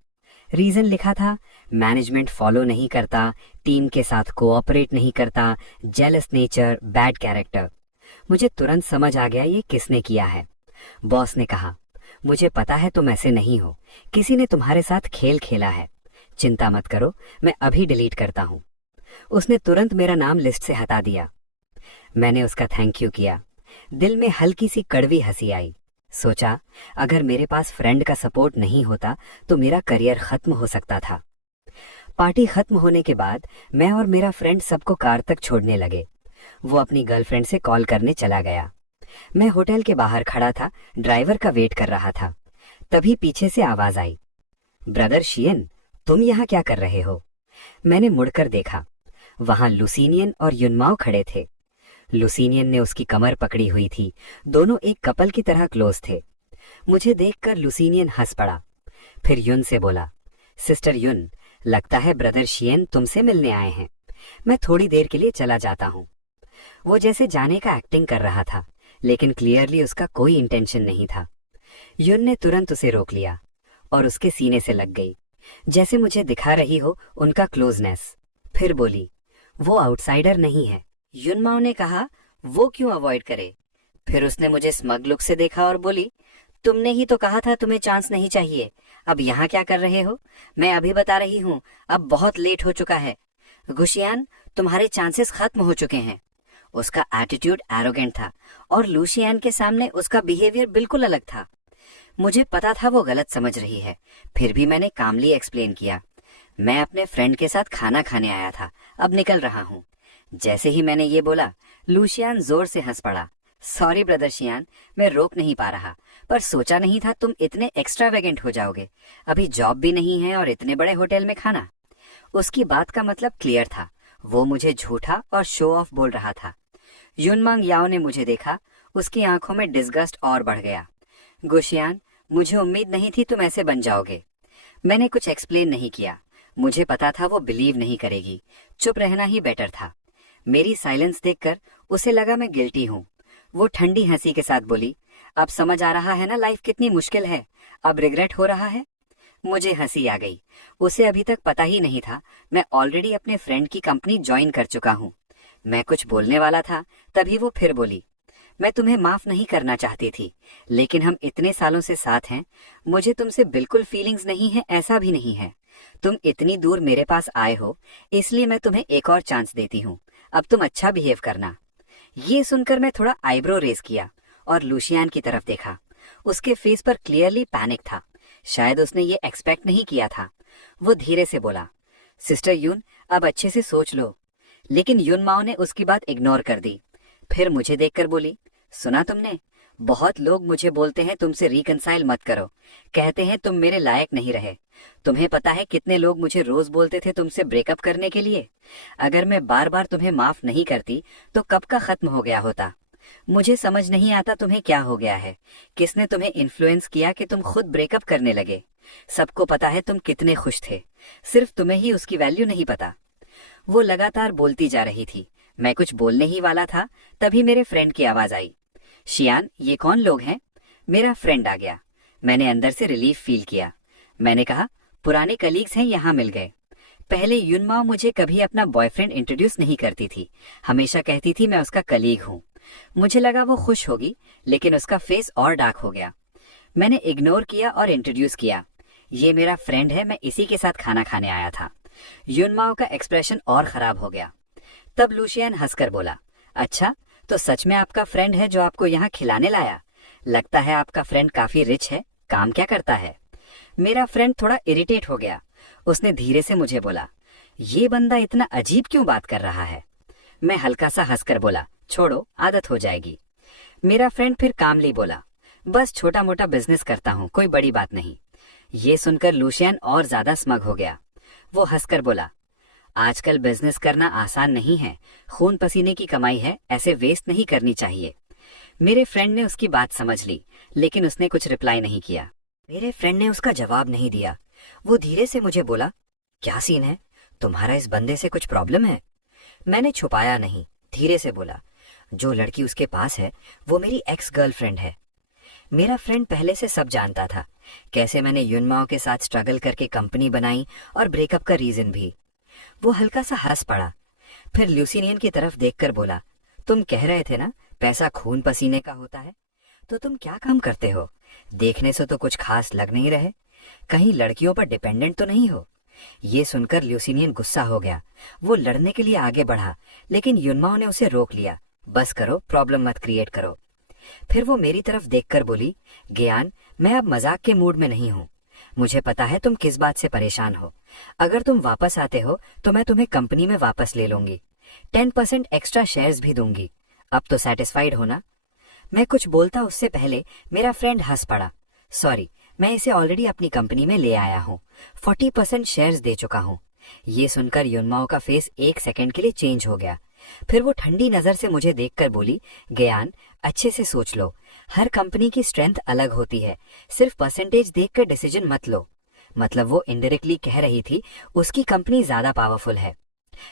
रीजन लिखा था, मैनेजमेंट फॉलो नहीं करता, टीम के साथ कोऑपरेट नहीं करता, जेलस नेचर, बैड कैरेक्टर। मुझे तुरंत समझ आ गया ये किसने किया है। बॉस ने कहा, मुझे पता है तुम ऐसे नहीं हो, किसी ने तुम्हारे साथ खेल खेला है। चिंता मत करो, मैं अभी डिलीट करता हूँ। उसने तुरंत मेरा नाम लिस्ट से हटा दिया। मैंने उसका थैंक यू किया। दिल में हल्की सी कड़वी हंसी आई। सोचा, अगर मेरे पास फ्रेंड का सपोर्ट नहीं होता तो मेरा करियर खत्म हो सकता था। पार्टी खत्म होने के बाद मैं और मेरा फ्रेंड सबको कार तक छोड़ने लगे। वो अपनी गर्लफ्रेंड से कॉल करने चला गया। मैं होटल के बाहर खड़ा था, ड्राइवर का वेट कर रहा था। तभी पीछे से आवाज आई, ब्रदर शियन, तुम यहाँ क्या कर रहे हो? मैंने मुड़कर देखा। वहां लुसीनियन और युनमाओ खड़े थे। लुसीनियन ने उसकी कमर पकड़ी हुई थी। दोनों एक कपल की तरह क्लोज थे। मुझे देखकर लुसीनियन हंस पड़ा। फिर युन से बोला, सिस्टर युन, लगता है ब्रदर शियन तुमसे मिलने आए हैं। मैं थोड़ी देर के लिए चला जाता हूँ। वो जैसे जाने का एक्टिंग कर रहा था, लेकिन क्लियरली उसका कोई इंटेंशन नहीं था। युन ने तुरंत उसे रोक लिया और उसके सीने से लग गई, जैसे मुझे दिखा रही हो उनका क्लोजनेस। फिर बोली, वो आउटसाइडर नहीं है। युनमाओ ने कहा, वो क्यों अवॉइड करे? फिर उसने मुझे स्मग लुक से देखा और बोली, तुमने ही तो कहा था तुम्हें चांस नहीं चाहिए, अब यहाँ क्या कर रहे हो? मैं अभी बता रही हूँ, अब बहुत लेट हो चुका है। गुशियान, तुम्हारे चांसेस खत्म हो चुके हैं। उसका एटीट्यूड एरोगेंट था और लुशियान के सामने उसका बिहेवियर बिल्कुल अलग था। मुझे पता था वो गलत समझ रही है, फिर भी मैंने कामली एक्सप्लेन किया, मैं अपने फ्रेंड के साथ खाना खाने आया था, अब निकल रहा हूँ। जैसे ही मैंने ये बोला, लुशियान जोर से हंस पड़ा। सॉरी ब्रदर शियान, मैं रोक नहीं पा रहा, पर सोचा नहीं था तुम इतने एक्स्ट्रावेगेंट हो जाओगे। अभी जॉब भी नहीं है और इतने बड़े होटल में खाना। उसकी बात का मतलब क्लियर था, वो मुझे झूठा और शो ऑफ बोल रहा था। युनमांग याओ ने मुझे देखा, उसकी आंखों में डिस्गस्ट और बढ़ गया। गुशियान, मुझे उम्मीद नहीं थी तुम ऐसे बन जाओगे। मैंने कुछ एक्सप्लेन नहीं किया, मुझे पता था वो बिलीव नहीं करेगी। चुप रहना ही बेटर था। मेरी साइलेंस देखकर उसे लगा मैं गिल्टी हूँ। वो ठंडी हंसी के साथ बोली, अब समझ आ रहा है ना लाइफ कितनी मुश्किल है, अब रिग्रेट हो रहा है? मुझे हंसी आ गई। उसे अभी तक पता ही नहीं था मैं ऑलरेडी अपने फ्रेंड की कंपनी ज्वाइन कर चुका हूँ। मैं कुछ बोलने वाला था, तभी वो फिर बोली, मैं तुम्हें माफ नहीं करना चाहती थी, लेकिन हम इतने सालों से साथ हैं, मुझे तुमसे बिल्कुल फीलिंग्स नहीं है, ऐसा भी नहीं है। तुम इतनी दूर मेरे पास आए हो, इसलिए मैं तुम्हें एक और चांस देती हूँ। अब तुम अच्छा बिहेव करना। ये सुनकर मैं थोड़ा आईब्रो रेस किया और लूशियान की तरफ देखा। उसके फेस पर क्लियरली पैनिक था। शायद उसने ये एक्सपेक्ट नहीं किया था। वो धीरे से बोला, सिस्टर यून, अब अच्छे से सोच लो। लेकिन यून माओ ने उसकी बात इग्नोर कर दी। फिर मुझे देखकर बोली, सुना तुमने? बहुत लोग मुझे बोलते हैं तुमसे रिकंसाइल मत करो, कहते हैं तुम मेरे लायक नहीं रहे। तुम्हें पता है कितने लोग मुझे रोज बोलते थे तुमसे ब्रेकअप करने के लिए? अगर मैं बार बार तुम्हें माफ नहीं करती तो कब का खत्म हो गया होता। मुझे समझ नहीं आता तुम्हें क्या हो गया है। किसने तुम्हें इन्फ्लुएंस किया कि तुम खुद ब्रेकअप करने लगे? सबको पता है तुम कितने खुश थे, सिर्फ तुम्हें ही उसकी वैल्यू नहीं पता। वो लगातार बोलती जा रही थी। मैं कुछ बोलने ही वाला था, तभी मेरे फ्रेंड की आवाज आई, शियान, ये कौन लोग हैं? मेरा फ्रेंड आ गया। मैंने अंदर से रिलीफ फील किया। मैंने कहा, पुराने कलीग्स हैं, यहाँ मिल गए। पहले यूनमाओ मुझे कभी अपना बॉयफ्रेंड इंट्रोड्यूस नहीं करती थी, हमेशा कहती थी मैं उसका कलीग हूँ। मुझे लगा वो खुश होगी, लेकिन उसका फेस और डार्क हो गया। मैंने इग्नोर किया और इंट्रोड्यूस किया, ये मेरा फ्रेंड है, मैं इसी के साथ खाना खाने आया था। यूनमाओ का एक्सप्रेशन और खराब हो गया। तब लूशियन हंसकर बोला, अच्छा, तो सच में आपका फ्रेंड है जो आपको यहाँ खिलाने लाया? लगता है आपका फ्रेंड काफी रिच है, काम क्या करता है? मेरा फ्रेंड थोड़ा इरिटेट हो गया। उसने धीरे से मुझे बोला, ये बंदा इतना अजीब क्यों बात कर रहा है? मैं हल्का सा हंसकर बोला, छोड़ो, आदत हो जाएगी। मेरा फ्रेंड फिर कामली बोला, बस छोटा मोटा बिजनेस करता हूँ, कोई बड़ी बात नहीं। ये सुनकर लूशियन और ज्यादा स्मग हो गया। वो हंसकर बोला, आजकल बिजनेस करना आसान नहीं है, खून पसीने की कमाई है, ऐसे वेस्ट नहीं करनी चाहिए। मेरे फ्रेंड ने उसकी बात समझ ली, लेकिन उसने कुछ रिप्लाई नहीं किया। मेरे फ्रेंड ने उसका जवाब नहीं दिया। वो धीरे से मुझे बोला, क्या सीन है, तुम्हारा इस बंदे से कुछ प्रॉब्लम है? मैंने छुपाया नहीं, धीरे से बोला, जो लड़की उसके पास है वो मेरी एक्स गर्लफ्रेंड है। मेरा फ्रेंड पहले से सब जानता था, कैसे मैंने यूनमाओ के साथ स्ट्रगल करके कंपनी बनाई और ब्रेकअप का रीजन भी। वो हल्का सा हंस पड़ा, फिर ल्यूसिनियन की तरफ देखकर बोला, तुम कह रहे थे ना पैसा खून पसीने का होता है, तो तुम क्या काम करते हो? देखने से तो कुछ खास लग नहीं रहे, कहीं लड़कियों पर डिपेंडेंट तो नहीं हो? ये सुनकर ल्यूसिनियन गुस्सा हो गया। वो लड़ने के लिए आगे बढ़ा, लेकिन यूनमाओ ने उसे रोक लिया। बस करो, प्रॉब्लम मत क्रिएट करो। फिर वो मेरी तरफ देखकर बोली, ज्ञान, मैं अब मजाक के मूड में नहीं हूँ। मुझे पता है तुम किस बात से परेशान हो। अगर तुम वापस आते हो तो मैं तुम्हें कंपनी में वापस ले लूंगी, 10% एक्स्ट्रा शेयर्स भी दूंगी। अब तो सेटिस्फाइड हो ना? मैं कुछ बोलता उससे पहले मेरा फ्रेंड हंस पड़ा। सॉरी, मैं इसे ऑलरेडी अपनी कंपनी में ले आया हूँ, 40% शेयर्स दे चुका हूँ। ये सुनकर यूनमाओ का फेस एक सेकंड के लिए चेंज हो गया। फिर वो ठंडी नजर से मुझे देखकर बोली, ज्ञान, अच्छे से सोच लो, हर कंपनी की स्ट्रेंथ अलग होती है, सिर्फ परसेंटेज देखकर डिसीजन मत लो। मतलब वो इनडायरेक्टली कह रही थी उसकी कंपनी ज्यादा पावरफुल है।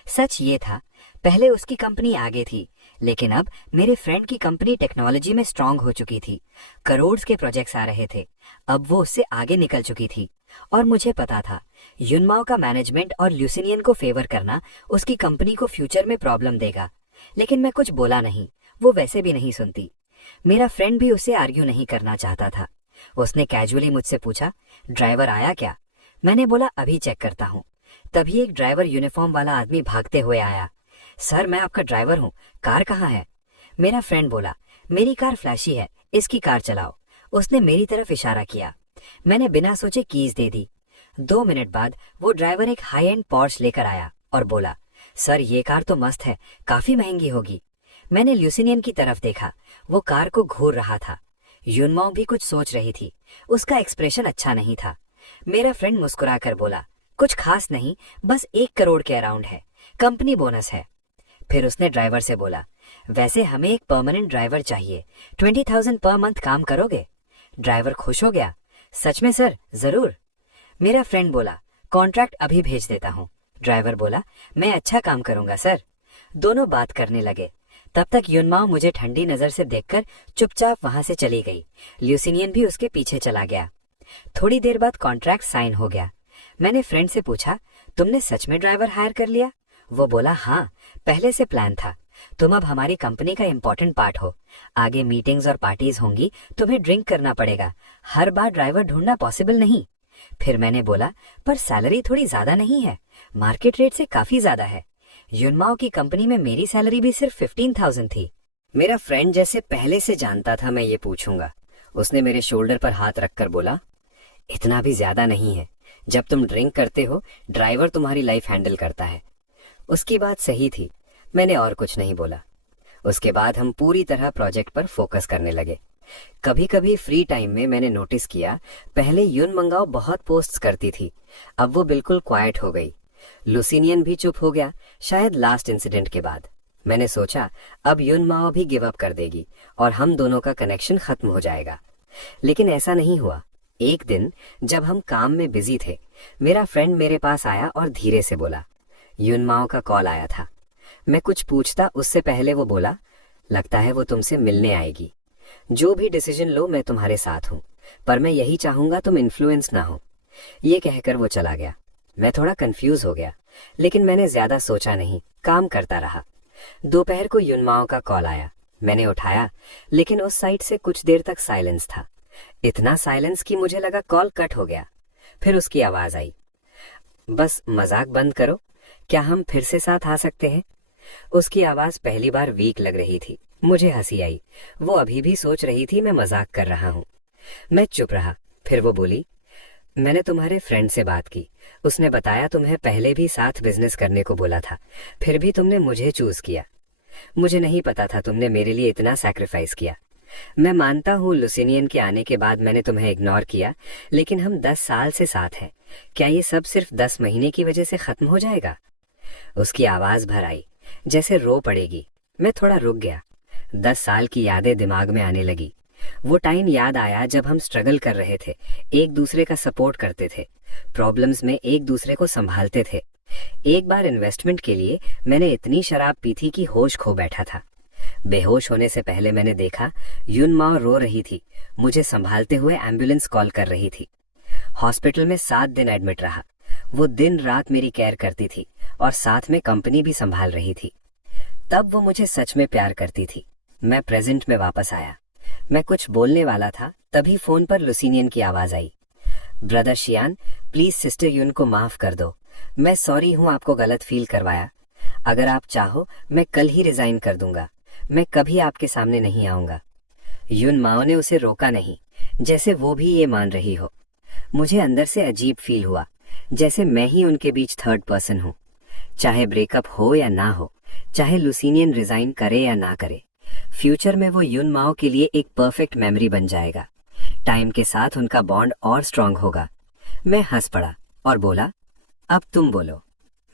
सच ये था, पहले उसकी कंपनी आगे थी, लेकिन अब मेरे फ्रेंड की कंपनी टेक्नोलॉजी में स्ट्रांग हो चुकी थी, करोड़ के प्रोजेक्ट्स आ रहे थे। अब वो उससे आगे निकल चुकी थी। और मुझे पता था यूनमाओ का मैनेजमेंट और ल्यूसिनियन को फेवर करना उसकी कंपनी को फ्यूचर में प्रॉब्लम देगा। लेकिन मैं कुछ बोला नहीं, वो वैसे भी नहीं सुनती। मेरा फ्रेंड भी उससे आर्ग्यू नहीं करना चाहता था। उसने कैजुअली मुझसे पूछा, ड्राइवर आया क्या? मैंने बोला, अभी चेक करता हूँ। तभी एक ड्राइवर यूनिफॉर्म वाला आदमी भागते हुए आया। सर, मैं आपका ड्राइवर हूँ, कार कहाँ है? मेरा फ्रेंड बोला, मेरी कार फ्लैशी है, इसकी कार चलाओ। उसने मेरी तरफ इशारा किया। मैंने बिना सोचे कीज दे दी। 2 मिनट बाद वो ड्राइवर एक हाई एंड पॉर्श लेकर आया और बोला, सर, ये कार तो मस्त है, काफी महंगी होगी। मैंने ल्यूसिनियन की तरफ देखा, वो कार को घूर रहा था। यूनमाओ भी कुछ सोच रही थी, उसका एक्सप्रेशन अच्छा नहीं था। मेरा फ्रेंड मुस्कुराकर बोला, कुछ खास नहीं, बस 1 करोड़ के अराउंड है, कंपनी बोनस है। फिर उसने ड्राइवर से बोला, वैसे हमें एक परमानेंट ड्राइवर चाहिए, 20,000 पर मंथ काम करोगे? ड्राइवर खुश हो गया, सच में सर, जरूर। मेरा फ्रेंड बोला, कॉन्ट्रैक्ट अभी भेज देता हूँ। ड्राइवर बोला, मैं अच्छा काम करूंगा सर। दोनों बात करने लगे। तब तक यूनमाओ मुझे ठंडी नजर से देखकर चुपचाप वहां से चली गई। ल्यूसिनियन भी उसके पीछे चला गया। थोड़ी देर बाद कॉन्ट्रैक्ट साइन हो गया। मैंने फ्रेंड से पूछा, तुमने सच में ड्राइवर हायर कर लिया? वो बोला, हाँ, पहले से प्लान था। तुम अब हमारी कंपनी का इम्पोर्टेंट पार्ट हो। आगे मीटिंग्स और पार्टीज होंगी, तुम्हें ड्रिंक करना पड़ेगा। हर बार ड्राइवर ढूंढना पॉसिबल नहीं। फिर मैंने बोला, पर सैलरी थोड़ी ज्यादा नहीं है? मार्केट रेट से काफी ज्यादा है। युनमाओ की कंपनी में मेरी सैलरी भी सिर्फ 15,000 थी। मेरा फ्रेंड जैसे पहले से जानता था मैं ये पूछूंगा। उसने मेरे शोल्डर पर हाथ रखकर बोला, इतना भी ज्यादा नहीं है। जब तुम ड्रिंक करते हो, ड्राइवर तुम्हारी लाइफ हैंडल करता है। उसकी बात सही थी। मैंने और कुछ नहीं बोला। उसके बाद हम पूरी तरह प्रोजेक्ट पर फोकस करने लगे। कभी कभी फ्री टाइम में मैंने नोटिस किया, पहले युन मंगाओ बहुत पोस्ट्स करती थी, अब वो बिल्कुल क्वाइट हो गई। लुसिनियन भी चुप हो गया, शायद लास्ट इंसिडेंट के बाद। मैंने सोचा अब युन माओ भी गिव अप कर देगी और हम दोनों का कनेक्शन खत्म हो जाएगा। लेकिन ऐसा नहीं हुआ। एक दिन जब हम काम में बिजी थे, मेरा फ्रेंड मेरे पास आया और धीरे से बोला, युन माओ का कॉल आया था। मैं कुछ पूछता उससे पहले वो बोला, लगता है वो तुमसे मिलने आएगी। जो भी डिसीजन लो मैं तुम्हारे साथ हूँ, पर मैं यही चाहूंगा तुम इन्फ्लुएंस ना हो। ये कहकर वो चला गया। मैं थोड़ा कंफ्यूज हो गया, लेकिन मैंने ज्यादा सोचा नहीं, काम करता रहा। दोपहर को युनमाओ का कॉल आया। मैंने उठाया, लेकिन उस साइड से कुछ देर तक साइलेंस था। इतना साइलेंस कि मुझे लगा कॉल कट हो गया। फिर उसकी आवाज आई, बस मजाक बंद करो, क्या हम फिर से साथ आ सकते हैं? उसकी आवाज पहली बार वीक लग रही थी। मुझे हंसी आई। वो अभी भी सोच रही थी मैं मजाक कर रहा हूँ। मैं चुप रहा। फिर वो बोली, मैंने तुम्हारे फ्रेंड से बात की। उसने बताया तुम्हें पहले भी साथ बिजनेस करने को बोला था, फिर भी तुमने मुझे चूज किया। मुझे नहीं पता था तुमने मेरे लिए इतना सैक्रिफाइस किया। मैं मानता हूँ लुसिनियन के आने के बाद मैंने तुम्हें इग्नोर किया, लेकिन हम 10 साल से साथ हैं। क्या ये सब सिर्फ 10 महीने की वजह से खत्म हो जाएगा? उसकी आवाज भर आई, जैसे रो पड़ेगी। मैं थोड़ा रुक गया। 10 साल की यादें दिमाग में आने लगी। वो टाइम याद आया जब हम स्ट्रगल कर रहे थे, एक दूसरे का सपोर्ट करते थे, प्रॉब्लम्स में एक दूसरे को संभालते थे। एक बार इन्वेस्टमेंट के लिए मैंने इतनी शराब पी थी कि होश खो बैठा था। बेहोश होने से पहले मैंने देखा युन माओ रो रही थी, मुझे संभालते हुए एम्बुलेंस कॉल कर रही थी। हॉस्पिटल में 7 दिन एडमिट रहा। वो दिन रात मेरी केयर करती थी और साथ में कंपनी भी संभाल रही थी। तब वो मुझे सच में प्यार करती थी। मैं प्रेजेंट में वापस आया। मैं कुछ बोलने वाला था, तभी फोन पर लुसिनियन की आवाज आई, ब्रदर शियान, प्लीज सिस्टर युन को माफ कर दो। मैं सॉरी हूँ आपको गलत फील करवाया। अगर आप चाहो मैं कल ही रिजाइन कर दूंगा। मैं कभी आपके सामने नहीं आऊंगा। युन माओ ने उसे रोका नहीं, जैसे वो भी ये मान रही हो। मुझे अंदर से अजीब फील हुआ, जैसे मैं ही उनके बीच थर्ड पर्सन हूँ। चाहे ब्रेकअप हो या ना हो, चाहे लुसिनियन रिजाइन करे या ना करे, फ्यूचर में वो युन माओ के लिए एक परफेक्ट मेमोरी बन जाएगा। टाइम के साथ उनका बॉन्ड और स्ट्रांग होगा। मैं हंस पड़ा और बोला, अब तुम बोलो।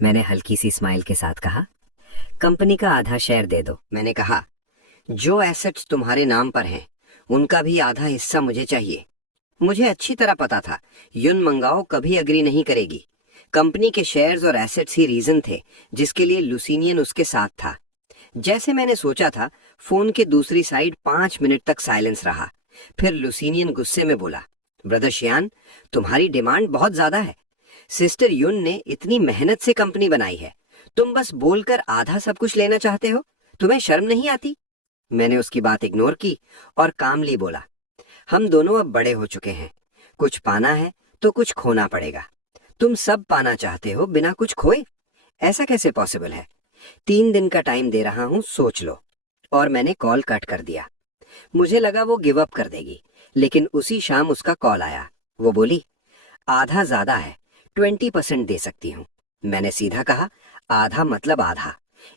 मैंने हल्की सी स्माइल के साथ कहा, कंपनी का आधा शेयर दे दो। मैंने कहा, जो एसेट्स तुम्हारे नाम पर हैं, उनका भी आधा हिस्सा मुझे चाहिए। मुझे अच्छी तरह पता था युन मंगाओ कभी अग्री नहीं करेगी। कंपनी के शेयर्स और एसेट्स ही रीजन थे जिसके लिए लुसिनियन उसके साथ था। जैसे मैंने सोचा था, फोन के दूसरी साइड 5 मिनट तक साइलेंस रहा। फिर लुसिनियन गुस्से में बोला, ब्रदर शियान, तुम्हारी डिमांड बहुत ज्यादा है। सिस्टर युन ने इतनी मेहनत से कंपनी बनाई है, तुम बस बोलकर आधा सब कुछ लेना चाहते हो? तुम्हें शर्म नहीं आती? मैंने उसकी बात इग्नोर की और कामली बोला, हम दोनों अब बड़े हो चुके हैं। कुछ पाना है तो कुछ खोना पड़ेगा। तुम सब पाना चाहते हो बिना कुछ खोए? ऐसा कैसे पॉसिबल है? 3 दिन का टाइम दे रहा हूं, सोच लो। और मैंने कॉल कट कर दिया। मुझे लगा वो गिव अप कर देगी, लेकिन उसी शाम उसका कॉल आया। वो बोली, आधा ज्यादा है, 20% दे सकती हूँ। मैंने सीधा कहा, आधा मतलब आधा।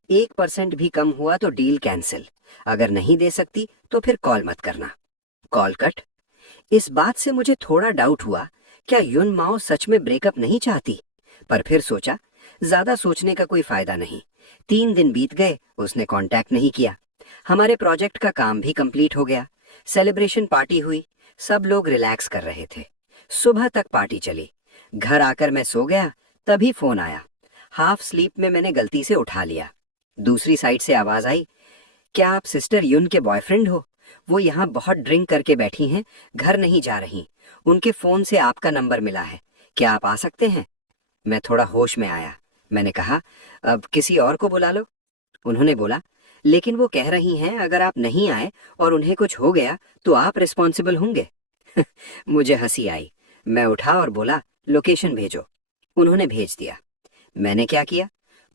1% भी कम हुआ तो डील कैंसिल। अगर नहीं दे सकती तो फिर कॉल मत करना। Call cut. इस बात से मुझे थोड़ा डाउट हुआ, क्या युन माओ सच में ब्रेकअप नहीं चाहती? पर फिर सोचा, ज्यादा सोचने का कोई फायदा नहीं। 3 दिन बीत गए, उसने कांटेक्ट नहीं किया। हमारे प्रोजेक्ट का काम भी कंप्लीट हो गया। सेलिब्रेशन पार्टी हुई, सब लोग रिलैक्स कर रहे थे। सुबह तक पार्टी चली। घर आकर मैं सो गया, तभी फोन आया। हाफ स्लीप में मैंने गलती से उठा लिया। दूसरी साइड से आवाज आई, क्या आप सिस्टर युन के बॉयफ्रेंड हो? वो यहाँ बहुत ड्रिंक करके बैठी हैं, घर नहीं जा रही। उनके फोन से आपका नंबर मिला है, क्या आप आ सकते हैं? मैं थोड़ा होश में आया। मैंने कहा, अब किसी और को बुला लो। उन्होंने बोला, लेकिन वो कह रही हैं अगर आप नहीं आए और उन्हें कुछ हो गया तो आप रिस्पॉन्सिबल होंगे। मुझे हंसी आई। मैं उठा और बोला, लोकेशन भेजो। उन्होंने भेज दिया। मैंने क्या किया?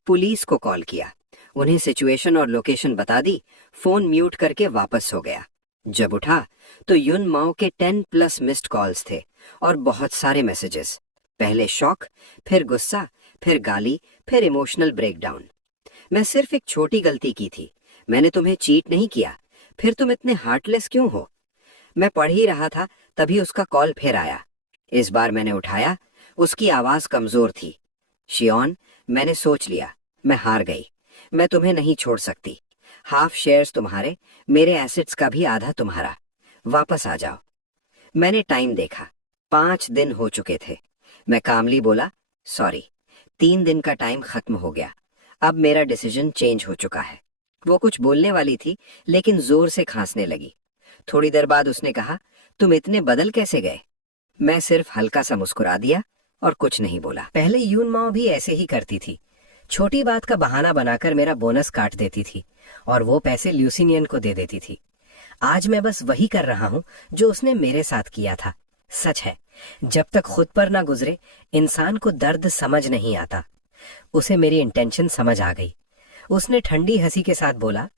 पुलिस को कॉल किया, उन्हें सिचुएशन और लोकेशन बता दी, फोन म्यूट करके वापस हो गया। जब उठा तो युन माओ के 10+ मिस्ड कॉल्स थे और बहुत सारे मैसेजेस। पहले शॉक, फिर गुस्सा, फिर गाली, फिर इमोशनल ब्रेकडाउन। मैं सिर्फ एक छोटी गलती की थी, मैंने तुम्हें चीट नहीं किया, फिर तुम इतने हार्टलेस क्यों हो? मैं पढ़ ही रहा था तभी उसका कॉल फिर आया। इस बार मैंने उठाया, उसकी आवाज कमजोर थी। शियोन, मैंने सोच लिया, मैं हार गई। मैं तुम्हें नहीं छोड़ सकती। हाफ शेयर्स तुम्हारे, मेरे एसेट्स का भी आधा तुम्हारा। वापस आ जाओ। मैंने टाइम देखा, 5 दिन हो चुके थे। मैं कामली बोला, सॉरी, 3 दिन का टाइम खत्म हो गया, अब मेरा डिसीजन चेंज हो चुका है। वो कुछ बोलने वाली थी लेकिन जोर से खांसने लगी। थोड़ी देर बाद उसने कहा, तुम इतने बदल कैसे गए? मैं सिर्फ हल्का सा मुस्कुरा दिया और कुछ नहीं बोला। पहले यून माओ भी ऐसे ही करती थी, छोटी बात का बहाना बनाकर मेरा बोनस काट देती थी और वो पैसे ल्यूसिनियन को दे देती थी। आज मैं बस वही कर रहा हूं जो उसने मेरे साथ किया था। सच है, जब तक खुद पर ना गुजरे इंसान को दर्द समझ नहीं आता। उसे मेरी इंटेंशन समझ आ गई। उसने ठंडी हंसी के साथ बोला,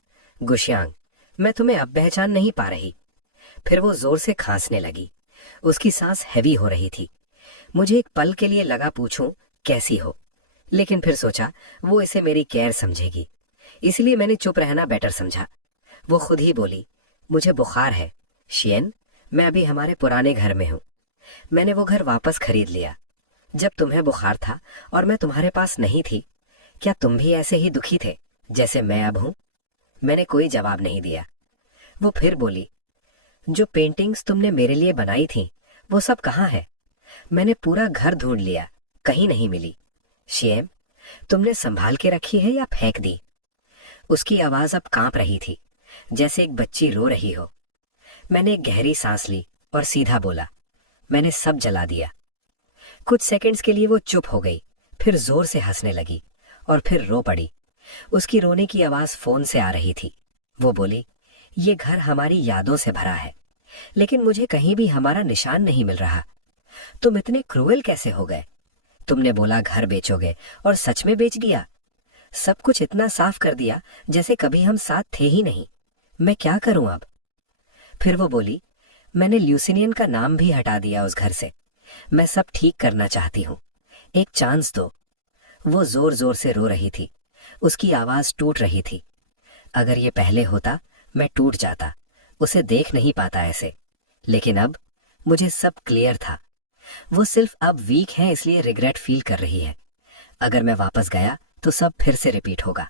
गुशियांग, मैं तुम्हें अब पहचान नहीं पा रही। फिर वो जोर से खांसने लगी। उसकी सांस हैवी हो रही थी। मुझे एक पल के लिए लगा पूछूं कैसी हो, लेकिन फिर सोचा वो इसे मेरी केयर समझेगी, इसलिए मैंने चुप रहना बेटर समझा। वो खुद ही बोली, मुझे बुखार है शियन, मैं अभी हमारे पुराने घर में हूं। मैंने वो घर वापस खरीद लिया। जब तुम्हें बुखार था और मैं तुम्हारे पास नहीं थी, क्या तुम भी ऐसे ही दुखी थे जैसे मैं अब हूं? मैंने कोई जवाब नहीं दिया। वो फिर बोली, जो पेंटिंग्स तुमने मेरे लिए बनाई थी वो सब कहाँ है? मैंने पूरा घर ढूंढ लिया, कहीं नहीं मिली। शेम, तुमने संभाल के रखी है या फेंक दी? उसकी आवाज अब कांप रही थी, जैसे एक बच्ची रो रही हो। मैंने एक गहरी सांस ली और सीधा बोला, मैंने सब जला दिया। कुछ सेकंड्स के लिए वो चुप हो गई, फिर जोर से हंसने लगी और फिर रो पड़ी। उसकी रोने की आवाज फोन से आ रही थी। वो बोली, ये घर हमारी यादों से भरा है, लेकिन मुझे कहीं भी हमारा निशान नहीं मिल रहा। तुम इतने क्रूएल कैसे हो गए? तुमने बोला घर बेचोगे और सच में बेच दिया। सब कुछ इतना साफ कर दिया जैसे कभी हम साथ थे ही नहीं। मैं क्या करूं अब? फिर वो बोली, मैंने ल्यूसिनियन का नाम भी हटा दिया उस घर से। मैं सब ठीक करना चाहती हूँ, एक चांस दो। वो जोर जोर से रो रही थी, उसकी आवाज टूट रही थी। अगर ये पहले होता मैं टूट जाता, उसे देख नहीं पाता ऐसे, लेकिन अब मुझे सब क्लियर था। वो सिर्फ अब वीक है इसलिए रिग्रेट फील कर रही है। अगर मैं वापस गया तो सब फिर से रिपीट होगा।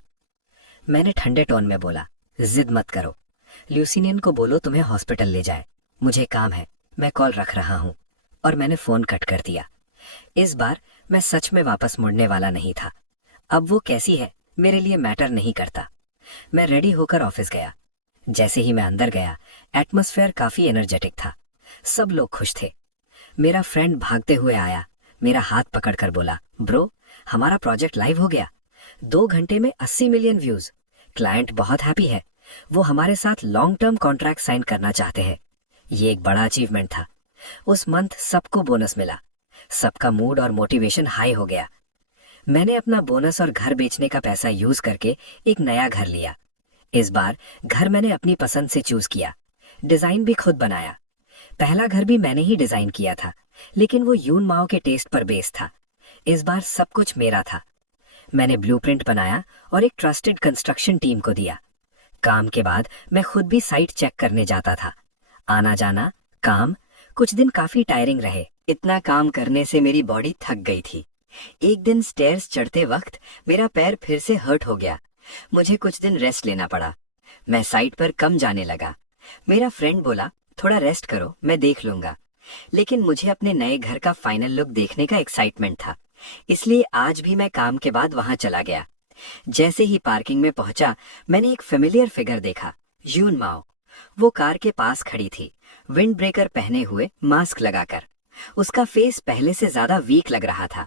मैंने ठंडे टोन में बोला, जिद मत करो, ल्यूसिनियन को बोलो तुम्हें हॉस्पिटल ले जाए, मुझे काम है, मैं कॉल रख रहा हूं। और मैंने फोन कट कर दिया। इस बार मैं सच में वापस मुड़ने वाला नहीं था। अब वो कैसी है मेरे लिए मैटर नहीं करता। मैं रेडी होकर ऑफिस गया। जैसे ही मैं अंदर गया, एटमॉस्फेयर काफी एनर्जेटिक था, सब लोग खुश थे। मेरा फ्रेंड भागते हुए आया, मेरा हाथ पकड़कर बोला, ब्रो, हमारा प्रोजेक्ट लाइव हो गया, 2 घंटे में 80 मिलियन व्यूज। क्लाइंट बहुत हैप्पी है, वो हमारे साथ लॉन्ग टर्म कॉन्ट्रैक्ट साइन करना चाहते हैं। ये एक बड़ा अचीवमेंट था। उस मंथ सबको बोनस मिला, सबका मूड और मोटिवेशन हाई हो गया। मैंने अपना बोनस और घर बेचने का पैसा यूज करके एक नया घर लिया। इस बार घर मैंने अपनी पसंद से चूज किया, डिजाइन भी खुद बनाया। पहला घर भी मैंने ही डिजाइन किया था, लेकिन वो यून माओ के टेस्ट पर बेस्ड था। इस बार सब कुछ मेरा था। मैंने ब्लूप्रिंट बनाया और एक ट्रस्टेड कंस्ट्रक्शन टीम को दिया। काम के बाद मैं खुद भी साइट चेक करने जाता था। आना जाना, काम। कुछ दिन काफी टायरिंग रहे। इतना काम करने से मेरी बॉडी थक गई थी। एक दिन स्टेयर्स चढ़ते वक्त मेरा पैर फिर से हर्ट हो गया। मुझे कुछ दिन रेस्ट लेना पड़ा। मैं साइट पर कम जाने लगा। मेरा फ्रेंड बोला, थोड़ा रेस्ट करो, मैं देख लूंगा। लेकिन मुझे अपने नए घर का फाइनल लुक देखने का एक्साइटमेंट था, इसलिए आज भी मैं काम के बाद वहां चला गया। जैसे ही पार्किंग में पहुंचा, मैंने एक फेमिलियर फिगर देखा, यून माओ। वो कार के पास खड़ी थी, विंड ब्रेकर पहने हुए, मास्क लगाकर। उसका फेस पहले से ज्यादा वीक लग रहा था।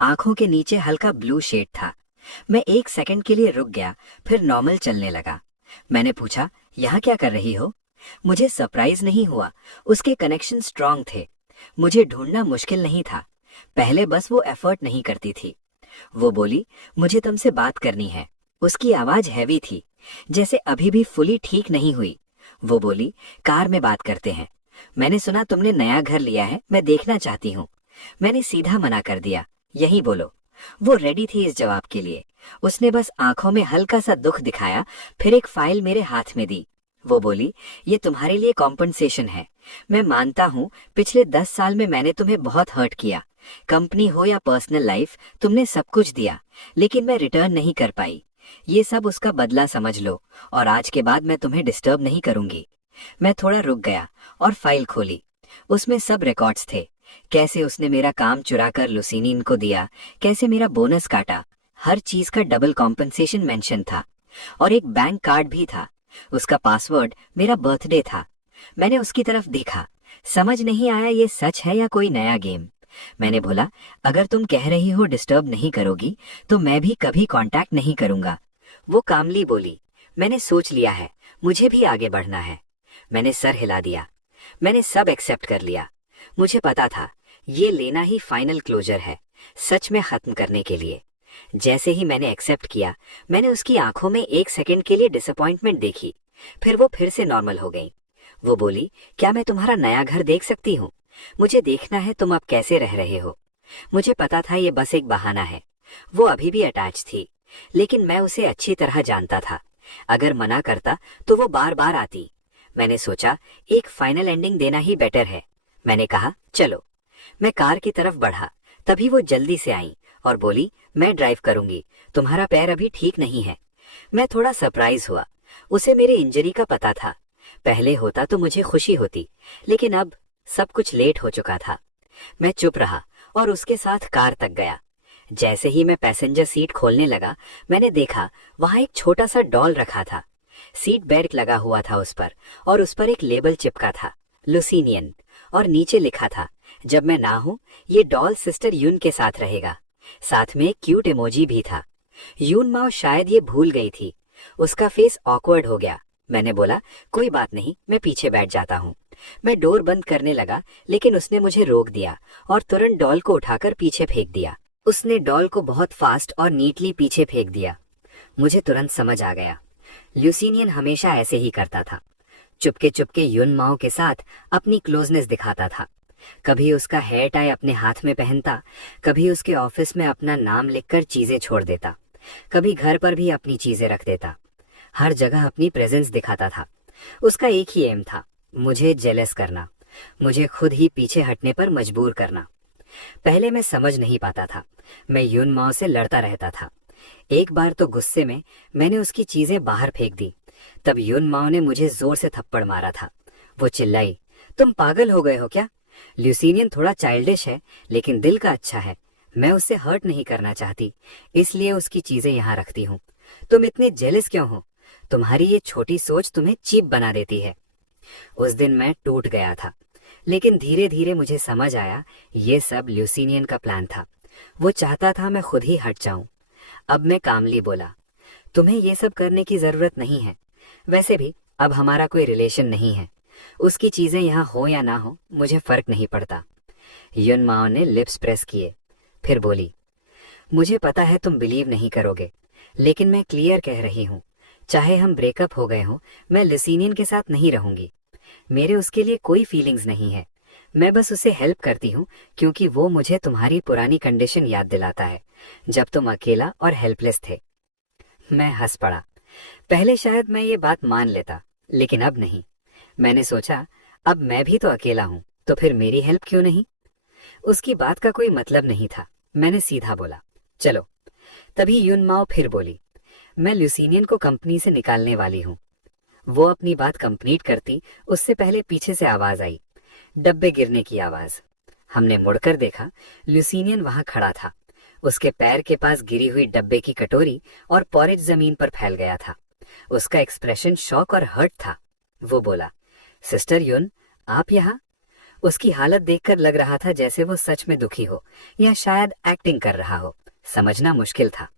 आंखों के नीचे हल्का ब्लू शेड था। मैं 1 सेकंड के लिए रुक गया, फिर नॉर्मल चलने लगा। मैंने पूछा, यहाँ क्या कर रही हो? मुझे सरप्राइज नहीं हुआ, उसके कनेक्शन स्ट्रांग थे। मुझे ढूंढना मुश्किल नहीं था, पहले बस वो एफर्ट नहीं करती थी। वो बोली, मुझे तुमसे बात करनी है। उसकी आवाज हैवी थी, जैसे अभी भी फुली ठीक नहीं हुई। वो बोली, कार में बात करते हैं। मैंने सुना तुमने नया घर लिया है, मैं देखना चाहती हूँ। मैंने सीधा मना कर दिया, यही बोलो। वो रेडी थी इस जवाब के लिए। उसने बस आंखों में हल्का सा दुख दिखाया, फिर एक फाइल मेरे हाथ में दी। वो बोली, ये तुम्हारे लिए कॉम्पनसेशन है। मैं मानता हूँ पिछले 10 साल में मैंने तुम्हें बहुत हर्ट किया। कंपनी हो या पर्सनल लाइफ, तुमने सब कुछ दिया, लेकिन मैं रिटर्न नहीं कर पाई। ये सब उसका बदला समझ लो, और आज के बाद मैं तुम्हें डिस्टर्ब नहीं करूंगी। मैं थोड़ा रुक गया और फाइल खोली। उसमें सब रिकॉर्ड्स थे, कैसे उसने मेरा काम चुराकर लुसीनिन को दिया, कैसे मेरा बोनस काटा। हर चीज का डबल कॉम्पनसेशन मेंशन था, और एक बैंक कार्ड भी था। उसका पासवर्ड मेरा बर्थडे था। मैंने उसकी तरफ देखा, समझ नहीं आया ये सच है या कोई नया गेम। मैंने बोला, अगर तुम कह रही हो डिस्टर्ब नहीं करोगी, तो मैं भी कभी कांटेक्ट नहीं करूंगा। वो कामली बोली, मैंने सोच लिया है, मुझे भी आगे बढ़ना है। मैंने सर हिला दिया। मैंने सब एक्सेप्ट कर लिया। मुझे पता था ये लेना ही फाइनल क्लोजर है, सच में खत्म करने के लिए। जैसे ही मैंने एक्सेप्ट किया, मैंने उसकी आंखों में 1 सेकंड के लिए डिसअपॉइंटमेंट देखी, फिर वो फिर से नॉर्मल हो गई। वो बोली, क्या मैं तुम्हारा नया घर देख सकती हूँ? मुझे देखना है तुम अब कैसे रह रहे हो। मुझे पता था ये बस एक बहाना है। वो अभी भी अटैच थी, लेकिन मैं उसे अच्छी तरह जानता था। अगर मना करता तो वो बार बार आती। मैंने सोचा एक फाइनल एंडिंग देना ही बेटर है। मैंने कहा, चलो। मैं कार की तरफ बढ़ा, तभी वो जल्दी से आई और बोली, मैं ड्राइव करूंगी, तुम्हारा पैर अभी ठीक नहीं है। मैं थोड़ा सरप्राइज हुआ। उसे मेरे इंजरी का पता था। पहले होता तो मुझे खुशी होती, लेकिन अब सब कुछ लेट हो चुका था। मैं चुप रहा और उसके साथ कार तक गया। जैसे ही मैं पैसेंजर सीट खोलने लगा, मैंने देखा वहां एक छोटा सा डॉल रखा था। सीट बेल्ट लगा हुआ था उस पर, और उस पर एक लेबल चिपका था, लुसीनियन, और नीचे लिखा था, जब मैं ना हूं ये डॉल सिस्टर यून के साथ रहेगा। साथ में एक क्यूट इमोजी भी था। यून माओ शायद ये भूल गई थी। उसका फेस ऑकवर्ड हो गया। मैंने बोला, कोई बात नहीं, मैं पीछे बैठ जाता हूँ। मैं डोर बंद करने लगा, लेकिन उसने मुझे रोक दिया और तुरंत डॉल को उठाकर पीछे फेंक दिया। उसने डॉल को बहुत फास्ट और नीटली पीछे फेंक दिया। मुझे तुरंत समझ आ गया, ल्यूसीनियन हमेशा ऐसे ही करता था। चुपके चुपके यून माओ के साथ अपनी क्लोजनेस दिखाता था। कभी उसका हेयर टाई अपने हाथ में पहनता, कभी उसके ऑफिस में अपना नाम लिखकर चीजें छोड़ देता, कभी घर पर भी अपनी चीजें रख देता। हर जगह अपनी प्रेजेंस दिखाता था। उसका एक ही एम था, मुझे जेलस करना, मुझे खुद ही पीछे हटने पर मजबूर करना। पहले मैं समझ नहीं पाता था, मैं यून माओ से लड़ता रहता था। एक बार तो गुस्से में मैंने उसकी चीजें बाहर फेंक दी। तब यून माओ ने मुझे जोर से थप्पड़ मारा था। वो चिल्लाई, तुम पागल हो गए हो क्या? ल्यूसीनियन थोड़ा चाइल्डिश है, लेकिन दिल का अच्छा है। मैं उससे हर्ट नहीं करना चाहती, इसलिए उसकी चीजें यहाँ रखती हूँ। तुम इतने जेलस क्यों हो? तुम्हारी ये छोटी सोच तुम्हें चीप बना देती है। उस दिन मैं टूट गया था, लेकिन धीरे धीरे मुझे समझ आया ये सब ल्यूसीनियन का प्लान था। वो चाहता था मैं खुद ही हट जाऊं। अब मैं कामली बोला, तुम्हें ये सब करने की जरूरत नहीं है। वैसे भी अब हमारा कोई रिलेशन नहीं है। उसकी चीजें यहाँ हो या ना हो, मुझे फर्क नहीं पड़ता। यून माओ ने लिप्स प्रेस किए, फिर बोली, मुझे पता है तुम बिलीव नहीं करोगे, लेकिन मैं क्लियर कह रही हूँ, चाहे हम ब्रेकअप हो गए हों, मैं लुसीनियन के साथ नहीं रहूंगी। मेरे उसके लिए कोई फीलिंग्स नहीं है। मैं बस उसे हेल्प करती हूँ क्योंकि वो मुझे तुम्हारी पुरानी कंडीशन याद दिलाता है, जब तुम अकेला और हेल्पलेस थे। मैं हंस पड़ा। पहले शायद मैं ये बात मान लेता, लेकिन अब नहीं। मैंने सोचा, अब मैं भी तो अकेला हूँ, तो फिर मेरी हेल्प क्यों नहीं? उसकी बात का कोई मतलब नहीं था। मैंने सीधा बोला, चलो। तभी यून माओ फिर बोली, मैं लुसीनियन को कंपनी से निकालने वाली हूँ। वो अपनी बात कंप्लीट करती, उससे पहले पीछे से आवाज आई, डब्बे गिरने की आवाज। हमने मुड़कर देखा, लुसीनियन वहां खड़ा था। उसके पैर के पास गिरी हुई डब्बे की कटोरी और पॉरेज जमीन पर फैल गया था। उसका एक्सप्रेशन शॉक और हर्ट था। वो बोला, सिस्टर युन, आप यहाँ? उसकी हालत देखकर लग रहा था जैसे वो सच में दुखी हो या शायद एक्टिंग कर रहा हो। समझना मुश्किल था।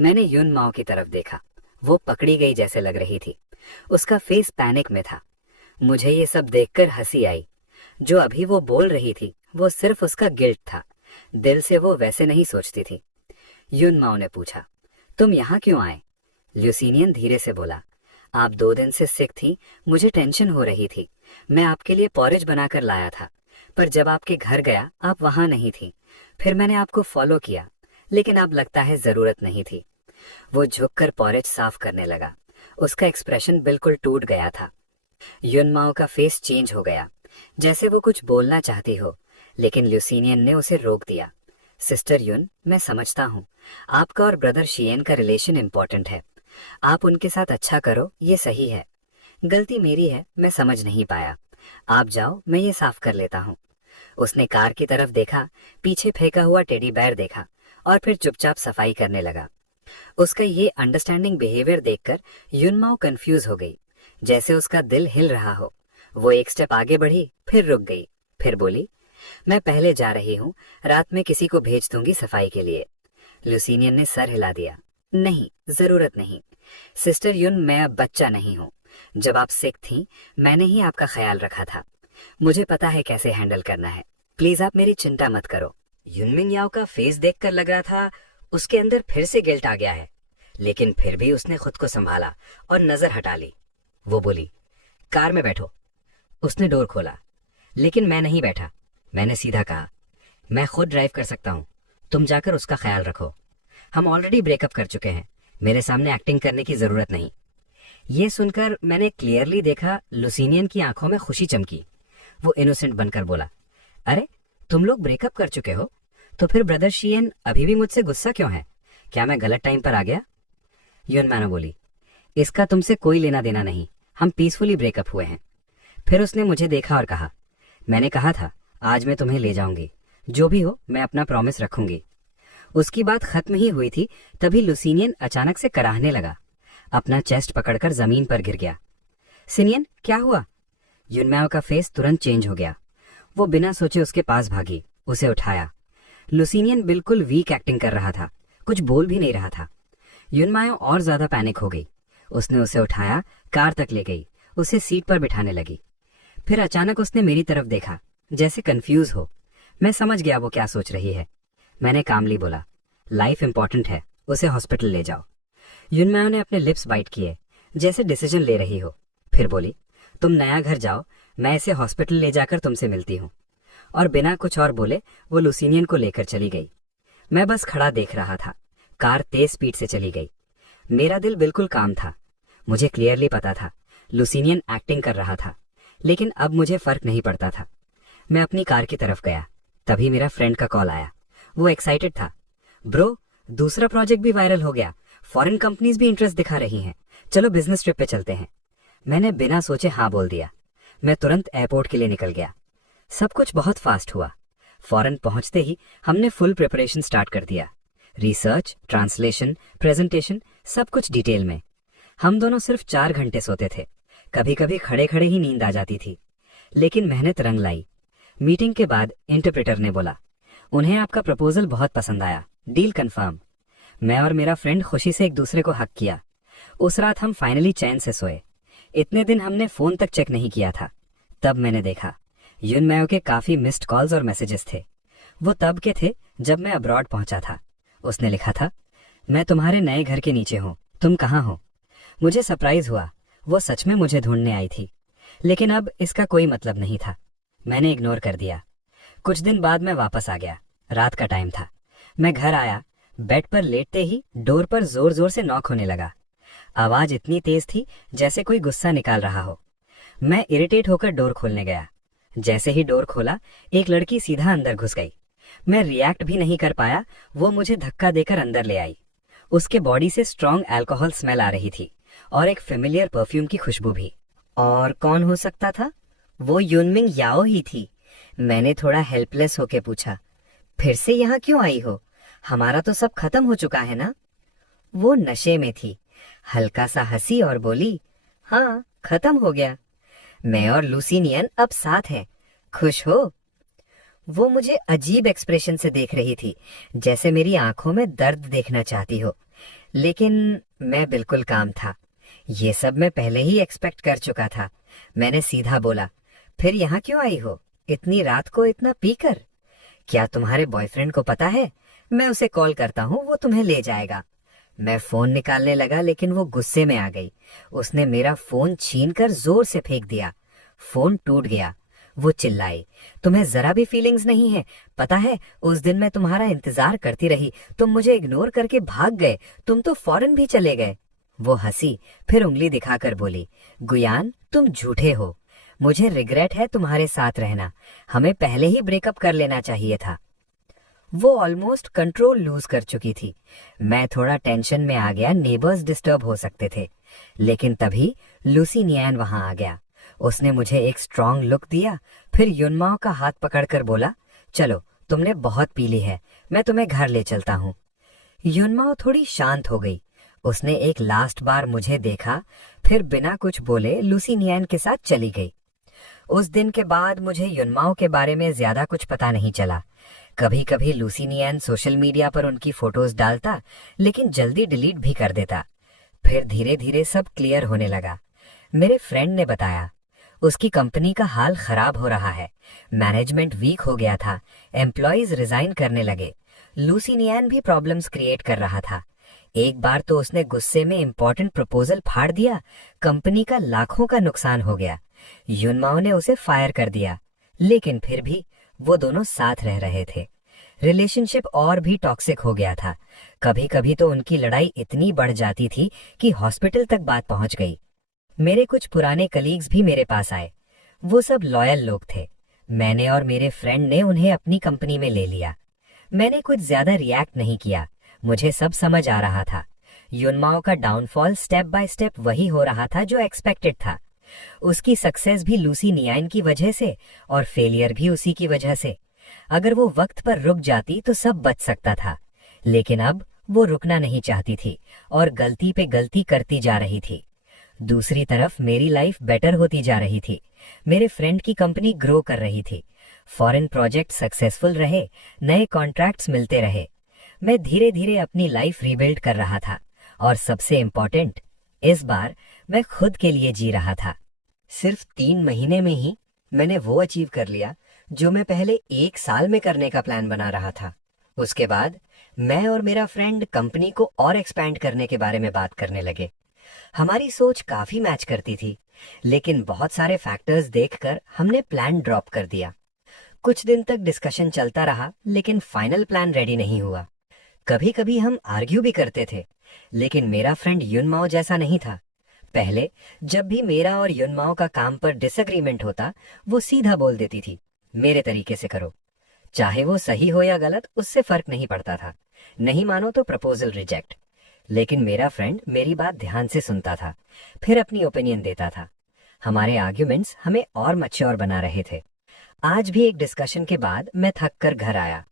मैंने युन माओ की तरफ देखा। वो पकड़ी गई जैसे लग रही थी। उसका फेस पैनिक में था। मुझे ये सब देखकर हंसी आई। जो अभी वो बोल रही थी वो सिर्फ उसका गिल्ट था। दिल से वो वैसे नहीं सोचती थी। युन माओ ने पूछा, तुम यहाँ क्यों आए? ल्यूसीनियन धीरे से बोला, आप 2 दिन से सिक थी, मुझे टेंशन हो रही थी। मैं आपके लिए पॉरेज बनाकर लाया था, पर जब आपके घर गया आप वहां नहीं थी। फिर मैंने आपको फॉलो किया, लेकिन अब लगता है जरूरत नहीं थी। वो झुककर पॉरेज साफ करने लगा। उसका एक्सप्रेशन बिल्कुल टूट गया था। युन माओ का फेस चेंज हो गया, जैसे वो कुछ बोलना चाहती हो, लेकिन ल्यूसीनियन ने उसे रोक दिया। सिस्टर युन, मैं समझता हूँ आपका और ब्रदर शियन का रिलेशन इंपॉर्टेंट है। आप उनके साथ अच्छा करो, ये सही है। गलती मेरी है, मैं समझ नहीं पाया। आप जाओ, मैं ये साफ कर लेता हूँ। उसने कार की तरफ देखा, पीछे फेंका हुआ टेडी बेयर देखा और फिर चुपचाप सफाई करने लगा। उसका ये अंडरस्टैंडिंग बिहेवियर देखकर युनमाओ कंफ्यूज हो गई, जैसे उसका दिल हिल रहा हो। वो एक स्टेप आगे बढ़ी, फिर रुक गई, फिर बोली, मैं पहले जा रही हूँ, रात में किसी को भेज दूंगी सफाई के लिए। ल्यूसीनियन ने सर हिला दिया, नहीं, जरूरत नहीं। सिस्टर युन, मैं अब बच्चा नहीं हूँ। जब आप सिक थी मैंने ही आपका ख्याल रखा था। मुझे पता है कैसे हैंडल करना है। प्लीज आप मेरी चिंता मत करो। युनमिंग याओ का फेस देखकर लग रहा था उसके अंदर फिर से गिल्ट आ गया है, लेकिन फिर भी उसने खुद को संभाला और नजर हटा ली। वो बोली, कार में बैठो। उसने डोर खोला, लेकिन मैं नहीं बैठा। मैंने सीधा कहा, मैं खुद ड्राइव कर सकता हूँ, तुम जाकर उसका ख्याल रखो। हम ऑलरेडी ब्रेकअप कर चुके हैं, मेरे सामने एक्टिंग करने की जरूरत नहीं। ये सुनकर मैंने क्लियरली देखा लुसीनियन की आंखों में खुशी चमकी। वो इनोसेंट बनकर बोला, अरे तुम लोग ब्रेकअप कर चुके हो, तो फिर ब्रदर शियन अभी भी मुझसे गुस्सा क्यों है? क्या मैं गलत टाइम पर आ गया? युन मानो बोली, इसका तुमसे कोई लेना देना नहीं, हम पीसफुली ब्रेकअप हुए हैं। फिर उसने मुझे देखा और कहा, मैंने कहा था आज मैं तुम्हें ले जाऊंगी, जो भी हो मैं अपना प्रॉमिस रखूंगी। उसकी बात खत्म ही हुई थी तभी लुसीनियन अचानक से कराहने लगा। अपना चेस्ट पकड़कर जमीन पर गिर गया। सिनियन, क्या हुआ? युनमाओ का फेस तुरंत चेंज हो गया। वो बिना सोचे उसके पास भागी, उसे उठाया। लुसीनियन बिल्कुल वीक एक्टिंग कर रहा था, कुछ बोल भी नहीं रहा था। युनमाओ और ज्यादा पैनिक हो गई। उसने उसे उठाया, कार तक ले गई, उसे सीट पर बिठाने लगी। फिर अचानक उसने मेरी तरफ देखा, जैसे कंफ्यूज हो। मैं समझ गया वो क्या सोच रही है। मैंने कामली बोला, लाइफ इंपॉर्टेंट है, उसे हॉस्पिटल ले जाओ। युनमाओ ने अपने लिप्स बाइट किए, जैसे डिसीजन ले रही हो। फिर बोली, तुम नया घर जाओ, मैं इसे हॉस्पिटल ले जाकर तुमसे मिलती हूँ। और बिना कुछ और बोले वो लुसीनियन को लेकर चली गई। मैं बस खड़ा देख रहा था। कार तेज स्पीड से चली गई। मेरा दिल बिल्कुल काम था। मुझे क्लियरली पता था लुसीनियन एक्टिंग कर रहा था, लेकिन अब मुझे फर्क नहीं पड़ता था। मैं अपनी कार की तरफ गया, तभी मेरा फ्रेंड का कॉल आया। वो एक्साइटेड था, ब्रो दूसरा प्रोजेक्ट भी वायरल हो गया, फॉरेन कंपनीज भी इंटरेस्ट दिखा रही हैं, चलो बिजनेस ट्रिप पे चलते हैं। मैंने बिना सोचे हाँ बोल दिया। मैं तुरंत एयरपोर्ट के लिए निकल गया। सब कुछ बहुत फास्ट हुआ। फॉरेन पहुंचते ही हमने फुल प्रिपरेशन स्टार्ट कर दिया। रिसर्च, ट्रांसलेशन, प्रेजेंटेशन, सब कुछ डिटेल में। हम दोनों सिर्फ 4 घंटे सोते थे। कभी कभी खड़े खड़े ही नींद आ जाती थी, लेकिन मेहनत रंग लाई। मीटिंग के बाद इंटरप्रेटर ने बोला, उन्हें आपका प्रपोजल बहुत पसंद आया, डील कंफर्म। मैं और मेरा फ्रेंड खुशी से एक दूसरे को हक किया। उस रात हम फाइनली चैन से सोए। इतने दिन हमने फोन तक चेक नहीं किया था। तब मैंने देखा युनमाओ के काफी मिस्ड कॉल्स और मैसेजेस थे। वो तब के थे जब मैं अब्रॉड पहुंचा था। उसने लिखा था, मैं तुम्हारे नए घर के नीचे हूँ, तुम कहाँ हो? मुझे सरप्राइज हुआ, वो सच में मुझे ढूंढने आई थी। लेकिन अब इसका कोई मतलब नहीं था। मैंने इग्नोर कर दिया। कुछ दिन बाद मैं वापस आ गया। रात का टाइम था। मैं घर आया, बेड पर लेटते ही डोर पर जोर जोर से नॉक होने लगा। आवाज इतनी तेज थी जैसे कोई गुस्सा निकाल रहा हो। मैं इरिटेट होकर डोर खोलने गया। जैसे ही डोर खोला, एक लड़की सीधा अंदर घुस गई। मैं रिएक्ट भी नहीं कर पाया, वो मुझे धक्का देकर अंदर ले आई। उसके बॉडी से स्ट्रॉन्ग अल्कोहल स्मेल आ रही थी और एक फेमिलियर परफ्यूम की खुशबू भी। और कौन हो सकता था? वो युनमिंग याओ ही थी। मैंने थोड़ा हेल्पलेस होके पूछा, फिर से यहाँ क्यों आई हो? हमारा तो सब खत्म हो चुका है ना? वो नशे में थी, हल्का सा हंसी और बोली, हाँ खत्म हो गया, मैं और लूसीनियन अब साथ हैं। खुश हो? वो मुझे अजीब एक्सप्रेशन से देख रही थी, जैसे मेरी आंखों में दर्द देखना चाहती हो। लेकिन मैं बिल्कुल काम था। ये सब मैं पहले ही एक्सपेक्ट कर चुका था। मैंने सीधा बोला, फिर यहाँ क्यों आई हो इतनी रात को इतना पीकर? क्या तुम्हारे बॉयफ्रेंड को पता है? मैं उसे कॉल करता हूँ, वो तुम्हें ले जाएगा। मैं फोन निकालने लगा, लेकिन वो गुस्से में आ गई। उसने मेरा फोन छीनकर जोर से फेंक दिया। फोन टूट गया। वो चिल्लाई, तुम्हें जरा भी फीलिंग्स नहीं है? पता है, उस दिन मैं तुम्हारा इंतजार करती रही, तुम मुझे इग्नोर करके भाग गए, तुम तो फौरन भी चले गए। वो हंसी, फिर उंगली दिखाकर बोली, गुयान तुम झूठे हो। मुझे रिग्रेट है तुम्हारे साथ रहना। हमें पहले ही ब्रेकअप कर लेना चाहिए था। वो ऑलमोस्ट कंट्रोल लूज कर चुकी थी। मैं थोड़ा टेंशन में आ गया, नेबर्स डिस्टर्ब हो सकते थे। लेकिन तभी लूसी नियान वहां आ गया। उसने मुझे एक स्ट्रांग लुक दिया, फिर युनमाओ का हाथ पकड़कर बोला, चलो तुमने बहुत पी ली है, मैं तुम्हें घर ले चलता हूँ। युनमाओ थोड़ी शांत हो गई। उसने एक लास्ट बार मुझे देखा, फिर बिना कुछ बोले लूसी नियान के साथ चली गई। उस दिन के बाद मुझे युनमाओ के बारे में ज्यादा कुछ पता नहीं चला। कभी कभी लूसी नियान सोशल मीडिया पर उनकी फोटोज डालता, लेकिन जल्दी डिलीट भी कर देता। फिर धीरे धीरे सब क्लियर होने लगा। मेरे फ्रेंड ने बताया, उसकी कंपनी का हाल खराब हो रहा है, मैनेजमेंट वीक हो गया था, एम्प्लॉयज रिजाइन करने लगे। लूसी नियान भी प्रॉब्लम्स क्रिएट कर रहा था। एक बार तो उसने गुस्से में इम्पोर्टेंट प्रपोजल फाड़ दिया, कंपनी का लाखों का नुकसान हो गया। युनमाओ ने उसे फायर कर दिया, लेकिन फिर भी वो दोनों साथ रह रहे थे। रिलेशनशिप और भी टॉक्सिक हो गया था। कभी कभी तो उनकी लड़ाई इतनी बढ़ जाती थी कि हॉस्पिटल तक बात पहुंच गई। मेरे कुछ पुराने कलीग्स भी मेरे पास आए। वो सब लॉयल लोग थे। मैंने और मेरे फ्रेंड ने उन्हें अपनी कंपनी में ले लिया। मैंने कुछ ज्यादा रिएक्ट नहीं किया, मुझे सब समझ आ रहा था। युनमाओ का डाउनफॉल स्टेप बाय स्टेप वही हो रहा था जो एक्सपेक्टेड था। उसकी सक्सेस भी लूसी नियान की वजह से, और फेलियर भी उसी की वजह से। अगर वो वक्त पर रुक जाती तो सब बच सकता था, लेकिन अब वो रुकना नहीं चाहती थी और गलती पे गलती करती जा रही थी। दूसरी तरफ मेरी लाइफ बेटर होती जा रही थी। मेरे फ्रेंड की कंपनी ग्रो कर रही थी, फॉरेन प्रोजेक्ट सक्सेसफुल रहे, नए कॉन्ट्रैक्ट्स मिलते रहे। मैं धीरे धीरे अपनी लाइफ रीबिल्ड कर रहा था, और सबसे इम्पोर्टेंट, इस बार मैं खुद के लिए जी रहा था। सिर्फ 3 महीने में ही मैंने वो अचीव कर लिया जो मैं पहले 1 साल में करने का प्लान बना रहा था। उसके बाद मैं और मेरा फ्रेंड कंपनी को और एक्सपैंड करने के बारे में बात करने लगे। हमारी सोच काफी मैच करती थी, लेकिन बहुत सारे फैक्टर्स देखकर हमने प्लान ड्रॉप कर दिया। कुछ दिन तक डिस्कशन चलता रहा, लेकिन फाइनल प्लान रेडी नहीं हुआ। कभी कभी हम आर्ग्यू भी करते थे, लेकिन मेरा फ्रेंड युनमाओ जैसा नहीं था। पहले जब भी मेरा और युनमाओ का काम पर डिसएग्रीमेंट होता, वो सीधा बोल देती थी, मेरे तरीके से करो। चाहे वो सही हो या गलत, उससे फर्क नहीं पड़ता था। नहीं मानो तो प्रपोजल रिजेक्ट। लेकिन मेरा फ्रेंड मेरी बात ध्यान से सुनता था, फिर अपनी ओपिनियन देता था। हमारे आर्ग्यूमेंट्स हमें और मैच्योर बना रहे थे। आज भी एक डिस्कशन के बाद मैं थक कर घर आया।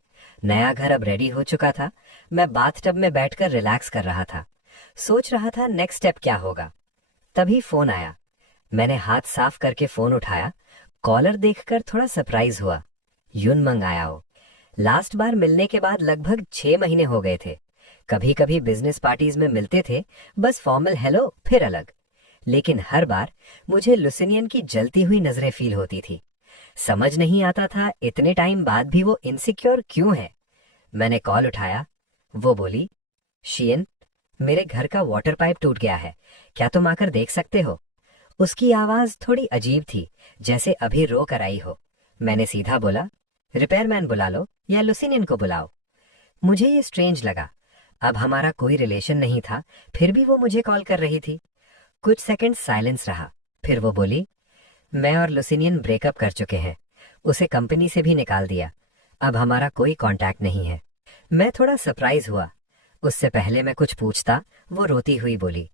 नया घर अब रेडी हो चुका था। मैं बाथटब में बैठकर रिलैक्स कर रहा था, सोच रहा था नेक्स्ट स्टेप क्या होगा। तभी फोन आया। मैंने हाथ साफ करके फोन उठाया। कॉलर देखकर थोड़ा सरप्राइज हुआ। युनमंग आया हो। लास्ट बार मिलने के बाद लगभग 6 महीने हो गए थे। कभी कभी बिजनेस पार्टीज में मिलते थे, बस फॉर्मल हेलो फिर अलग। लेकिन हर बार मुझे लुसिनियन की जलती हुई नजरें फील होती थी। समझ नहीं आता था इतने टाइम बाद भी वो इनसिक्योर क्यों है। मैंने कॉल उठाया। वो बोली, शियन, मेरे घर का वाटर पाइप टूट गया है, क्या तुम आकर देख सकते हो? उसकी आवाज थोड़ी अजीब थी, जैसे अभी रो कर आई हो। मैंने सीधा बोला, रिपेयरमैन बुला लो या लुसिनियन को बुलाओ। मुझे ये स्ट्रेंज लगा। अब हमारा कोई रिलेशन नहीं था, फिर भी वो मुझे कॉल कर रही थी। कुछ सेकंड साइलेंस रहा, फिर वो बोली, मैं और लुसिनियन ब्रेकअप कर चुके हैं, उसे कंपनी से भी निकाल दिया, अब हमारा कोई कांटेक्ट नहीं है। मैं थोड़ा सरप्राइज हुआ। उससे पहले मैं कुछ पूछता, वो रोती हुई बोली,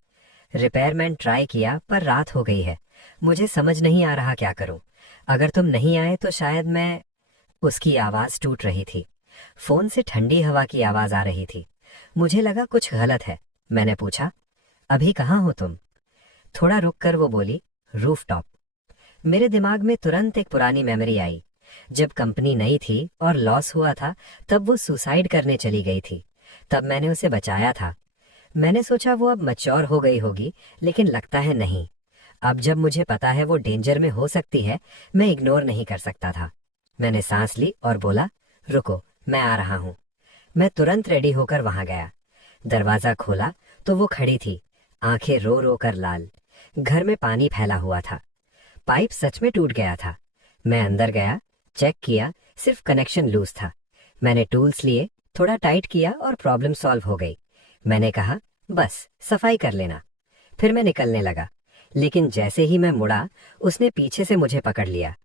रिपेयरमैन ट्राई किया पर रात हो गई है, मुझे समझ नहीं आ रहा क्या करूं। अगर तुम नहीं आए तो शायद मैं। उसकी आवाज टूट रही थी। फोन से ठंडी हवा की आवाज आ रही थी। मुझे लगा कुछ गलत है। मैंने पूछा, अभी कहाँ हो तुम? थोड़ा रुक कर वो बोली, रूफटॉप। मेरे दिमाग में तुरंत एक पुरानी मेमोरी आई। जब कंपनी नई थी और लॉस हुआ था, तब वो सुसाइड करने चली गई थी। तब मैंने उसे बचाया था। मैंने सोचा वो अब मैच्योर हो गई होगी, लेकिन लगता है नहीं। अब जब मुझे पता है वो डेंजर में हो सकती है, मैं इग्नोर नहीं कर सकता था। मैंने सांस ली और बोला, रुको, मैं आ रहा हूँ। मैं तुरंत रेडी होकर वहां गया। दरवाजा खोला तो वो खड़ी थी, आंखें रो रो कर लाल। घर में पानी फैला हुआ था। पाइप सच में टूट गया था। मैं अंदर गया, चेक किया, सिर्फ कनेक्शन लूज था। मैंने टूल्स लिए, थोड़ा टाइट किया और प्रॉब्लम सॉल्व हो गई। मैंने कहा, बस सफाई कर लेना। फिर मैं निकलने लगा, लेकिन जैसे ही मैं मुड़ा, उसने पीछे से मुझे पकड़ लिया।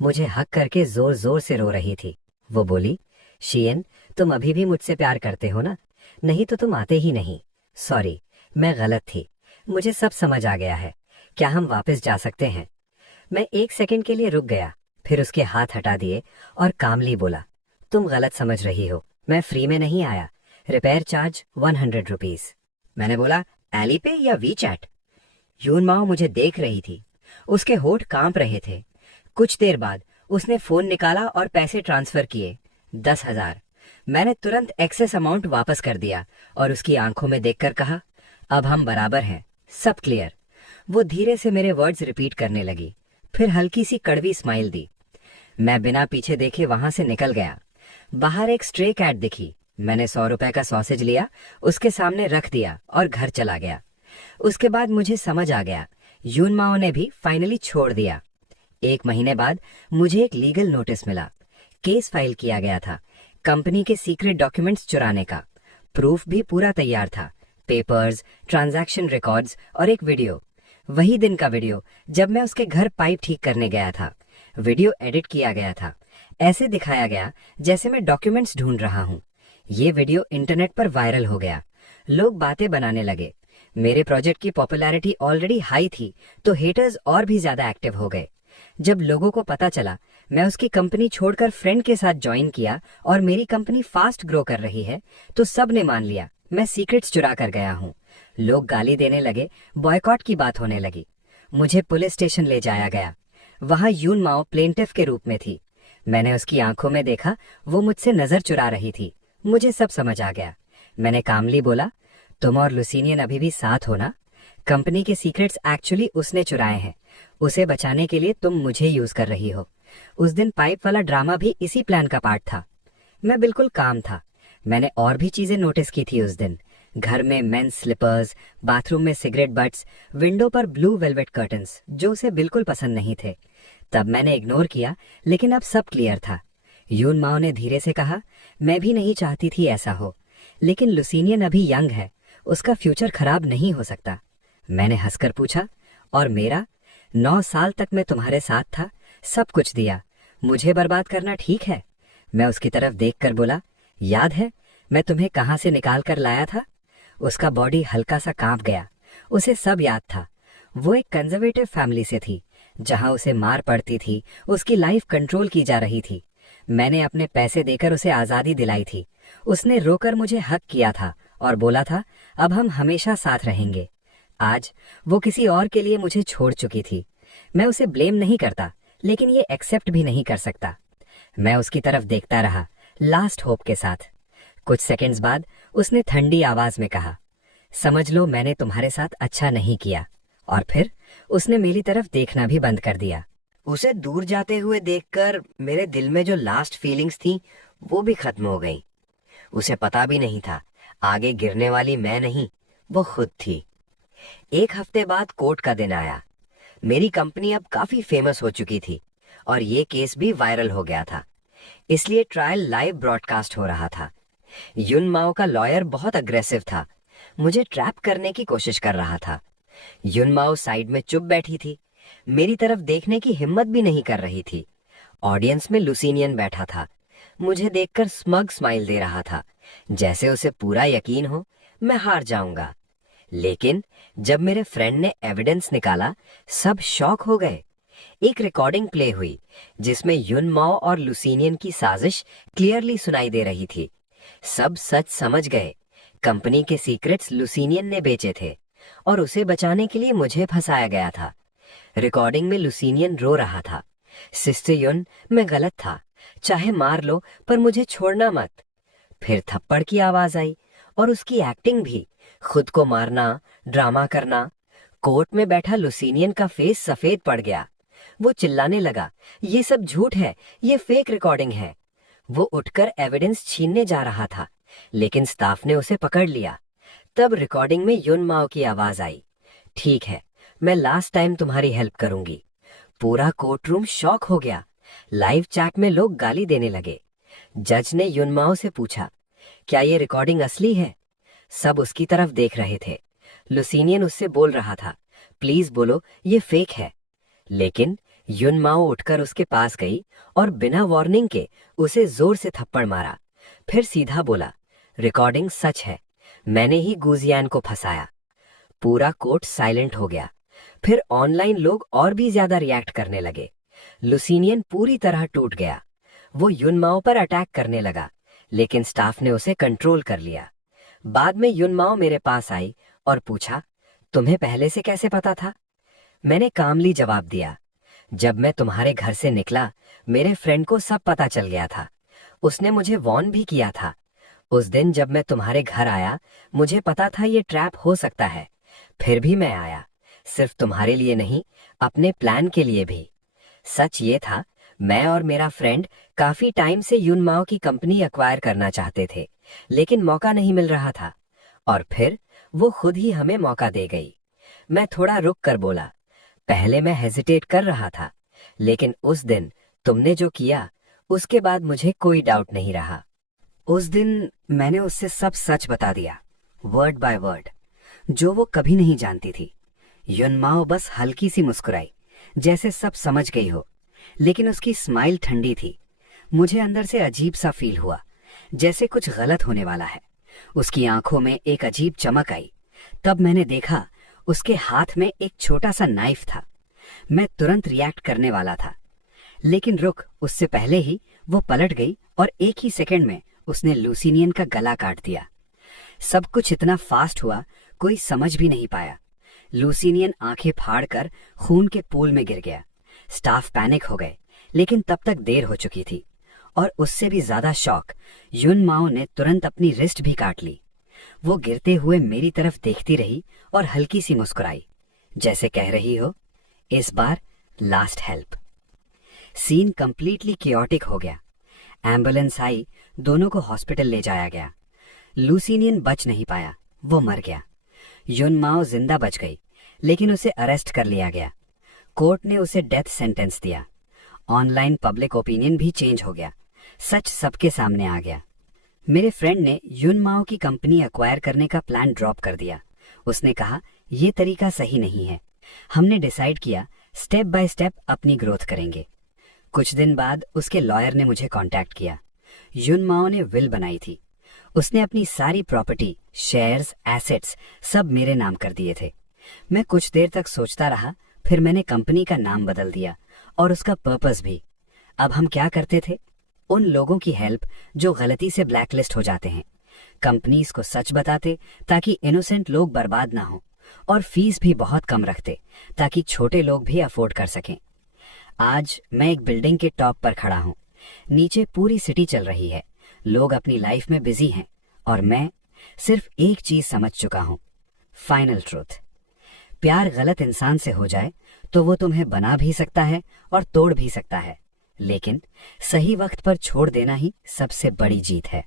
मुझे हक करके जोर जोर से रो रही थी। वो बोली, शियन, तुम अभी भी मुझसे प्यार करते हो ना? नहीं तो तुम आते ही नहीं। सॉरी, मैं गलत थी। मुझे सब समझ आ गया है। क्या हम वापस जा सकते हैं? मैं 1 सेकंड के लिए रुक गया, फिर उसके हाथ हटा दिए और कामली बोला, तुम गलत समझ रही हो। मैं फ्री में नहीं आया। Repair charge 100 rupees. मैंने बोला, एली पे या वी चैट? यून माओ मुझे देख रही थी। उसके होठ कांप रहे थे। कुछ देर बाद उसने फोन निकाला और पैसे ट्रांसफर किए, 10,000। मैंने तुरंत एक्सेस अमाउंट वापस कर दिया और उसकी आंखों में देखकर कहा, अब हम बराबर हैं, सब क्लियर। वो धीरे से मेरे वर्ड्स रिपीट करने लगी, फिर हल्की सी कड़वी स्माइल दी। मैं बिना पीछे देखे वहां से निकल गया। बाहर एक स्ट्रे कैट दिखी। मैंने 100 रुपए का सॉसेज लिया, उसके सामने रख दिया और घर चला गया। उसके बाद मुझे समझ आ गया, यून माओ ने भी फाइनली छोड़ दिया। 1 महीने बाद मुझे एक लीगल नोटिस मिला। केस फाइल किया गया था, कंपनी के सीक्रेट डॉक्यूमेंट्स चुराने का। प्रूफ भी पूरा तैयार था, पेपर्स, ट्रांजैक्शन रिकॉर्ड्स और एक वीडियो। वही दिन का वीडियो जब मैं उसके घर पाइप ठीक करने गया था। वीडियो एडिट किया गया था। ऐसे दिखाया गया जैसे मैं डॉक्यूमेंट्स ढूंढ रहा हूँ। ये वीडियो इंटरनेट पर वायरल हो गया। लोग बातें बनाने लगे। मेरे प्रोजेक्ट की पॉपुलैरिटी ऑलरेडी हाई थी, तो हेटर्स और भी ज्यादा एक्टिव हो गए। जब लोगों को पता चला मैं उसकी कंपनी छोड़कर फ्रेंड के साथ ज्वाइन किया और मेरी कंपनी फास्ट ग्रो कर रही है, तो सब ने मान लिया मैं सीक्रेट्स चुरा कर गया हूँ। लोग गाली देने लगे, बॉयकॉट की बात होने लगी। मुझे पुलिस स्टेशन ले जाया गया। वहां यून माओ प्लेंटिफ के रूप में थी। मैंने उसकी आंखों में देखा, वो मुझसे नजर चुरा रही थी। मुझे सब समझ आ गया। मैंने कामली बोला, तुम और लुसीनियन अभी भी साथ हो ना? कंपनी के सीक्रेट्स एक्चुअली उसने चुराए हैं। उसे बचाने के लिए तुम मुझे यूज कर रही हो। उस दिन पाइप वाला ड्रामा भी इसी प्लान का पार्ट था। मैं बिल्कुल काम था। मैंने और भी चीजें नोटिस की थी उस दिन। घर में मेंस स्लीपर्स, बाथरूम में सिगरेट बट्स, विंडो पर ब्लू वेलवेट कर्टन्स, जो उसे बिल्कुल पसंद नहीं थे। तब मैंने इग्नोर किया, लेकिन अब सब क्लियर था। यून माओ ने धीरे से कहा, मैं भी नहीं चाहती थी ऐसा हो, लेकिन लुसीनियन अभी यंग है, उसका फ्यूचर खराब नहीं हो सकता। मैंने हंसकर पूछा, और मेरा? 9 साल तक मैं तुम्हारे साथ था, सब कुछ दिया, मुझे बर्बाद करना ठीक है? मैं उसकी तरफ देखकर बोला, याद है मैं तुम्हें कहाँ से निकाल कर लाया था? उसका बॉडी हल्का सा कांप गया। उसे सब याद था। वो एक कंजर्वेटिव फैमिली से थी, जहां उसे मार पड़ती थी, उसकी लाइफ कंट्रोल की जा रही थी। मैंने अपने पैसे देकर उसे आजादी दिलाई थी। उसने रोकर मुझे हक किया था और बोला था, अब हम हमेशा साथ रहेंगे। आज वो किसी और के लिए मुझे छोड़ चुकी थी। मैं उसे ब्लेम नहीं करता, लेकिन ये एक्सेप्ट भी नहीं कर सकता। मैं उसकी तरफ देखता रहा, लास्ट होप के साथ। कुछ सेकंड्स बाद उसने ठंडी आवाज में कहा, समझ लो मैंने तुम्हारे साथ अच्छा नहीं किया। और फिर उसने मेरी तरफ देखना भी बंद कर दिया। उसे दूर जाते हुए देखकर मेरे दिल में जो लास्ट फीलिंग्स थी वो भी खत्म हो गई। उसे पता भी नहीं था आगे गिरने वाली मैं नहीं, वो खुद थी। 1 हफ्ते बाद कोर्ट का दिन आया। मेरी कंपनी अब काफी फेमस हो चुकी थी और ये केस भी वायरल हो गया था, इसलिए ट्रायल लाइव ब्रॉडकास्ट हो रहा था। युन माओ का लॉयर बहुत अग्रेसिव था, मुझे ट्रैप करने की कोशिश कर रहा था। युन माओ साइड में चुप बैठी थी, मेरी तरफ देखने की हिम्मत भी नहीं कर रही थी। ऑडियंस में लुसीनियन बैठा था, मुझे देखकर स्मग स्माइल दे रहा था, जैसे उसे पूरा यकीन हो मैं हार जाऊंगा। लेकिन जब मेरे फ्रेंड ने एविडेंस निकाला, सब शॉक हो गए। एक रिकॉर्डिंग प्ले हुई जिसमें युन माओ और लुसीनियन की साजिश क्लियरली सुनाई दे रही थी। सब सच समझ गए। कंपनी के सीक्रेट्स लुसीनियन ने बेचे थे और उसे बचाने के लिए मुझे फंसाया गया था। रिकॉर्डिंग में लुसीनियन रो रहा था। सिस्टर युन, मैं गलत था, चाहे मार लो पर मुझे छोड़ना मत। फिर थप्पड़ की आवाज आई और उसकी एक्टिंग भी, खुद को मारना, ड्रामा करना। कोर्ट में बैठा लुसीनियन का फेस सफेद पड़ गया। वो चिल्लाने लगा, ये सब झूठ है, ये फेक रिकॉर्डिंग है। वो उठकर एविडेंस छीनने जा रहा था, लेकिन स्टाफ ने उसे पकड़ लिया। तब रिकॉर्डिंग में युन माओ की आवाज आई, ठीक है, मैं लास्ट टाइम तुम्हारी हेल्प करूंगी। पूरा कोर्ट रूम शॉक हो गया। लाइव चैट में लोग गाली देने लगे। जज ने युन माओ से पूछा, क्या ये रिकॉर्डिंग असली है? सब उसकी तरफ देख रहे थे। लुसीनियन उससे बोल रहा था, प्लीज बोलो ये फेक है। लेकिन युन माओ उठकर उसके पास गई और बिना वार्निंग के उसे जोर से थप्पड़ मारा। फिर सीधा बोला, रिकॉर्डिंग सच है, मैंने ही गुजियान को फंसाया। पूरा कोर्ट साइलेंट हो गया। फिर ऑनलाइन लोग और भी ज्यादा रिएक्ट करने लगे। लुसीनियन पूरी तरह टूट गया। वो युन माओ पर अटैक करने लगा, लेकिन स्टाफ ने उसे कंट्रोल कर लिया। बाद में युन माओ मेरे पास आई और पूछा, तुम्हें पहले से कैसे पता था? मैंने कामली जवाब दिया, जब मैं तुम्हारे घर से निकला मेरे फ्रेंड को सब पता चल गया था। उसने मुझे वॉर्न भी किया था। उस दिन जब मैं तुम्हारे घर आया मुझे पता था ये ट्रैप हो सकता है, फिर भी मैं आया, सिर्फ तुम्हारे लिए नहीं, अपने प्लान के लिए भी। सच ये था, मैं और मेरा फ्रेंड काफी टाइम से युन माओ की कंपनी एक्वायर करना चाहते थे, लेकिन मौका नहीं मिल रहा था। और फिर वो खुद ही हमें मौका दे गई। मैं थोड़ा रुक कर बोला, पहले मैं हेजिटेट कर रहा था, लेकिन उस दिन तुमने जो किया उसके बाद मुझे कोई डाउट नहीं रहा। उस दिन मैंने उससे सब सच बता दिया, वर्ड बाय वर्ड, जो वो कभी नहीं जानती थी। युन माओ बस हल्की सी मुस्कुराई, जैसे सब समझ गई हो, लेकिन उसकी स्माइल ठंडी थी। मुझे अंदर से अजीब सा फील हुआ, जैसे कुछ गलत होने वाला है। उसकी आंखों में एक अजीब चमक आई। तब मैंने देखा उसके हाथ में एक छोटा सा नाइफ था। मैं तुरंत रिएक्ट करने वाला था, लेकिन रुक, उससे पहले ही वो पलट गई और एक ही सेकंड में उसने लुसीनियन का गला काट दिया। सब कुछ इतना फास्ट हुआ, कोई समझ भी नहीं पाया। लुसीनियन आंखें फाड़कर खून के पूल में गिर गया। स्टाफ पैनिक हो गए, लेकिन तब तक देर हो चुकी थी। और उससे भी ज्यादा शॉक, युन माओ ने तुरंत अपनी रिस्ट भी काट ली। वो गिरते हुए मेरी तरफ देखती रही और हल्की सी मुस्कुराई, जैसे कह रही हो, इस बार last help. Scene completely chaotic हो गया। एम्बुलेंस आई, दोनों को हॉस्पिटल ले जाया गया। लुसीनियन बच नहीं पाया, वो मर गया। युन माओ जिंदा बच गई, लेकिन उसे अरेस्ट कर लिया गया। कोर्ट ने उसे डेथ सेंटेंस दिया। ऑनलाइन पब्लिक ओपिनियन भी चेंज हो गया। सच सबके सामने आ गया। मेरे फ्रेंड ने युन माओ की कंपनी एक्वायर करने का प्लान ड्रॉप कर दिया। उसने कहा, ये तरीका सही नहीं है। हमने डिसाइड किया स्टेप बाय स्टेप अपनी ग्रोथ करेंगे। कुछ दिन बाद उसके लॉयर ने मुझे कांटेक्ट किया। युन माओ ने विल बनाई थी। उसने अपनी सारी प्रॉपर्टी, शेयर्स, एसेट्स सब मेरे नाम कर दिए थे। मैं कुछ देर तक सोचता रहा, फिर मैंने कंपनी का नाम बदल दिया और उसका पर्पस भी। अब हम क्या करते थे? उन लोगों की हेल्प जो गलती से ब्लैकलिस्ट हो जाते हैं। कंपनीज को सच बताते ताकि इनोसेंट लोग बर्बाद ना हो, और फीस भी बहुत कम रखते ताकि छोटे लोग भी अफोर्ड कर सकें। आज मैं एक बिल्डिंग के टॉप पर खड़ा हूँ। नीचे पूरी सिटी चल रही है, लोग अपनी लाइफ में बिजी हैं, और मैं सिर्फ एक चीज समझ चुका हूँ, फाइनल ट्रूथ। प्यार गलत इंसान से हो जाए तो वो तुम्हें बना भी सकता है और तोड़ भी सकता है, लेकिन सही वक्त पर छोड़ देना ही सबसे बड़ी जीत है।